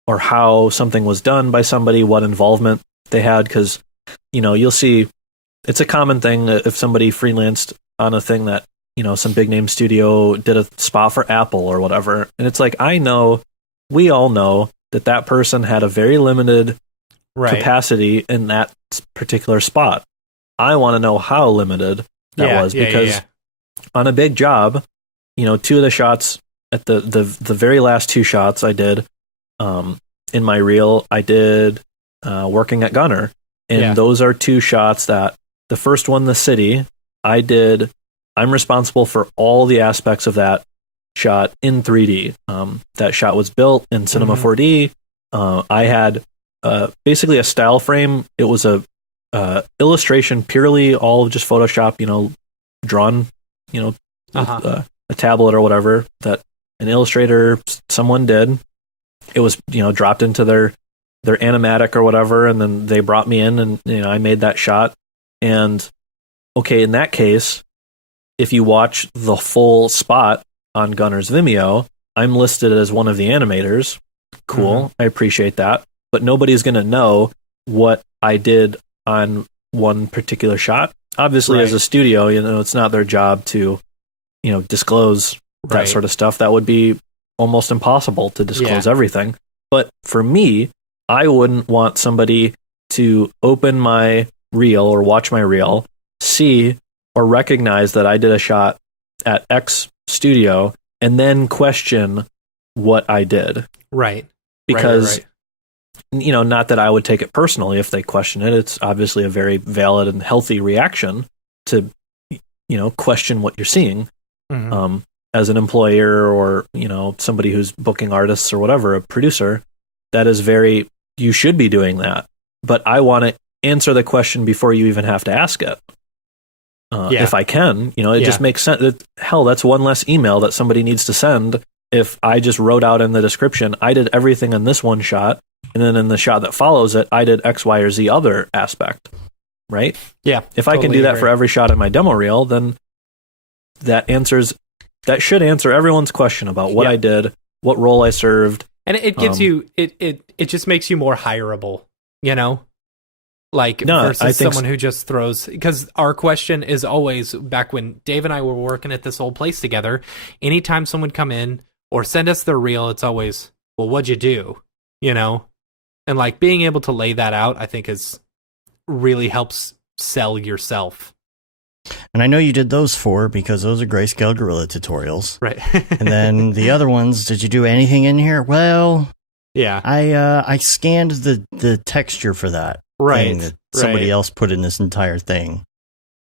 or how something was done by somebody, what involvement they had, because you'll see. It's a common thing if somebody freelanced on a thing that, some big name studio did a spot for Apple or whatever. And it's we all know that person had a very limited capacity in that particular spot. I want to know how limited that was, because on a big job, 2 of the shots at the very last 2 shots I did in my reel, I did working at Gunner. And those are 2 shots that, the first one, the city, I'm responsible for all the aspects of that shot in 3D. That shot was built in Cinema 4D. I had basically a style frame. It was a illustration, purely all just Photoshop, drawn, with a tablet or whatever that an illustrator, someone did. It was, dropped into their animatic or whatever, and then they brought me in and, I made that shot. And okay, in that case, if you watch the full spot on Gunner's Vimeo, I'm listed as one of the animators. Cool. I appreciate that. But nobody's going to know what I did on one particular shot. Obviously, as a studio, it's not their job to, disclose that sort of stuff. That would be almost impossible to disclose everything. But for me, I wouldn't want somebody to open my reel or watch my reel, see or recognize that I did a shot at X studio, and then question what I did. Right. Because not that I would take it personally if they question it. It's obviously a very valid and healthy reaction to, question what you're seeing. Mhm. As an employer or, somebody who's booking artists or whatever, a producer, that is you should be doing that. But I want to answer the question before you even have to ask it. If I can, it just makes sense. Hell, that's one less email that somebody needs to send. If I just wrote out in the description, I did everything in this one shot, and then in the shot that follows it, I did X, Y, or Z other aspect, right? Yeah. If I can do that for every shot in my demo reel, then that should answer everyone's question about what I did, what role I served. And it gives you, it just makes you more hireable, versus someone who just throws, because our question is always, back when Dave and I were working at this old place together, anytime someone come in or send us their reel, it's always, well, what'd you do? And like being able to lay that out, I think really helps sell yourself. And I know you did those 4 because those are Grayscale Gorilla tutorials. Right. And then the other ones, did you do anything in here? Well, yeah. I scanned the texture for that. Right. That somebody else put in this entire thing.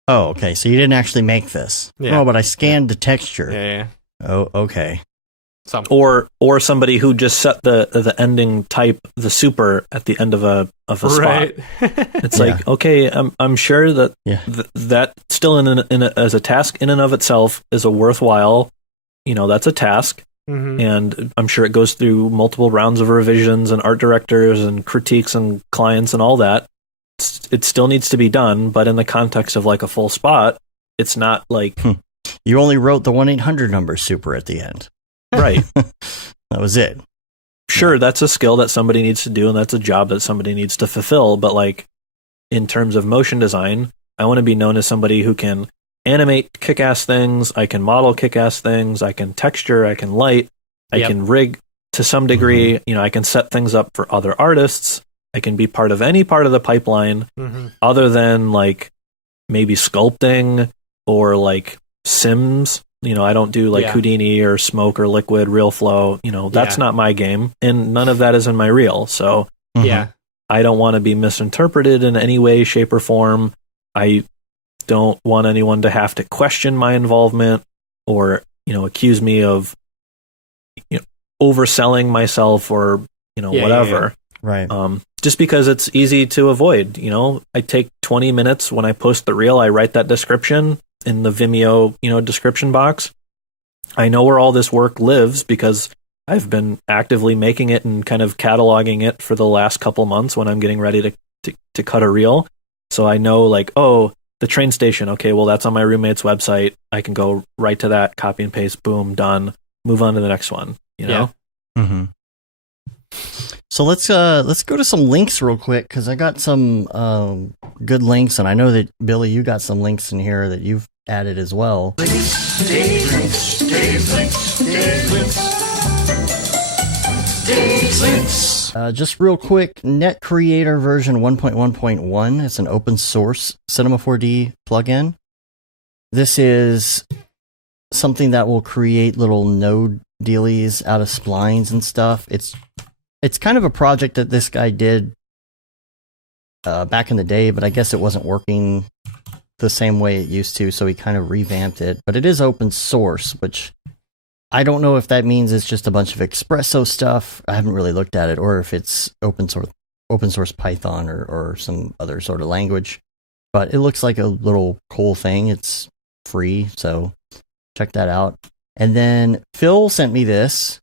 Oh, okay. So you didn't actually make this. Yeah. Oh, but I scanned the texture. Yeah. Oh, okay. Or somebody who just set the ending type, the super at the end of a right. spot. It's like, okay, I'm sure that that still as a task in and of itself is a worthwhile. That's a task. Mm-hmm. And I'm sure it goes through multiple rounds of revisions and art directors and critiques and clients and all that. It still needs to be done, but in the context of like a full spot, it's not like... You only wrote the 1-800 number super at the end. Right. That was it. Sure, that's a skill that somebody needs to do, and that's a job that somebody needs to fulfill, but like in terms of motion design, I want to be known as somebody who can animate kick-ass things, I can model kick-ass things, I can texture, I can light, I can rig to some degree, I can set things up for other artists, I can be part of any part of the pipeline other than like maybe sculpting or like Sims. I don't do like Houdini or Smoke or Liquid, Real Flow, that's not my game, and none of that is in my reel, so I don't want to be misinterpreted in any way, shape, or form. I don't want anyone to have to question my involvement or, accuse me of overselling myself or, whatever. Right. Just because it's easy to avoid, I take 20 minutes when I post the reel, I write that description in the Vimeo, description box. I know where all this work lives because I've been actively making it and kind of cataloging it for the last couple months when I'm getting ready to cut a reel. So I know like, oh, the train station. Okay, well, that's on my roommate's website. I can go right to that, copy and paste, boom, done. Move on to the next one. Yeah. Mm-hmm. So let's go to some links real quick because I got some good links, and I know that Billy, you got some links in here that you've added as well. Just real quick, Net Creator version 1.1.1. It's an open source Cinema 4D plugin. This is something that will create little node dealies out of splines and stuff. It's kind of a project that this guy did back in the day, but I guess it wasn't working the same way it used to, so he kind of revamped it. But it is open source, which I don't know if that means it's just a bunch of Espresso stuff. I haven't really looked at it, or if it's open source Python or some other sort of language. But it looks like a little cool thing. It's free, so check that out. And then Phil sent me this.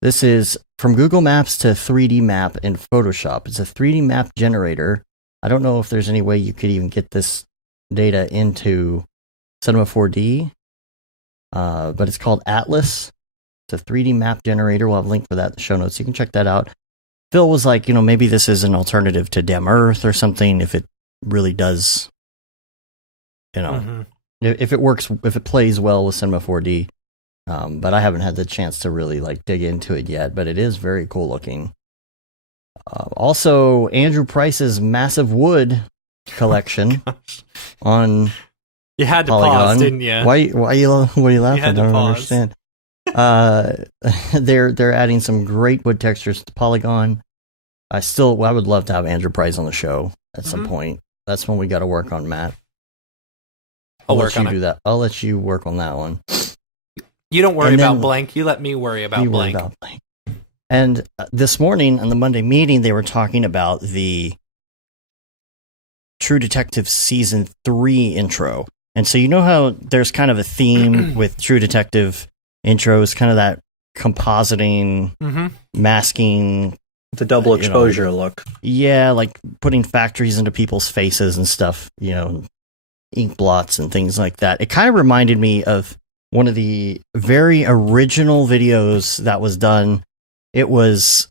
This is from Google Maps to 3D Map in Photoshop. It's a 3D map generator. I don't know if there's any way you could even get this data into Cinema 4D, but it's called Atlas. It's a 3D map generator. We'll have a link for that in the show notes. You can check that out. Phil was like, maybe this is an alternative to Dem Earth or something if it really does, if it works, if it plays well with Cinema 4D. But I haven't had the chance to really dig into it yet, but it is very cool looking. Also, Andrew Price's Massive Wood collection on You had to Polygon. pause, didn't you? What are you laughing? You had to I don't pause. understand. They're adding some great wood textures to Polygon. I would love to have Andrew Price on the show at some Mhm. point. That's when we got to work on Matt. I'll let work you on do it. that. I'll let you work on that one. You don't worry And about then- blank. You let me worry about You worry blank. about blank. And this morning on the Monday meeting, they were talking about the True Detective Season 3 intro. And so you know how there's kind of a theme with True Detective intros, kind of that compositing, Mm-hmm. masking, The double you know, exposure look. yeah, like putting factories into people's faces and stuff, ink blots and things like that. It kind of reminded me of one of the very original videos that was done. It was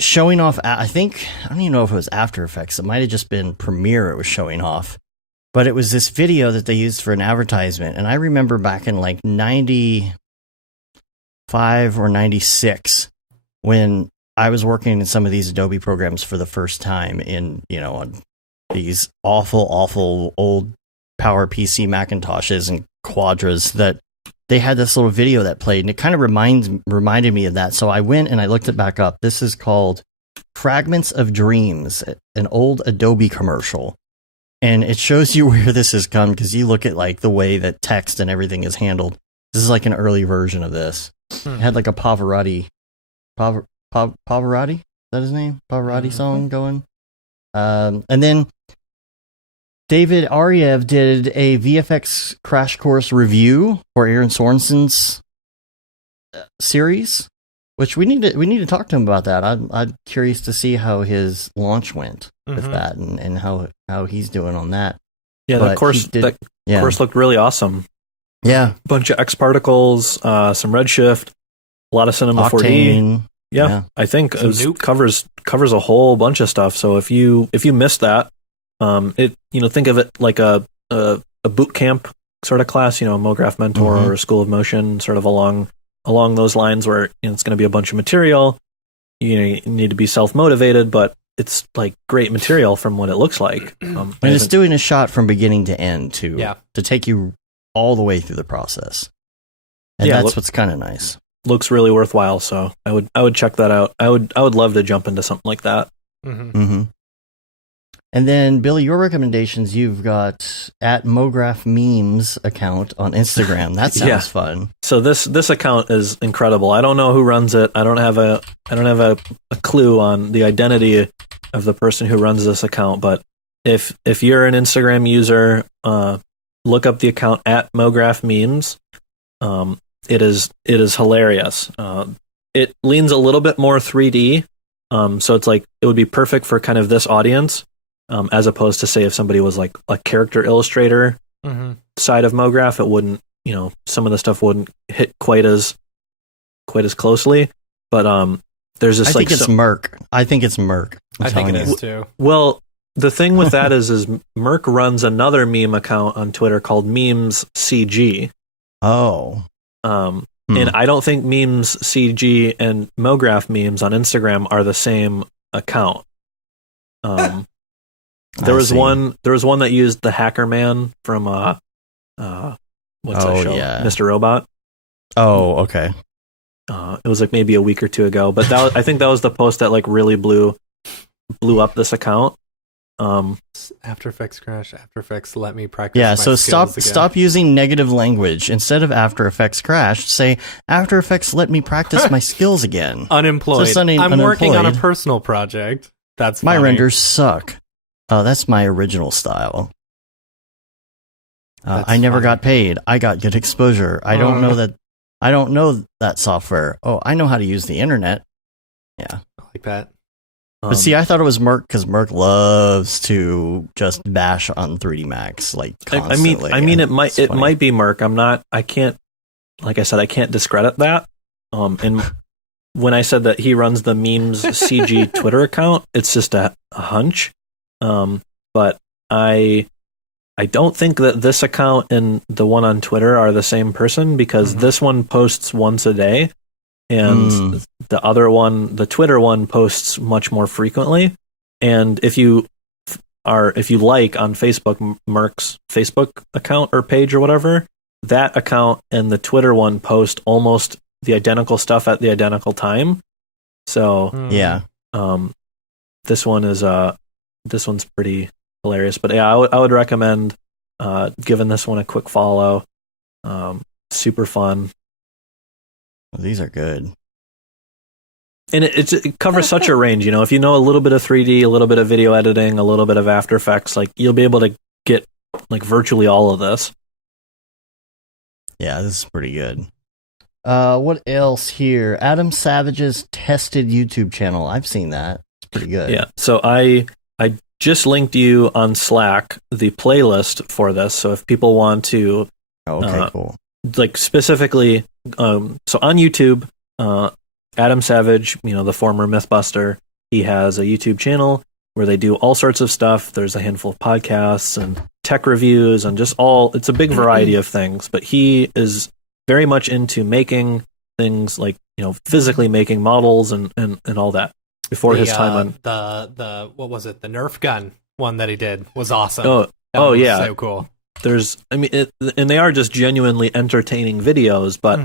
showing off, I don't even know if it was After Effects. It might have just been Premiere it was showing off. But it was this video that they used for an advertisement. And I remember back in like 95 or 96 when I was working in some of these Adobe programs for the first time on these awful old Power PC Macintoshes and Quadras, that they had this little video that played, and it kind of reminded me of that. So I went and I looked it back up. This is called Fragments of Dreams, an old Adobe commercial. And it shows you where this has come, because you look at like the way that text and everything is handled. This is like an early version of this. It had like a Pavarotti, Pavarotti? Is that his name? Pavarotti song going. And then David Ariev did a VFX crash course review for Aaron Sorensen's series, which we need to talk to him about that. I'm curious to see how his launch went with that and how he's doing on that. Yeah, But that course course looked really awesome. Yeah, Bunch of X particles, some Redshift, a lot of Cinema 4D. Octane. Yeah, I think Some it Nuke. covers a whole bunch of stuff. So if you missed that, think of it like a boot camp sort of class, MoGraph Mentor or School of Motion, sort of along those lines, where it's going to be a bunch of material. You need to be self-motivated, but it's like great material from what it looks like. And it's doing a shot from beginning to end to take you all the way through the process. And that's what's kind of nice. Looks really worthwhile, so I would check that out. I would love to jump into something like that. And then Billy, your recommendations, you've got at MoGraph Memes account on Instagram. That sounds fun. So this account is incredible. I don't know who runs it. I don't have a clue on the identity of the person who runs this account, but if you're an Instagram user, look up the account at MoGraph Memes. It is hilarious. It leans a little bit more 3D, so it's like it would be perfect for kind of this audience, as opposed to, say, if somebody was like a character illustrator side of MoGraph, it wouldn't, some of the stuff wouldn't hit quite as closely. But there's this I think it's Merc. I think it's Merc. I think it is too. Well, the thing with that is Merc runs another meme account on Twitter called Memes CG. Oh. And I don't think Memes CG and MoGraph Memes on Instagram are the same account. There was one that used the Hacker Man from what's that show? Yeah. Mr. Robot. Oh, okay. It was like maybe a week or two ago, but I think that was the post that like really blew up this account. After Effects crash. After Effects let me practice. Yeah, my so skills again. stop using negative language. Instead of After Effects crash, say After Effects let me practice my skills again. Unemployed. So I'm working on a unemployed. personal project. That's My funny. renders suck. Oh, that's my original style. I never funny. got paid. I got good exposure. I don't know that software. Oh, I know how to use the internet. Yeah. I like that. But see, I thought it was Merc because Merc loves to just bash on 3D Max like constantly. I mean, it It's funny. might be Merc. I can't, like I said, I can't discredit that. And when I said that he runs the Memes CG Twitter account, it's just a hunch. But I don't think that this account and the one on Twitter are the same person, because this one posts once a day, and the other one, the Twitter one, posts much more frequently. And if you like on Facebook, Merc's Facebook account or page or whatever, that account and the Twitter one post almost the identical stuff at the identical time. So Yeah. this one's pretty hilarious. But yeah, I would recommend giving this one a quick follow. Super fun. Well, these are good. And it covers such a range, if you know a little bit of 3D, a little bit of video editing, a little bit of After Effects, like you'll be able to get like virtually all of this. Yeah, this is pretty good. What else here? Adam Savage's Tested YouTube channel. I've seen that. It's pretty good. Yeah. So I just linked you on Slack the playlist for this. So if people want to, Cool. Like specifically, so on YouTube, Adam Savage, the former Mythbuster, he has a YouTube channel where they do all sorts of stuff. There's a handful of podcasts and tech reviews and just it's a big variety of things. But he is very much into making things like, physically making models and all that. Before his time on the what was it? The Nerf gun one that he did was awesome. Yeah. So cool. And they are just genuinely entertaining videos, but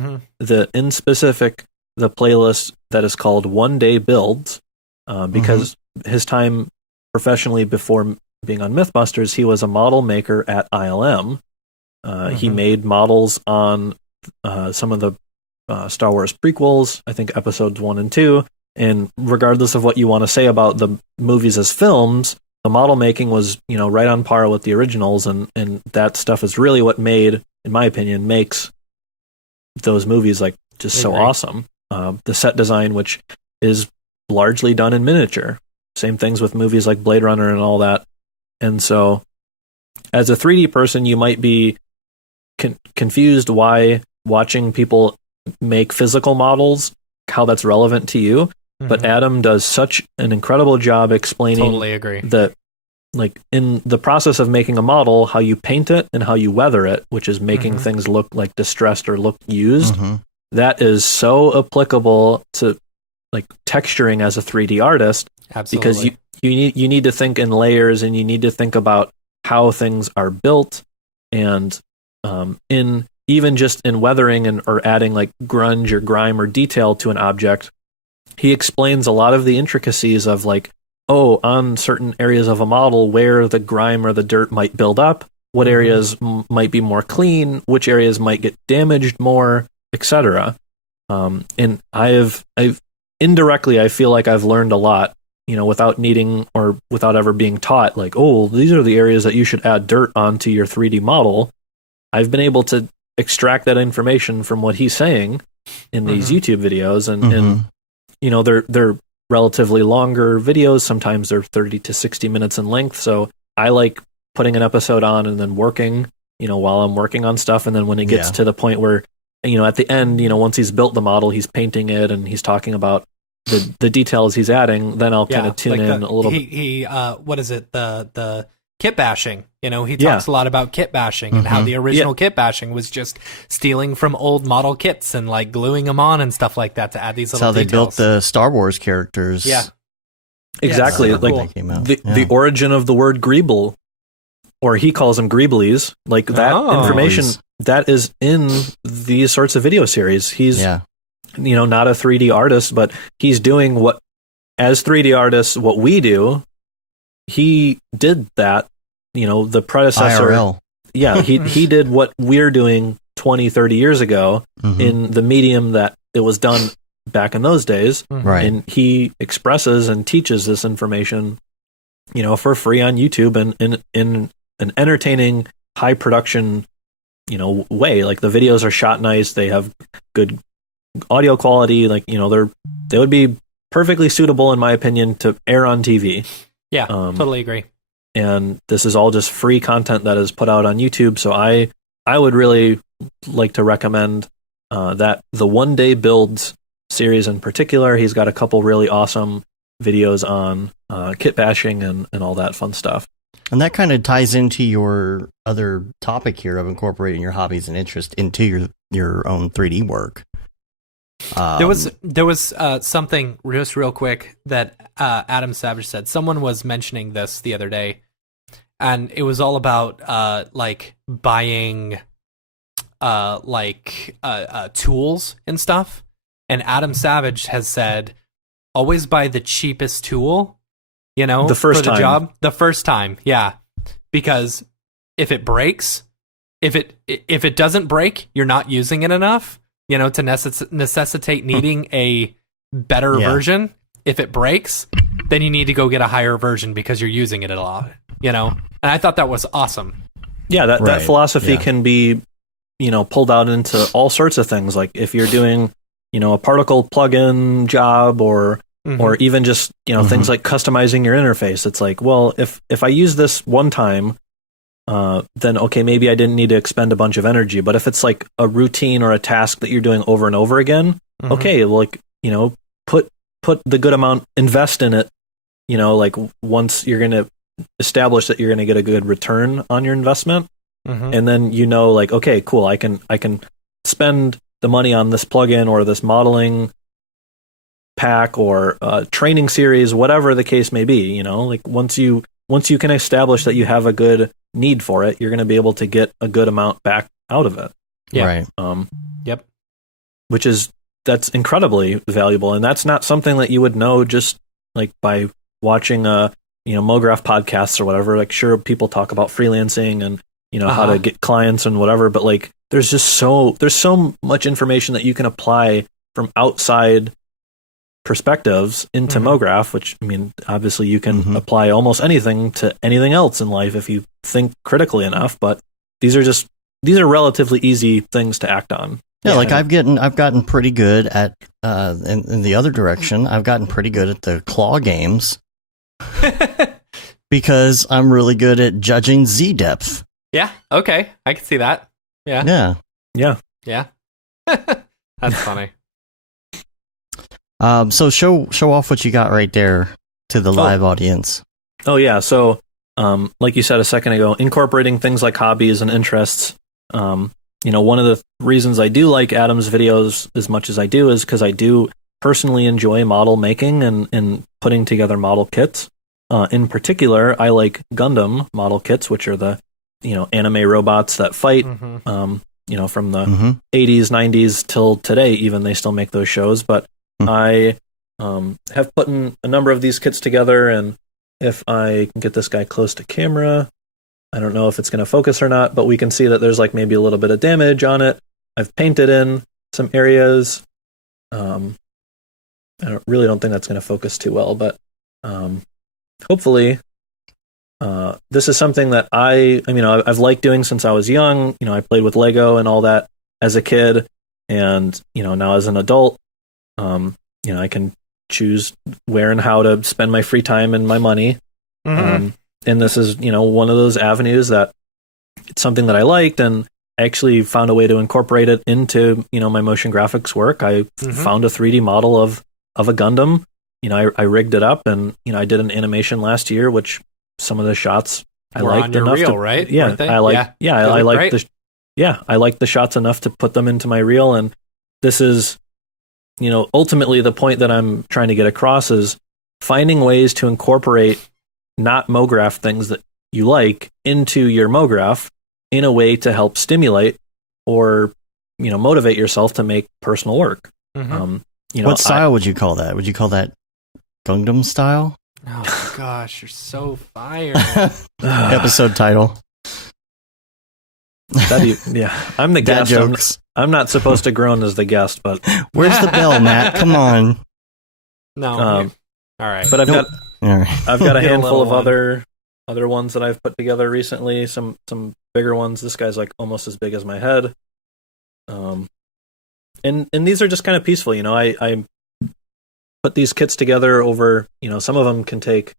in specific, the playlist that is called One Day Builds, because his time professionally before being on Mythbusters, he was a model maker at ILM. He made models on some of the Star Wars prequels, I think episodes 1 and 2. And regardless of what you want to say about the movies as films, the model making was, right on par with the originals. And that stuff is really what made, in my opinion, makes those movies like just so awesome. The set design, which is largely done in miniature. Same things with movies like Blade Runner and all that. And so, as a 3D person, you might be confused why watching people make physical models, how that's relevant to you. But Adam does such an incredible job explaining totally agree. that, like, in the process of making a model, how you paint it and how you weather it, which is making things look like distressed or look used. That is so applicable to like texturing as a 3D artist. Absolutely. Because you need to think in layers and you need to think about how things are built, and in even just in weathering or adding like grunge or grime or detail to an object, he explains a lot of the intricacies of like, on certain areas of a model where the grime or the dirt might build up, what areas might be more clean, which areas might get damaged more, etc. And I've indirectly, I feel like I've learned a lot, without needing or without ever being taught, like, these are the areas that you should add dirt onto your 3D model. I've been able to extract that information from what he's saying in these YouTube videos, and they're relatively longer videos. Sometimes they're 30 to 60 minutes in length. So I like putting an episode on and then working, while I'm working on stuff. And then when it gets to the point where, at the end, once he's built the model, he's painting it and he's talking about the details he's adding, then I'll kind of tune in a little bit. He what is it? The kit bashing. He talks a lot about kit bashing and how the original kit bashing was just stealing from old model kits and like gluing them on and stuff like that to add these little details. That's how they built the Star Wars characters. Yeah. Exactly. Like the origin of the word greeble, or he calls them greeblies, like that information that is in these sorts of video series. He's not a 3D artist, but he's doing what, as 3D artists, what we do. He did that, the predecessor. IRL. Yeah, he did what we're doing 20, 30 years ago in the medium that it was done back in those days. Right. And he expresses and teaches this information, for free on YouTube and in an entertaining, high production, way. Like the videos are shot nice. They have good audio quality. Like, they would be perfectly suitable, in my opinion, to air on TV. Yeah, totally agree. And this is all just free content that is put out on YouTube. So I would really like to recommend that the One Day Builds series in particular. He's got a couple really awesome videos on kit bashing and all that fun stuff. And that kind of ties into your other topic here of incorporating your hobbies and interest into your own 3D work. There was something just real quick that Adam Savage said. Someone was mentioning this the other day, and it was all about like buying tools and stuff. And Adam Savage has said, always buy the cheapest tool The first for the time. job. The first time, yeah. Because if it breaks, if it doesn't break, you're not using it enough, to necessitate needing a better version. If it breaks, then you need to go get a higher version because you're using it a lot, And I thought that was awesome. Yeah, that philosophy can be, pulled out into all sorts of things. Like if you're doing, a particle plugin job or even just, things like customizing your interface. It's like, well, if I use this one time, then okay, maybe I didn't need to expend a bunch of energy. But if it's like a routine or a task that you're doing over and over again, okay, like, put the good amount, invest in it, like once you're going to establish that you're going to get a good return on your investment. And then, like, okay, cool. I can spend the money on this plugin or this modeling pack or training series, whatever the case may be, like once you can establish that you have a good need for it, you're going to be able to get a good amount back out of it. Yeah. Right. Yep. That's incredibly valuable. And that's not something that you would know just like by watching MoGraph podcasts or whatever. Like, sure, people talk about freelancing and, how to get clients and whatever, but like, there's so much information that you can apply from outside perspectives into MoGraph, which, I mean, obviously you can apply almost anything to anything else in life if you think critically enough, but these are relatively easy things to act on. Yeah, like I've gotten pretty good at in the other direction. I've gotten pretty good at the claw games because I'm really good at judging Z depth. Yeah. Okay, I can see that. Yeah. Yeah. That's funny. So show off what you got right there to the live audience. Oh yeah. So, like you said a second ago, incorporating things like hobbies and interests. One of the reasons I do like Adam's videos as much as I do is because I do personally enjoy model making and putting together model kits. In particular, I like Gundam model kits, which are the, anime robots that fight, from the 80s, 90s till today, even they still make those shows. But I have put in a number of these kits together, and if I can get this guy close to camera, I don't know if it's going to focus or not, but we can see that there's like maybe a little bit of damage on it. I've painted in some areas. I really don't think that's going to focus too well, but hopefully this is something that I've liked doing since I was young. I played with Lego and all that as a kid, and now as an adult, I can choose where and how to spend my free time and my money. And this is, one of those avenues that it's something that I liked, and I actually found a way to incorporate it into, my motion graphics work. I found a 3D model of a Gundam. I rigged it up, and, I did an animation last year, which some of the shots I Were liked on your enough reel, to, right? Yeah, Weren't they? I like, I like great. I like the shots enough to put them into my reel. And this is, ultimately the point that I'm trying to get across is finding ways to incorporate not MoGraph things that you like into your MoGraph in a way to help stimulate or, motivate yourself to make personal work. What style would you call that? Would you call that Gundam Style? Oh gosh, you're so fired. Episode title. I'm the Dad guest. jokes. I'm not supposed to groan as the guest, but Where's the bell, Matt? Come on. No. All right. But I've got All right. I've got a Get a handful of little other ones that I've put together recently. Some bigger ones. This guy's like almost as big as my head. And these are just kind of peaceful. I put these kits together over. Some of them can take.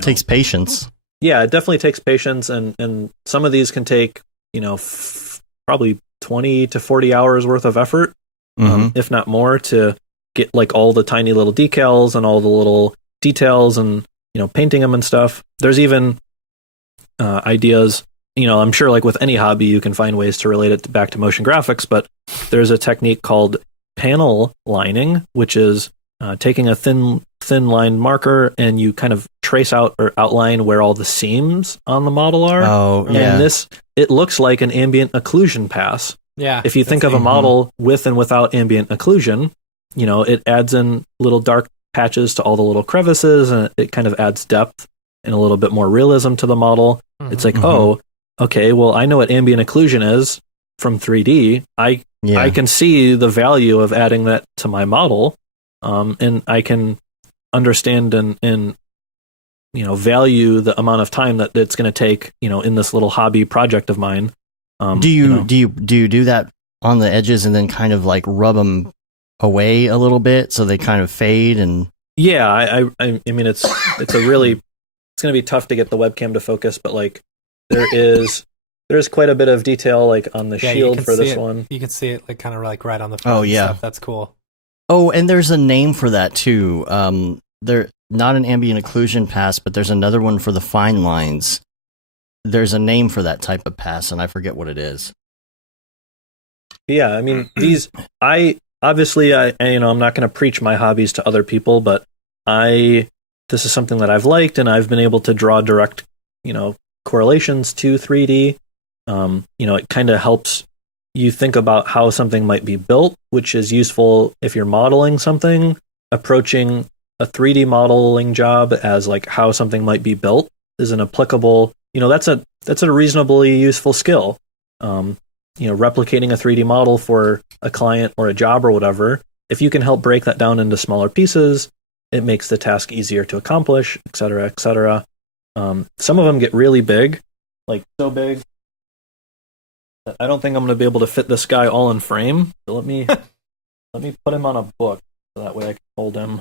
Takes patience. Yeah, it definitely takes patience, and some of these can take probably 20 to 40 hours worth of effort, if not more, to get like all the tiny little decals and all the little details and painting them and stuff. There's even ideas. I'm sure like with any hobby you can find ways to relate it back to motion graphics, but there's a technique called panel lining, which is taking a thin line marker and you kind of trace out or outline where all the seams on the model are. Oh, yeah. And it looks like an ambient occlusion pass. Yeah. If you think of a model with and without ambient occlusion, it adds in little dark patches to all the little crevices, and it kind of adds depth and a little bit more realism to the model. It's like, oh, okay, well, I know what ambient occlusion is from 3D. I can see the value of adding that to my model, and I can understand and value the amount of time that it's going to take, in this little hobby project of mine. Do you do that on the edges and then kind of like rub them away a little bit so they kind of fade? And yeah, I mean it's going to be tough to get the webcam to focus, but like there's quite a bit of detail like on the shield for this one. You can see it like kind of like right on the front. Oh yeah, stuff. That's cool. Oh, and there's a name for that too. There not an ambient occlusion pass, but there's another one for the fine lines. There's a name for that type of pass, and I forget what it is. Yeah, I mean I'm not going to preach my hobbies to other people, but this is something that I've liked, and I've been able to draw direct, correlations to 3D. It kind of helps you think about how something might be built, which is useful if you're modeling something. Approaching a 3D modeling job as like how something might be built is an applicable, that's a reasonably useful skill. Replicating a 3D model for a client or a job or whatever, if you can help break that down into smaller pieces, it makes the task easier to accomplish, et cetera, et cetera. Some of them get really big, like so big that I don't think I'm going to be able to fit this guy all in frame. So let me put him on a book so that way I can hold him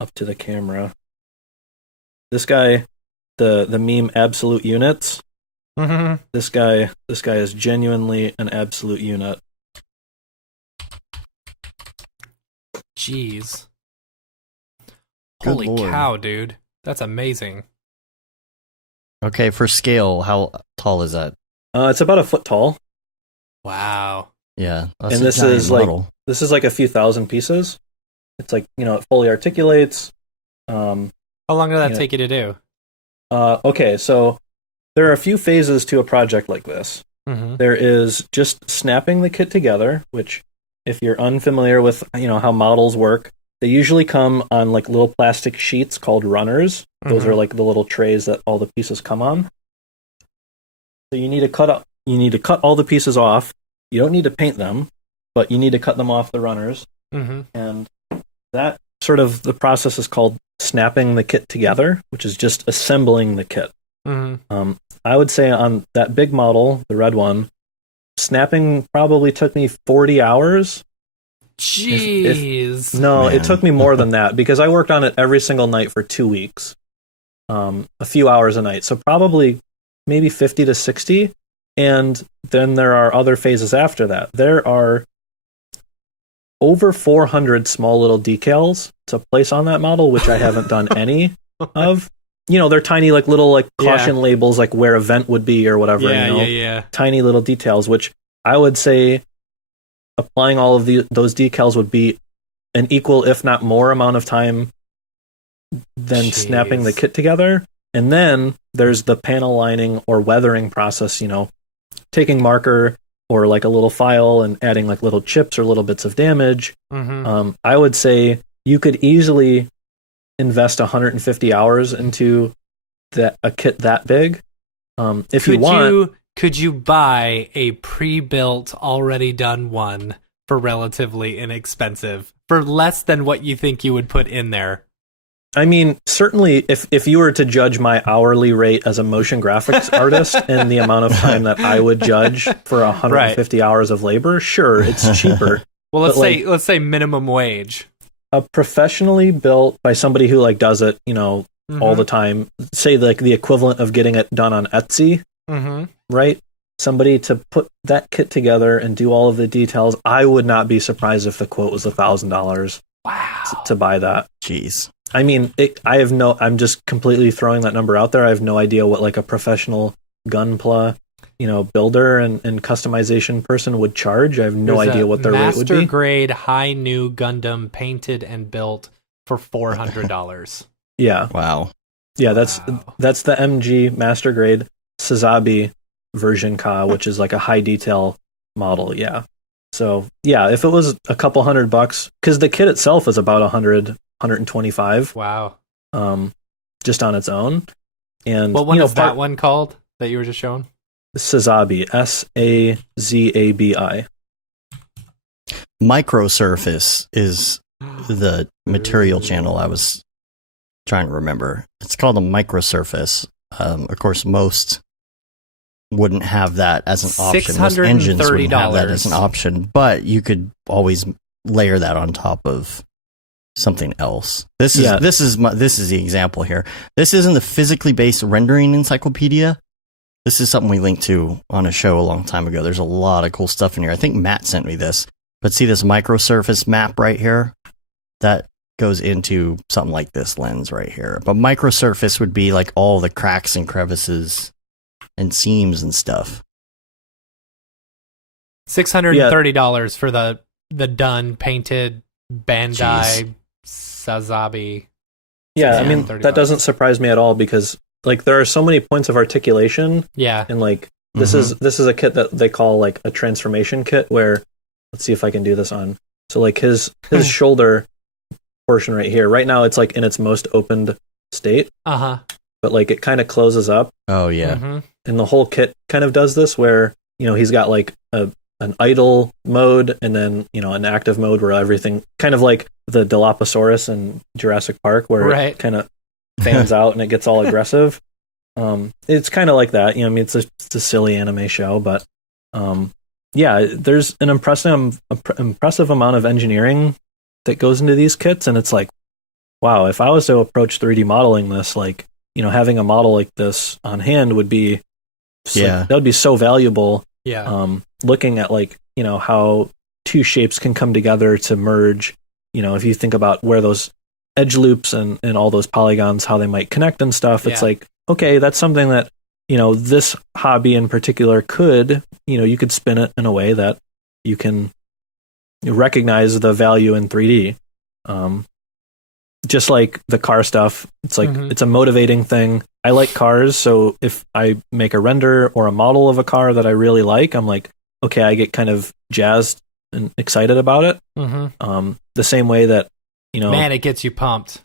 up to the camera. This guy, the meme absolute units. Mm-hmm. This guy is genuinely an absolute unit. Jeez. Good Holy Lord. cow, dude. That's amazing. Okay, for scale, how tall is that? It's about a foot tall. Wow. Yeah, that's And a this giant is model. like a few thousand pieces. It's like, it fully articulates. How long did that take you to do? Okay, so there are a few phases to a project like this. Mm-hmm. There is just snapping the kit together, which if you're unfamiliar with, how models work, they usually come on like little plastic sheets called runners. Those are like the little trays that all the pieces come on. So you need to cut all the pieces off. You don't need to paint them, but you need to cut them off the runners. Mm-hmm. And that sort of the process is called snapping the kit together, which is just assembling the kit. Mm-hmm. I would say on that big model, the red one, snapping probably took me 40 hours. Jeez. No, Man. It took me more than that because I worked on it every single night for 2 weeks. A few hours a night. So probably maybe 50 to 60. And then there are other phases after that. There are over 400 small little decals to place on that model, which I haven't done any of. They're tiny, like little like caution labels, like where a vent would be or whatever. Yeah. Tiny little details, which I would say applying all of those decals would be an equal, if not more, amount of time than snapping the kit together. And then there's the panel lining or weathering process. Taking marker or like a little file and adding like little chips or little bits of damage. Mm-hmm. I would say you could easily invest 150 hours into a kit that big. If you want, could you buy a pre-built, already done one for relatively inexpensive, for less than what you think you would put in there? I mean, certainly, if you were to judge my hourly rate as a motion graphics artist and the amount of time that I would judge for 150 hours of labor, sure, it's cheaper. Well, let's say minimum wage. A professionally built by somebody who like does it, all the time. Say like the equivalent of getting it done on Etsy, right? Somebody to put that kit together and do all of the details. I would not be surprised if the quote was $1,000. Wow. To buy that. Jeez. I mean, I'm just completely throwing that number out there. I have no idea what like a professional Gunpla, builder and customization person would charge. I have no idea what their rate would be. Master grade high new Gundam painted and built for $400. Yeah. Wow. Yeah, that's the MG master grade Sazabi version Ka, which is like a high detail model. Yeah. So yeah, if it was a couple $100, because the kit itself is about 100 125. Wow. Just on its own. And What one is that one called that you were just showing? Sazabi, Sazabi. Microsurface is the material channel I was trying to remember. It's called a microsurface. Of course, most wouldn't have that as an option. Most engines wouldn't have that as an option, but you could always layer that on top of something else. This is the example here. This isn't the physically based rendering encyclopedia. This is something we linked to on a show a long time ago. There's a lot of cool stuff in here. I think Matt sent me this. But see this microsurface map right here? That goes into something like this lens right here. But microsurface would be like all the cracks and crevices and seams and stuff. $630 for the done painted Bandai Sazabi. Yeah, I mean, that doesn't surprise me at all because like there are so many points of articulation. Yeah. And like this is a kit that they call like a transformation kit where let's see if I can do this on. So like his shoulder portion right here. Right now it's like in its most opened state. Uh-huh. But like it kind of closes up. Oh yeah. And the whole kit kind of does this where, you know, he's got like an idle mode and then, you know, an active mode where everything kind of like the Dilophosaurus in Jurassic Park where it kind of fans out and it gets all aggressive. It's kind of like that. You know, I mean, it's a silly anime show, but yeah, there's an impressive amount of engineering that goes into these kits, and it's like, wow, if I was to approach 3D modeling this, like, you know, having a model like this on hand would be, that would be so valuable. Yeah. Looking at like, you know, how two shapes can come together to merge, you know, if you think about where those edge loops and all those polygons, how they might connect and stuff, it's like, okay, that's something that, you know, this hobby in particular could, you know, you could spin it in a way that you can recognize the value in 3D. Just like the car stuff, it's like, it's a motivating thing. I like cars, so if I make a render or a model of a car that I really like, I'm like, okay, I get kind of jazzed and excited about it. The same way that, you know, man, it gets you pumped.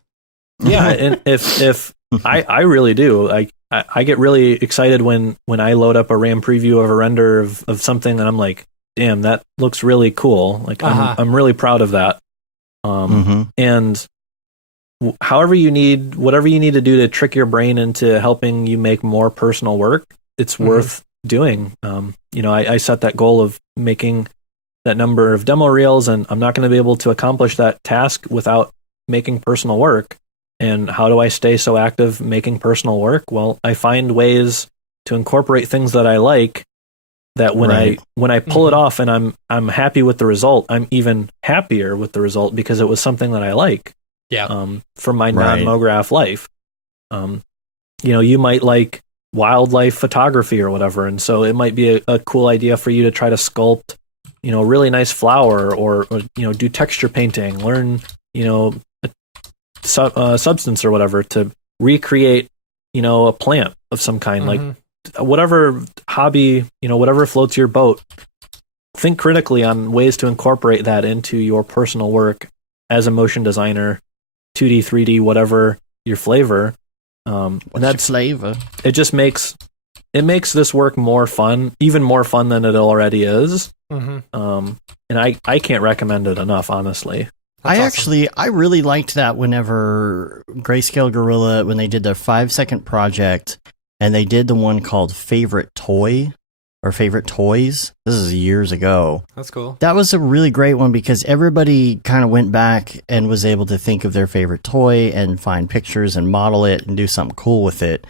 Yeah, and if I really do, I get really excited when I load up a RAM preview of a render of something and I'm like, damn, that looks really cool. Like I'm really proud of that. And whatever you need to do to trick your brain into helping you make more personal work, it's worth doing. You know, I set that goal of making that number of demo reels, and I'm not going to be able to accomplish that task without making personal work. And how do I stay so active making personal work? Well, I find ways to incorporate things that I like that when I pull it off and I'm happy with the result, I'm even happier with the result because it was something that I like. Yeah. From my non-MoGraph life. You know, you might like wildlife photography or whatever, and so it might be a cool idea for you to try to sculpt, you know, a really nice flower or you know, do texture painting, learn, you know, substance or whatever to recreate, you know, a plant of some kind. Like whatever hobby, you know, whatever floats your boat, think critically on ways to incorporate that into your personal work as a motion designer, 2D, 3D, whatever your flavor. What's your flavor? It just makes this work more fun, even more fun than it already is. And I can't recommend it enough, honestly. I really liked that whenever Grayscale Gorilla, when they did their 5-second project, and they did the one called Favorite Toy, or Favorite Toys. This is years ago. That's cool. That was a really great one because everybody kind of went back and was able to think of their favorite toy and find pictures and model it and do something cool with it.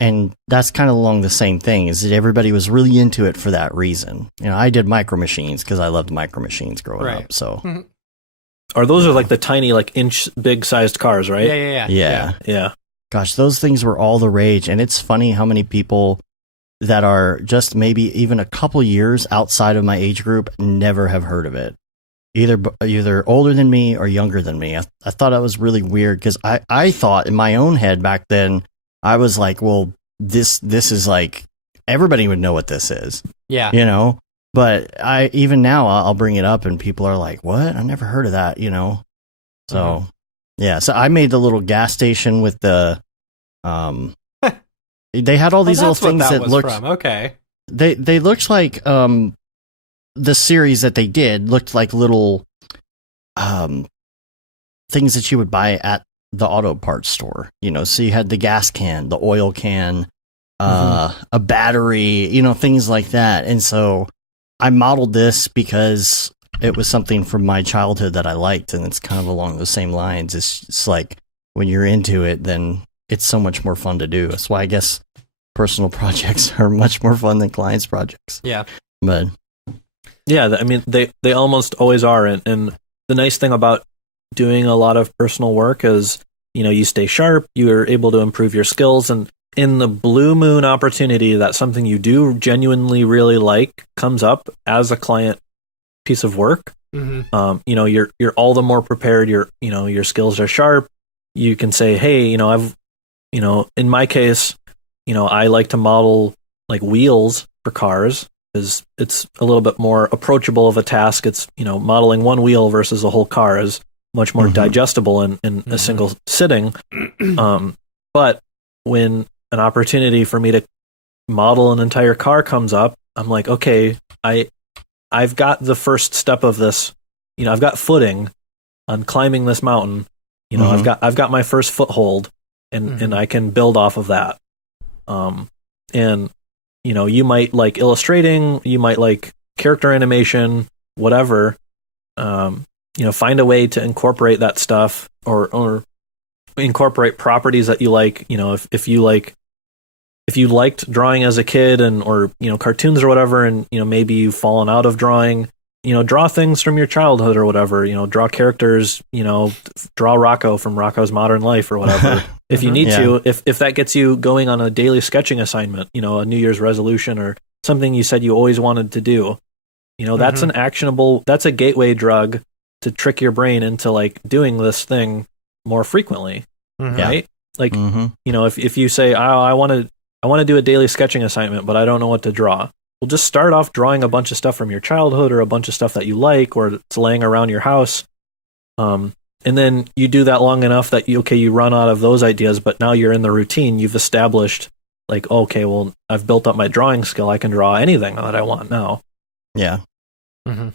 And that's kind of along the same thing, is that everybody was really into it for that reason. You know, I did Micro Machines because I loved Micro Machines growing up, so... Or those are like the tiny, like inch big sized cars, right? Yeah. Gosh, those things were all the rage, and it's funny how many people that are just maybe even a couple years outside of my age group never have heard of it. Either older than me or younger than me. I thought that was really weird because I thought in my own head back then, I was like, well, this is like, everybody would know what this is. Yeah. You know? But even now, I'll bring it up and people are like, what? I never heard of that, you know? So Yeah, so I made the little gas station with the they had all these little things that looked from. Okay. They looked like the series that they did looked like little things that you would buy at the auto parts store. So you had the gas can, the oil can, a battery, things like that. And so I modeled this because it was something from my childhood that I liked, and it's kind of along the same lines. It's like when you're into it, then it's so much more fun to do. That's why I guess personal projects are much more fun than clients' projects. Yeah. But yeah, I mean, they almost always are. And the nice thing about doing a lot of personal work is, you stay sharp, you're able to improve your skills, and in the blue moon opportunity that something you do genuinely really like comes up as a client piece of work, you're all the more prepared. Your skills are sharp. You can say, hey, I've, in my case, I like to model like wheels for cars because it's a little bit more approachable of a task. It's, modeling one wheel versus a whole car is much more digestible in a single sitting. But when an opportunity for me to model an entire car comes up, I'm like, okay, I've got the first step of this. I've got footing on climbing this mountain. I've got my first foothold, and I can build off of that. And you might like illustrating, you might like character animation, whatever. Find a way to incorporate that stuff or incorporate properties that you like. If you liked drawing as a kid or cartoons or whatever, and maybe you've fallen out of drawing, draw things from your childhood or whatever, draw characters, draw Rocco from Rocco's Modern Life or whatever. If you need to, if that gets you going on a daily sketching assignment, a New Year's resolution or something you said you always wanted to do, that's an actionable, that's a gateway drug to trick your brain into like doing this thing more frequently. Right? Like, if you say, I want to do a daily sketching assignment, but I don't know what to draw. Well, just start off drawing a bunch of stuff from your childhood or a bunch of stuff that you like or it's laying around your house. And then you do that long enough that you run out of those ideas, but now you're in the routine. You've established like, okay, well, I've built up my drawing skill. I can draw anything that I want now. Yeah. Well,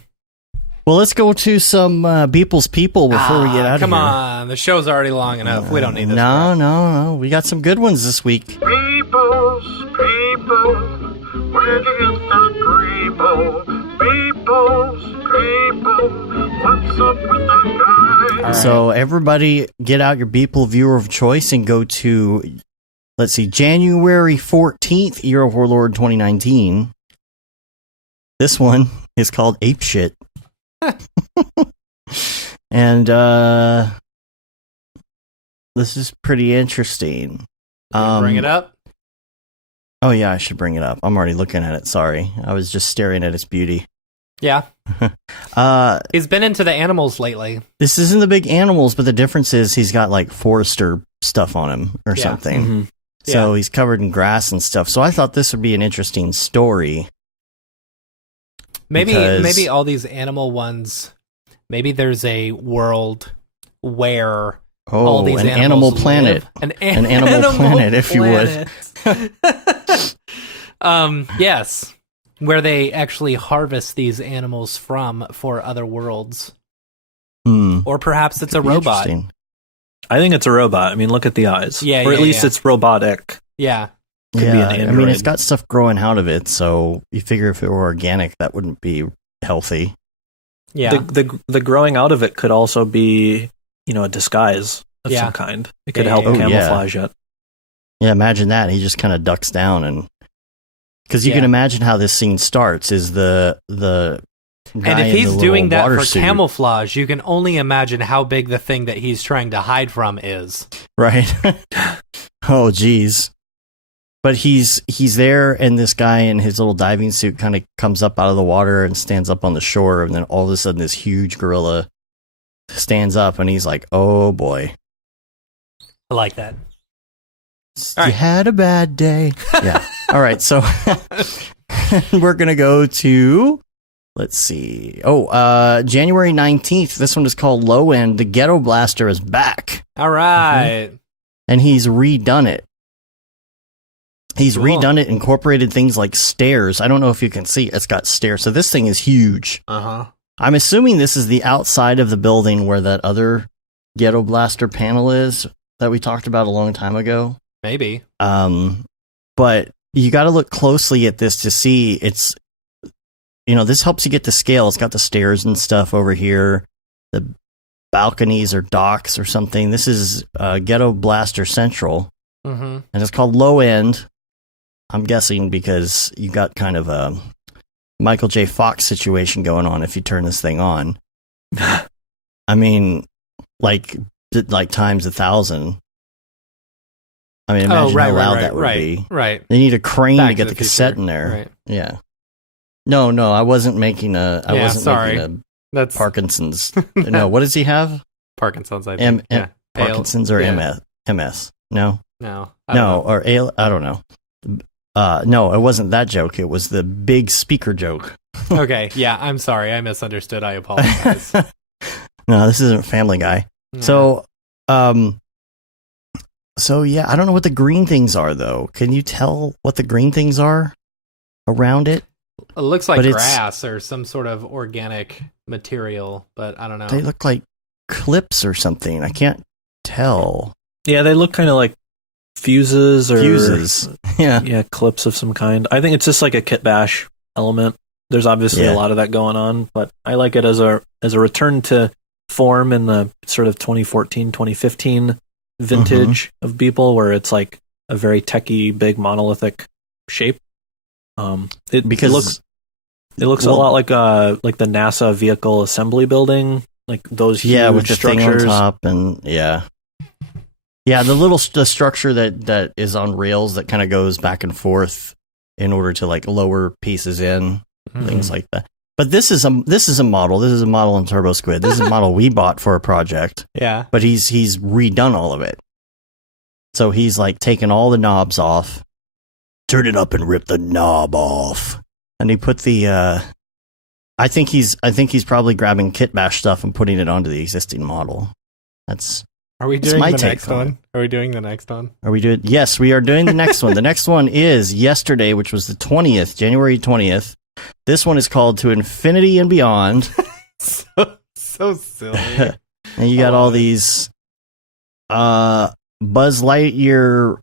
let's go to some Beeple's People before we get out of here. Come on, the show's already long enough. We don't need this. No. We got some good ones this week. People's People, where'd you get that Grebo? People's People, what's up with that guy? Right. So everybody get out your Beeple viewer of choice and go to, let's see, January 14th, Year of Warlord 2019. This one is called Ape Shit. And this is pretty interesting. Bring it up. Oh yeah, I should bring it up. I'm already looking at it. Sorry, I was just staring at its beauty. Yeah. He's been into the animals lately. This isn't the big animals, but the difference is he's got like forester stuff on him or something. So he's covered in grass and stuff. So I thought this would be an interesting story. Maybe all these animal ones, maybe there's a world where all these animal planet. An animal planet, if you would. Yes. Where they actually harvest these animals from for other worlds. Or perhaps it's a robot. I think it's a robot. I mean, look at the eyes. Yeah, or at least it's robotic. Yeah. Could be an android. I mean, it's got stuff growing out of it, so you figure if it were organic, that wouldn't be healthy. Yeah. The growing out of it could also be, a disguise of some kind. It could help camouflage it. Yeah, imagine that. He just kind of ducks down and... Because you can imagine how this scene starts, is the guy and if he's doing that for suit. camouflage, you can only imagine how big the thing that he's trying to hide from is. Right. Oh, geez. But he's there, and this guy in his little diving suit kind of comes up out of the water and stands up on the shore, and then all of a sudden this huge gorilla stands up, and he's like, oh, boy. I like that. You had a bad day. Yeah. All right, so we're going to go to Let's see. Oh, January 19th. This one is called Low End. The Ghetto Blaster is back. All right. And he's redone it. He's Cool. redone it, incorporated things like stairs. I don't know if you can see. It's got stairs. So this thing is huge. Uh-huh. I'm assuming this is the outside of the building where that other Ghetto Blaster panel is that we talked about a long time ago. Maybe. But you got to look closely at this to see it's, this helps you get the scale. It's got the stairs and stuff over here. The balconies or docks or something. This is Ghetto Blaster Central. Mm-hmm. And it's called Low End. I'm guessing because you got kind of a Michael J. Fox situation going on if you turn this thing on. I mean, like times 1,000. I mean, imagine how loud that would be. Right. They need a crane Back to get to the the cassette future. in there. Right. Yeah. No, I wasn't making a. I wasn't sorry. making That's a Parkinson's. No, what does he have? Parkinson's, I think. Parkinson's or yeah. MS? No. No. Or I don't know. No, it wasn't that joke. It was the big speaker joke. Okay. Yeah, I'm sorry. I misunderstood. I apologize. No, this isn't Family Guy. Yeah. So yeah, I don't know what the green things are though. Can you tell what the green things are around it? It looks like But it's- grass or some sort of organic material, but I don't know. They look like clips or something. I can't tell. Yeah, they look kind of like fuses or Fuses. Yeah. Yeah, clips of some kind. I think it's just like a kit bash element. There's obviously Yeah. a lot of that going on, but I like it as a return to form in the sort of 2014, 2015 vintage of Beeple, where it's like a very techy, big monolithic shape. It looks a lot like the NASA vehicle assembly building, like those huge with the structures. thing on top and yeah, the structure that is on rails that kind of goes back and forth in order to like lower pieces in things like that. But this is a model. This is a model in Turbo Squid. This is a model we bought for a project. Yeah. But he's redone all of it. So he's like taken all the knobs off, turn it up and rip the knob off, and he put the. I think he's probably grabbing kit bash stuff and putting it onto the existing model. Are we It's doing my the take next on one? Are we doing the next one? Are we doing? Yes, we are doing the next one. The next one is yesterday, which was the 20th, January 20th. This one is called To Infinity and Beyond. So silly. And you got all these Buzz Lightyear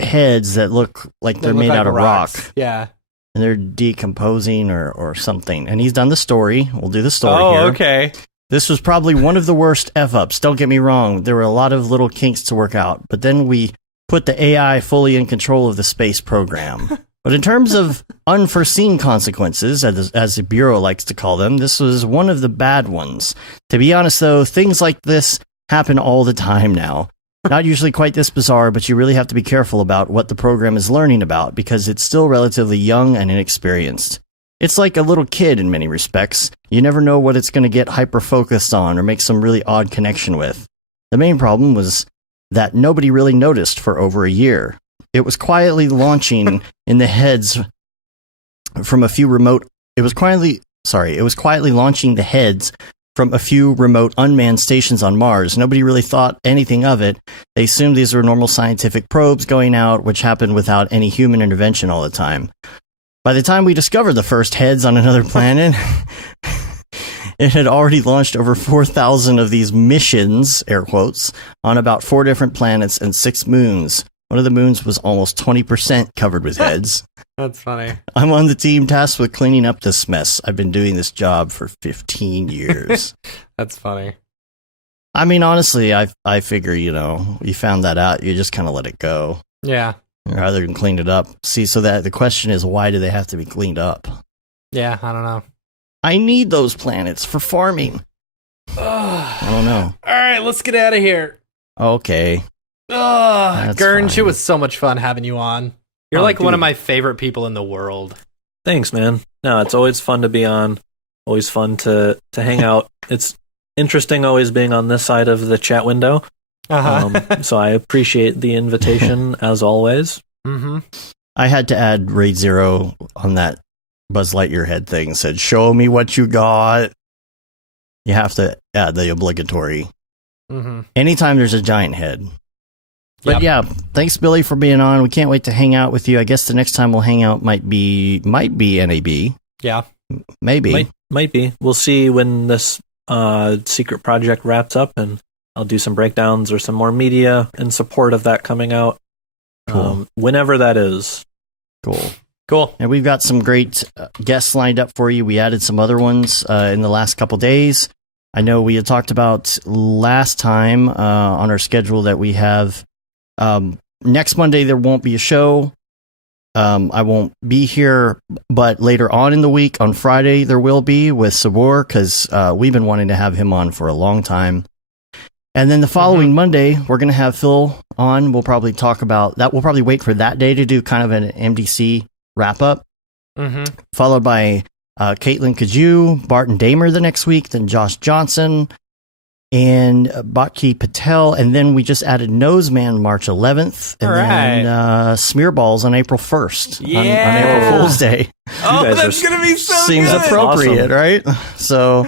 heads that look like they're made out of rock. Yeah. And they're decomposing or something. And he's done the story. We'll do the story here. Okay. This was probably one of the worst F-ups. Don't get me wrong. There were a lot of little kinks to work out. But then we put the AI fully in control of the space program. But in terms of unforeseen consequences, as the Bureau likes to call them, this was one of the bad ones. To be honest, though, things like this happen all the time now. Not usually quite this bizarre, but you really have to be careful about what the program is learning about because it's still relatively young and inexperienced. It's like a little kid in many respects. You never know what it's going to get hyper-focused on or make some really odd connection with. The main problem was that nobody really noticed for over a year. It was quietly launching in the heads from a few remote... It was quietly launching the heads from a few remote unmanned stations on Mars. Nobody really thought anything of it. They assumed these were normal scientific probes going out, which happened without any human intervention all the time. By the time we discovered the first heads on another planet, it had already launched over 4,000 of these missions, air quotes, on about 4 different planets and 6 moons. One of the moons was almost 20% covered with heads. That's funny. I'm on the team tasked with cleaning up this mess. I've been doing this job for 15 years. That's funny. I mean, honestly, I figure, you found that out, you just kind of let it go. Yeah. Rather than clean it up. See, so that the question is, why do they have to be cleaned up? Yeah, I don't know. I need those planets for farming. I don't know. All right, let's get out of here. Okay. That's Gurnch, fine. it was so much fun having you on. You're Oh, like one of dude. my favorite people in the world. Thanks, man. No, it's always fun to be on. Always fun to hang out. It's interesting always being on this side of the chat window. So I appreciate the invitation as always. Mm-hmm. I had to add RAID 0 on that Buzz Lightyear head thing said, "Show me what you got." You have to add the obligatory. Mm-hmm. Anytime there's a giant head. But Yep. yeah, thanks Billy for being on. We can't wait to hang out with you. I guess the next time we'll hang out might be NAB. Yeah. Maybe. Might be. We'll see when this secret project wraps up, and I'll do some breakdowns or some more media in support of that coming out. Cool. Whenever that is. Cool. And we've got some great guests lined up for you. We added some other ones in the last couple days. I know we had talked about last time on our schedule that we have next Monday there won't be a show. I won't be here, but later on in the week on Friday there will be with Sabor, because we've been wanting to have him on for a long time. And then the following Monday we're going to have Phil on. We'll probably talk about that. We'll probably wait for that day to do kind of an MDC wrap up, followed by Caitlin Kaju, Barton Damer the next week, then Josh Johnson and Bhatki Patel, and then we just added Noseman March 11th, and then Smearballs on April 1st on April Fool's Day. Oh, that's going to be so Seems good. appropriate, right? So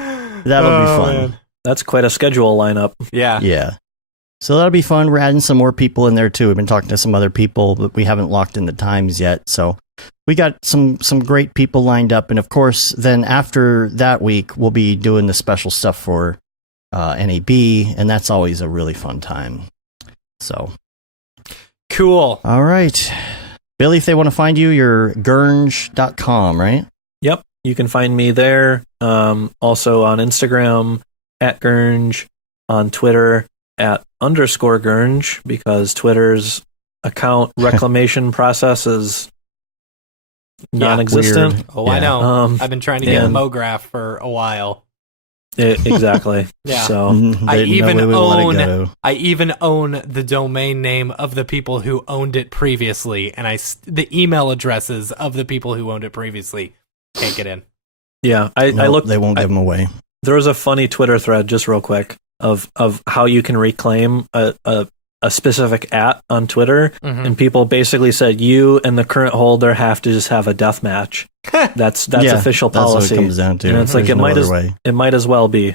that'll be fun. Man. That's quite a schedule lineup. Yeah. So that'll be fun. We're adding some more people in there too. We've been talking to some other people, but we haven't locked in the times yet. So we got some great people lined up. And of course, then after that week, we'll be doing the special stuff for NAB, and that's always a really fun time. So Cool. all right. Billy, if they want to find you, you're gurnge.com, right? Yep. You can find me there. Also on Instagram @Gurnge, on Twitter @_Gurnge, because Twitter's account reclamation process is non-existent. Weird. Oh, I Yeah. know. I've been trying to get a and- MoGraph for a while. Exactly. Yeah. So They I didn't know even we would let it own go. I even own the domain name of the people who owned it previously, and the email addresses of the people who owned it previously. Can't get in. yeah, I Nope, looked. they won't give them away. There was a funny Twitter thread, just real quick, of how you can reclaim a specific on Twitter, and people basically said you and the current holder have to just have a death match. That's Yeah, official that's policy. what it comes down to. And it's like There's no other way. it might as well be.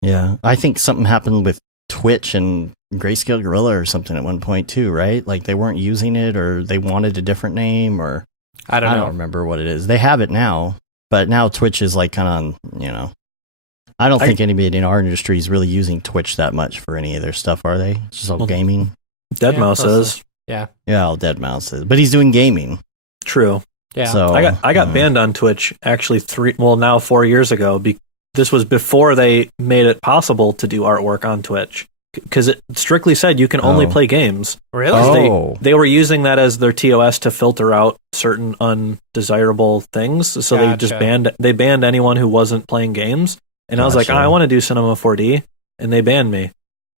Yeah, I think something happened with Twitch and Grayscale Gorilla or something at one point too, right? Like they weren't using it, or they wanted a different name, or I don't I know. don't remember what it is. They have it now, but now Twitch is like kind of, I don't think anybody in our industry is really using Twitch that much for any of their stuff, are they? It's just all gaming. Deadmau5 is Yeah. Yeah, all Deadmau5 is, but he's doing gaming. true. Yeah. So I got banned on Twitch actually 4 years ago. This was before they made it possible to do artwork on Twitch, because it strictly said you can only play games. Really? Oh. They were using that as their TOS to filter out certain undesirable things. So they just Gotcha. banned anyone who wasn't playing games. And I was like, Gotcha. I want to do Cinema 4D, and they banned me.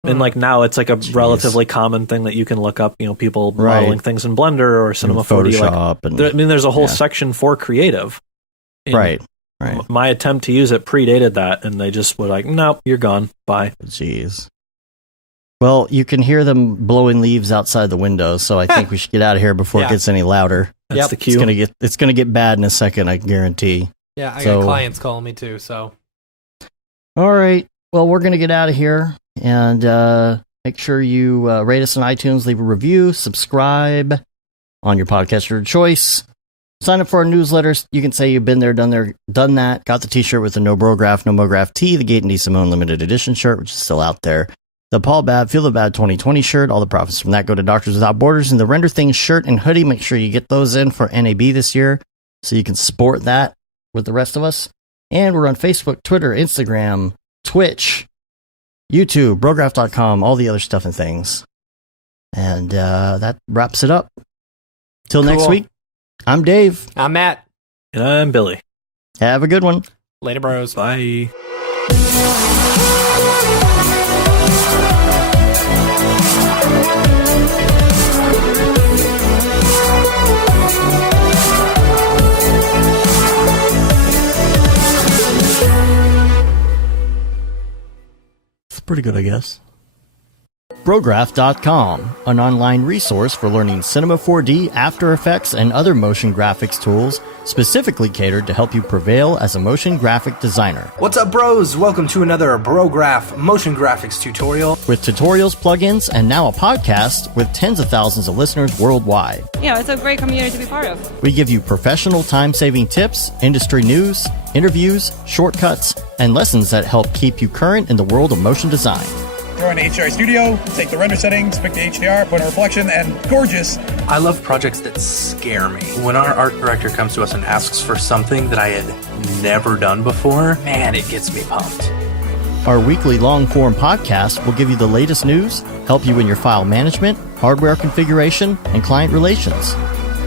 And like now it's like a relatively common thing that you can look up, people Right. modeling things in Blender or Cinema 4D. Photoshop and There's a whole yeah. section for creative. And right. My attempt to use it predated that, and they just were like, nope, you're gone. Bye. Jeez. Well, you can hear them blowing leaves outside the window, so I think we should get out of here before it Yeah. gets any louder. That's the cue. It's gonna get bad in a second, I guarantee. Yeah, I So- got clients calling me too, so. All right. Well, we're gonna get out of here, and make sure you rate us on iTunes, leave a review, subscribe on your podcaster of choice. Sign up for our newsletters. You can say you've been there, done that. Got the t-shirt with the No Brograph, No Mograph tee, the Gate and D Simone limited edition shirt, which is still out there. The Paul Bad, Feel the Bad 2020 shirt. All the profits from that go to Doctors Without Borders. And the Render Things shirt and hoodie. Make sure you get those in for NAB this year so you can support that with the rest of us. And we're on Facebook, Twitter, Instagram, Twitch, YouTube, Brograph.com, all the other stuff and things. And that wraps it up. Till next Cool. week, I'm Dave. I'm Matt. And I'm Billy. Have a good one. Later, bros. Bye. It's pretty good, I guess. Brograph.com, an online resource for learning Cinema 4D, After Effects, and other motion graphics tools specifically catered to help you prevail as a motion graphic designer. What's up, bros? Welcome to another Brograph motion graphics tutorial. With tutorials, plugins, and now a podcast with tens of thousands of listeners worldwide. Yeah, it's a great community to be part of. We give you professional time-saving tips, industry news, interviews, shortcuts, and lessons that help keep you current in the world of motion design. Throw in HDR Studio, take the render settings, pick the HDR, put in reflection, and gorgeous. I love projects that scare me. When our art director comes to us and asks for something that I had never done before, man, it gets me pumped. Our weekly long-form podcast will give you the latest news, help you in your file management, hardware configuration, and client relations.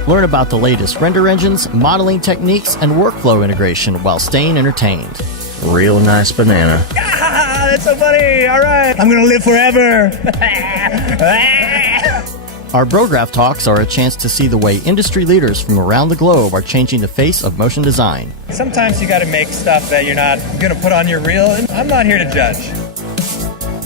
Learn about the latest render engines, modeling techniques, and workflow integration while staying entertained. Real nice banana. Ah, that's so funny. All right. I'm going to live forever. Our Brograph Talks are a chance to see the way industry leaders from around the globe are changing the face of motion design. Sometimes you got to make stuff that you're not going to put on your reel, and I'm not here to judge.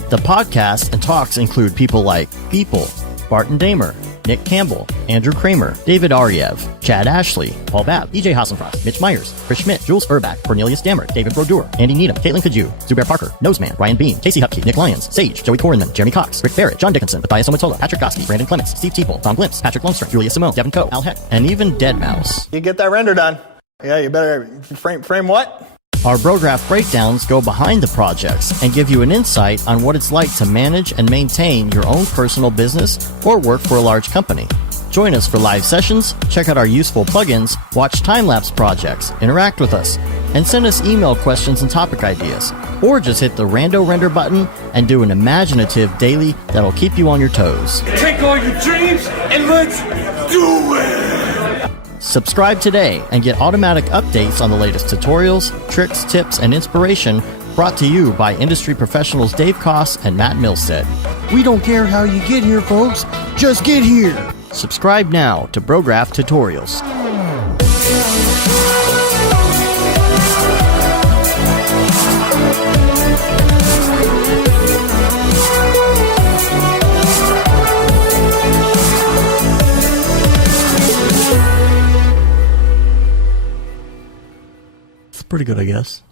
The podcasts and talks include people like Beeple, Barton Damer, Nick Campbell, Andrew Kramer, David Ariev, Chad Ashley, Paul Babb, EJ Hassenfrost, Mitch Myers, Chris Schmidt, Jules Urbach, Cornelius Dammert, David Brodeur, Andy Needham, Caitlin Kaju, Zubair Parker, Noseman, Ryan Bean, Casey Hupke, Nick Lyons, Sage, Joey Korenman, Jeremy Cox, Rick Barrett, John Dickinson, Matthias Omotola, Patrick Goski, Brandon Clements, Steve Teeple, Tom Glimpse, Patrick Lundstrom, Julia Simone, Devin Coe, Al Heck, and even Deadmau5. You get that render done. Yeah, you better frame what? Our Brograph breakdowns go behind the projects and give you an insight on what it's like to manage and maintain your own personal business or work for a large company. Join us for live sessions, check out our useful plugins, watch time-lapse projects, interact with us, and send us email questions and topic ideas. Or just hit the Rando Render button and do an imaginative daily that'll keep you on your toes. Take all your dreams and let's do it! Subscribe today and get automatic updates on the latest tutorials, tricks, tips, and inspiration brought to you by industry professionals Dave Koss and Matt Milstead. We don't care how you get here, folks. Just get here. Subscribe now to Brograph Tutorials. It's pretty good, I guess.